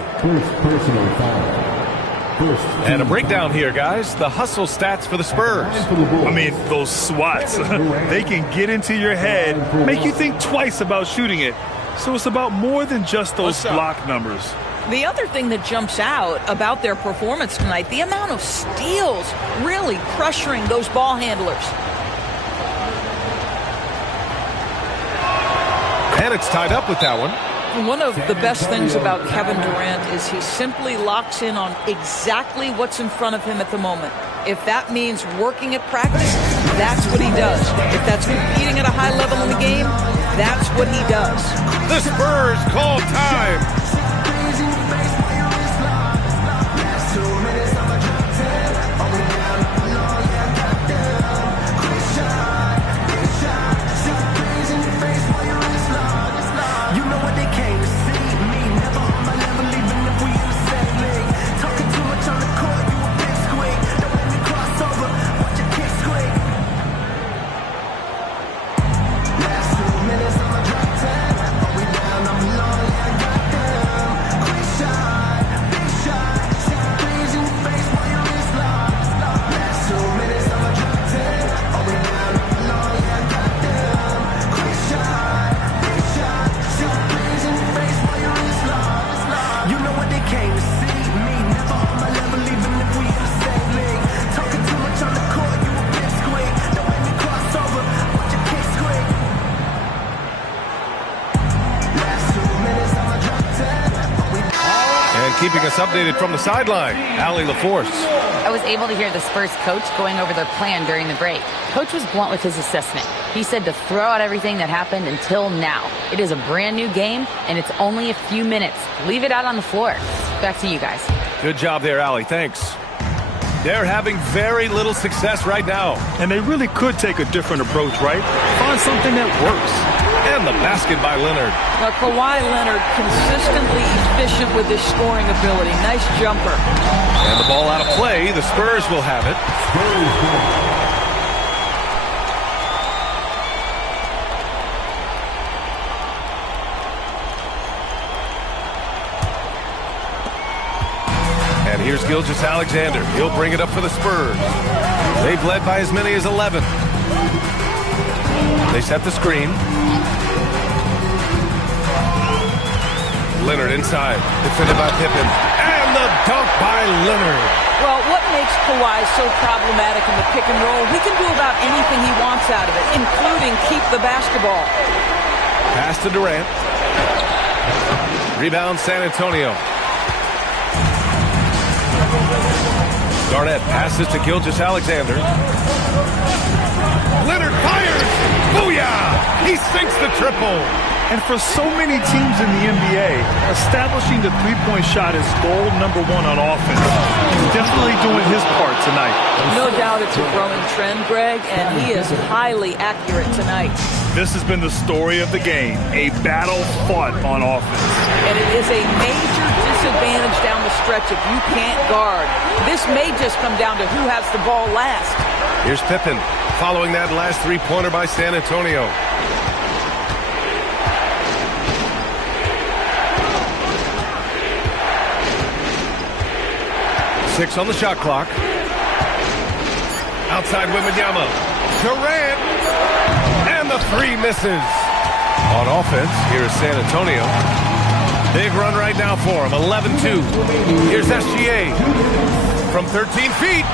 And a breakdown here, guys. The hustle stats for the Spurs. I mean, those swats, they can get into your head, make you think twice about shooting it. So it's about more than just those block numbers. The other thing that jumps out about their performance tonight, the amount of steals really pressuring those ball handlers. And it's tied up with that one. One of the best things about Kevin Durant is he simply locks in on exactly what's in front of him at the moment. If that means working at practice, that's what he does. If that's competing at a high level in the game, that's what he does. The Spurs call time. keeping us updated from the sideline, Allie LaForce. I was able to hear the Spurs coach going over their plan during the break. Coach was blunt with his assessment. He said to throw out everything that happened until now. It is a brand new game, and it's only a few minutes. Leave it out on the floor. Back to you guys. Good job there, Allie. Thanks. They're having very little success right now. And they really could take a different approach, right? Find something that works. And the basket by Leonard. Now, Kawhi Leonard consistently efficient with his scoring ability. Nice jumper. And the ball out of play. The Spurs will have it. And here's Gilgeous-Alexander. He'll bring it up for the Spurs. They've led by as many as 11. They set the screen. Leonard inside, defended by Pippen. And the dunk by Leonard. Well, what makes Kawhi so problematic in the pick and roll? He can do about anything he wants out of it, including keep the basketball. Pass to Durant. Rebound San Antonio. Garnett passes to Gilgeous-Alexander. Leonard fires! Booyah! He sinks the triple. And for so many teams in the NBA, establishing the three-point shot is goal number one on offense. He's definitely doing his part tonight. No doubt it's a growing trend, Greg, and he is highly accurate tonight. This has been the story of the game, a battle fought on offense. And it is a major disadvantage down the stretch if you can't guard. This may just come down to who has the ball last. Here's Pippen following that last three-pointer by San Antonio. Six on the shot clock. Outside Wembanyama. Durant. And the three misses. On offense, here's San Antonio. Big run right now for him. 11-2. Here's SGA. From 13 feet.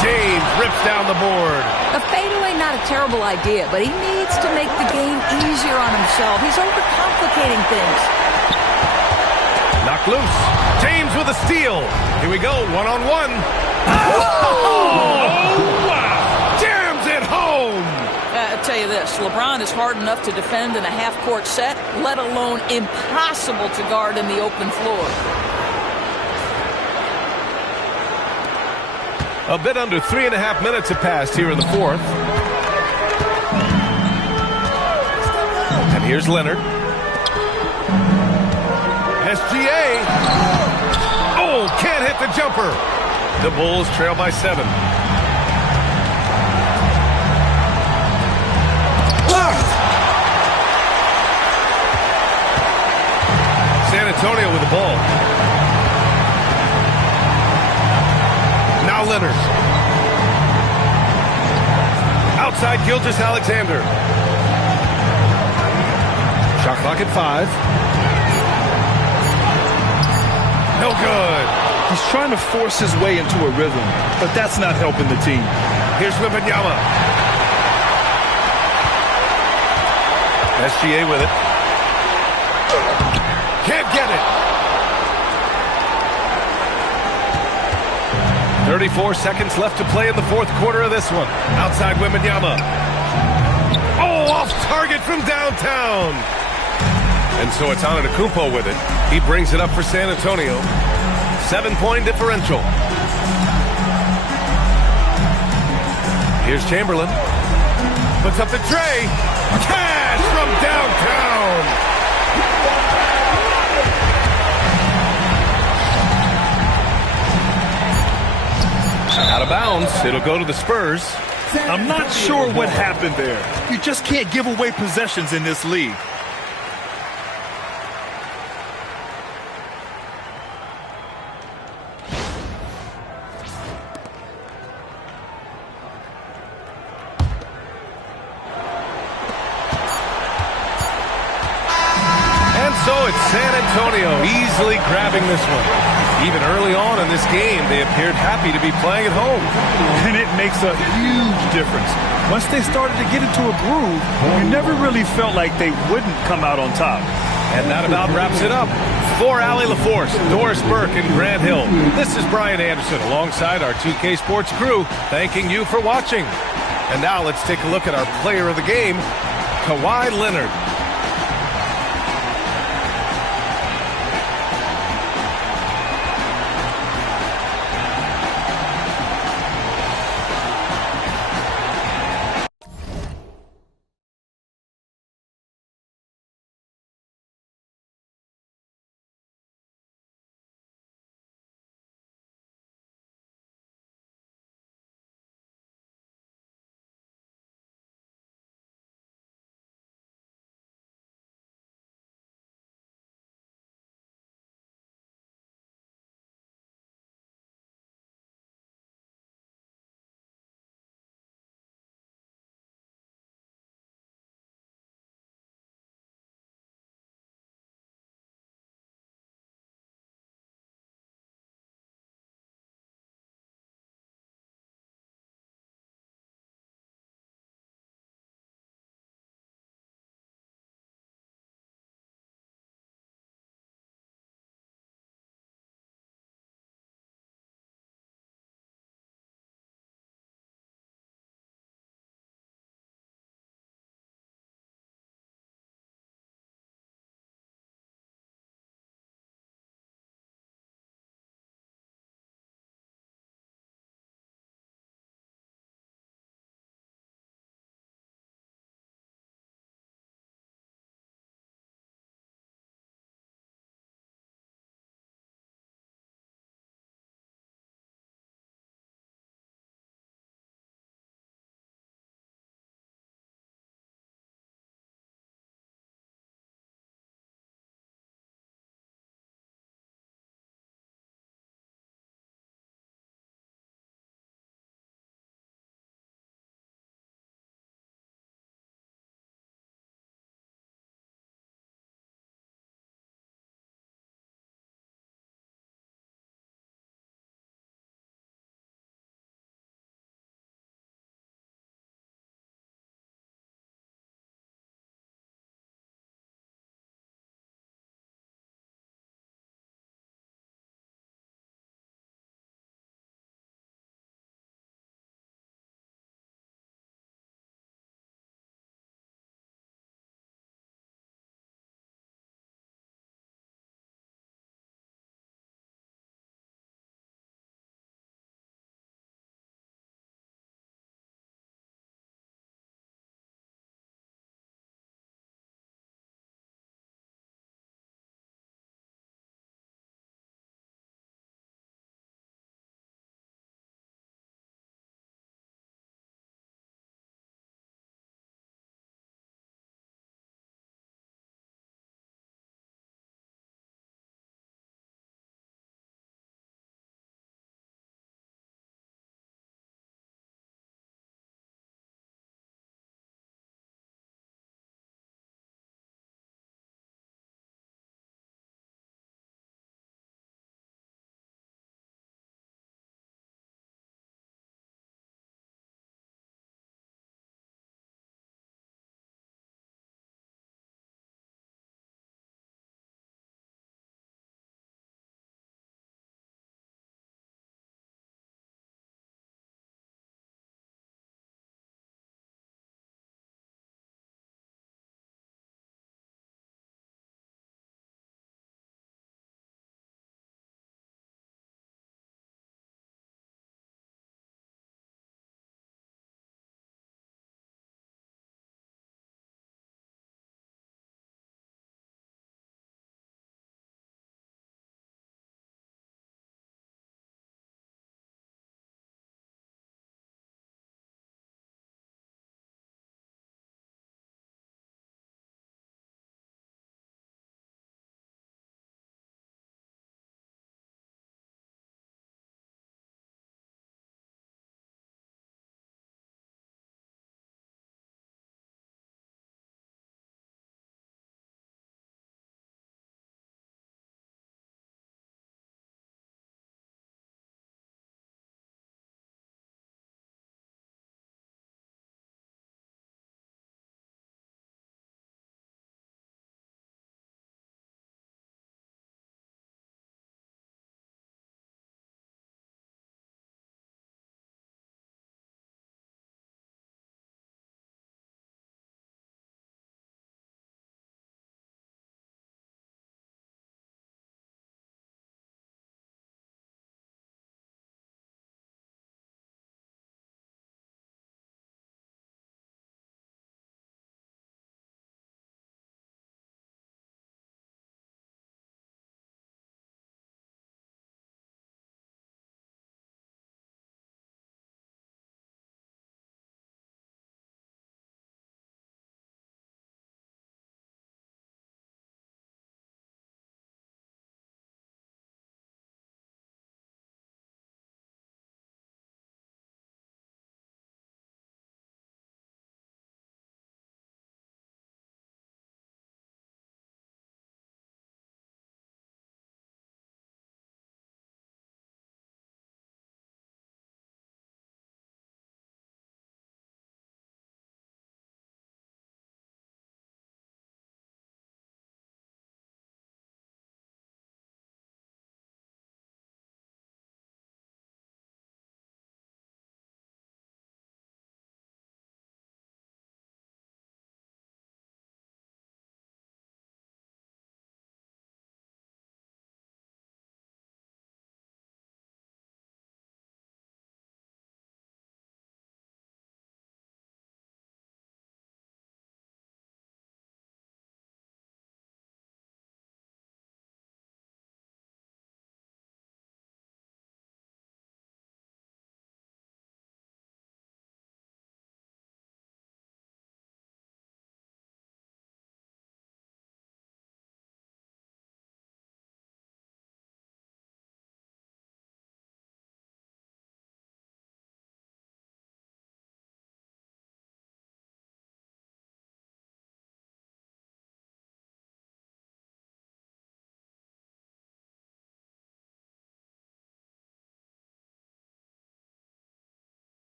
James rips down the board. A fadeaway, not a terrible idea, but he needs to make the game easier on himself. He's overcomplicating things. Knocked loose. James with a steal. Here we go, one-on-one. Oh, wow. Jams it home. I'll tell you this, LeBron is hard enough to defend in a half-court set, let alone impossible to guard in the open floor. A bit under 3.5 minutes have passed here in the fourth. And here's Leonard. SGA. Oh, can't hit the jumper. The Bulls trail by 7. Blocked. San Antonio with the ball. Now Leonard. Outside Gilgeous-Alexander. Shot clock at 5. No good. He's trying to force his way into a rhythm, but that's not helping the team. Here's Wembanyama. SGA with it. Can't get it. 34 seconds left to play in the fourth quarter of this one. Outside Wembanyama. Oh, off target from downtown. And so it's Antetokounmpo with it. He brings it up for San Antonio. 7-point differential. Here's Chamberlain. Puts up the tray. Cash from downtown. Out of bounds. It'll go to the Spurs. I'm not sure what happened there. You just can't give away possessions in this league. So it's San Antonio easily grabbing this one. Even early on in this game, they appeared happy to be playing at home. And it makes a huge difference. Once they started to get into a groove, you never really felt like they wouldn't come out on top. And that about wraps it up. For Allie LaForce, Doris Burke, and Grant Hill, this is Brian Anderson alongside our 2K Sports crew, thanking you for watching. And now let's take a look at our player of the game, Kawhi Leonard.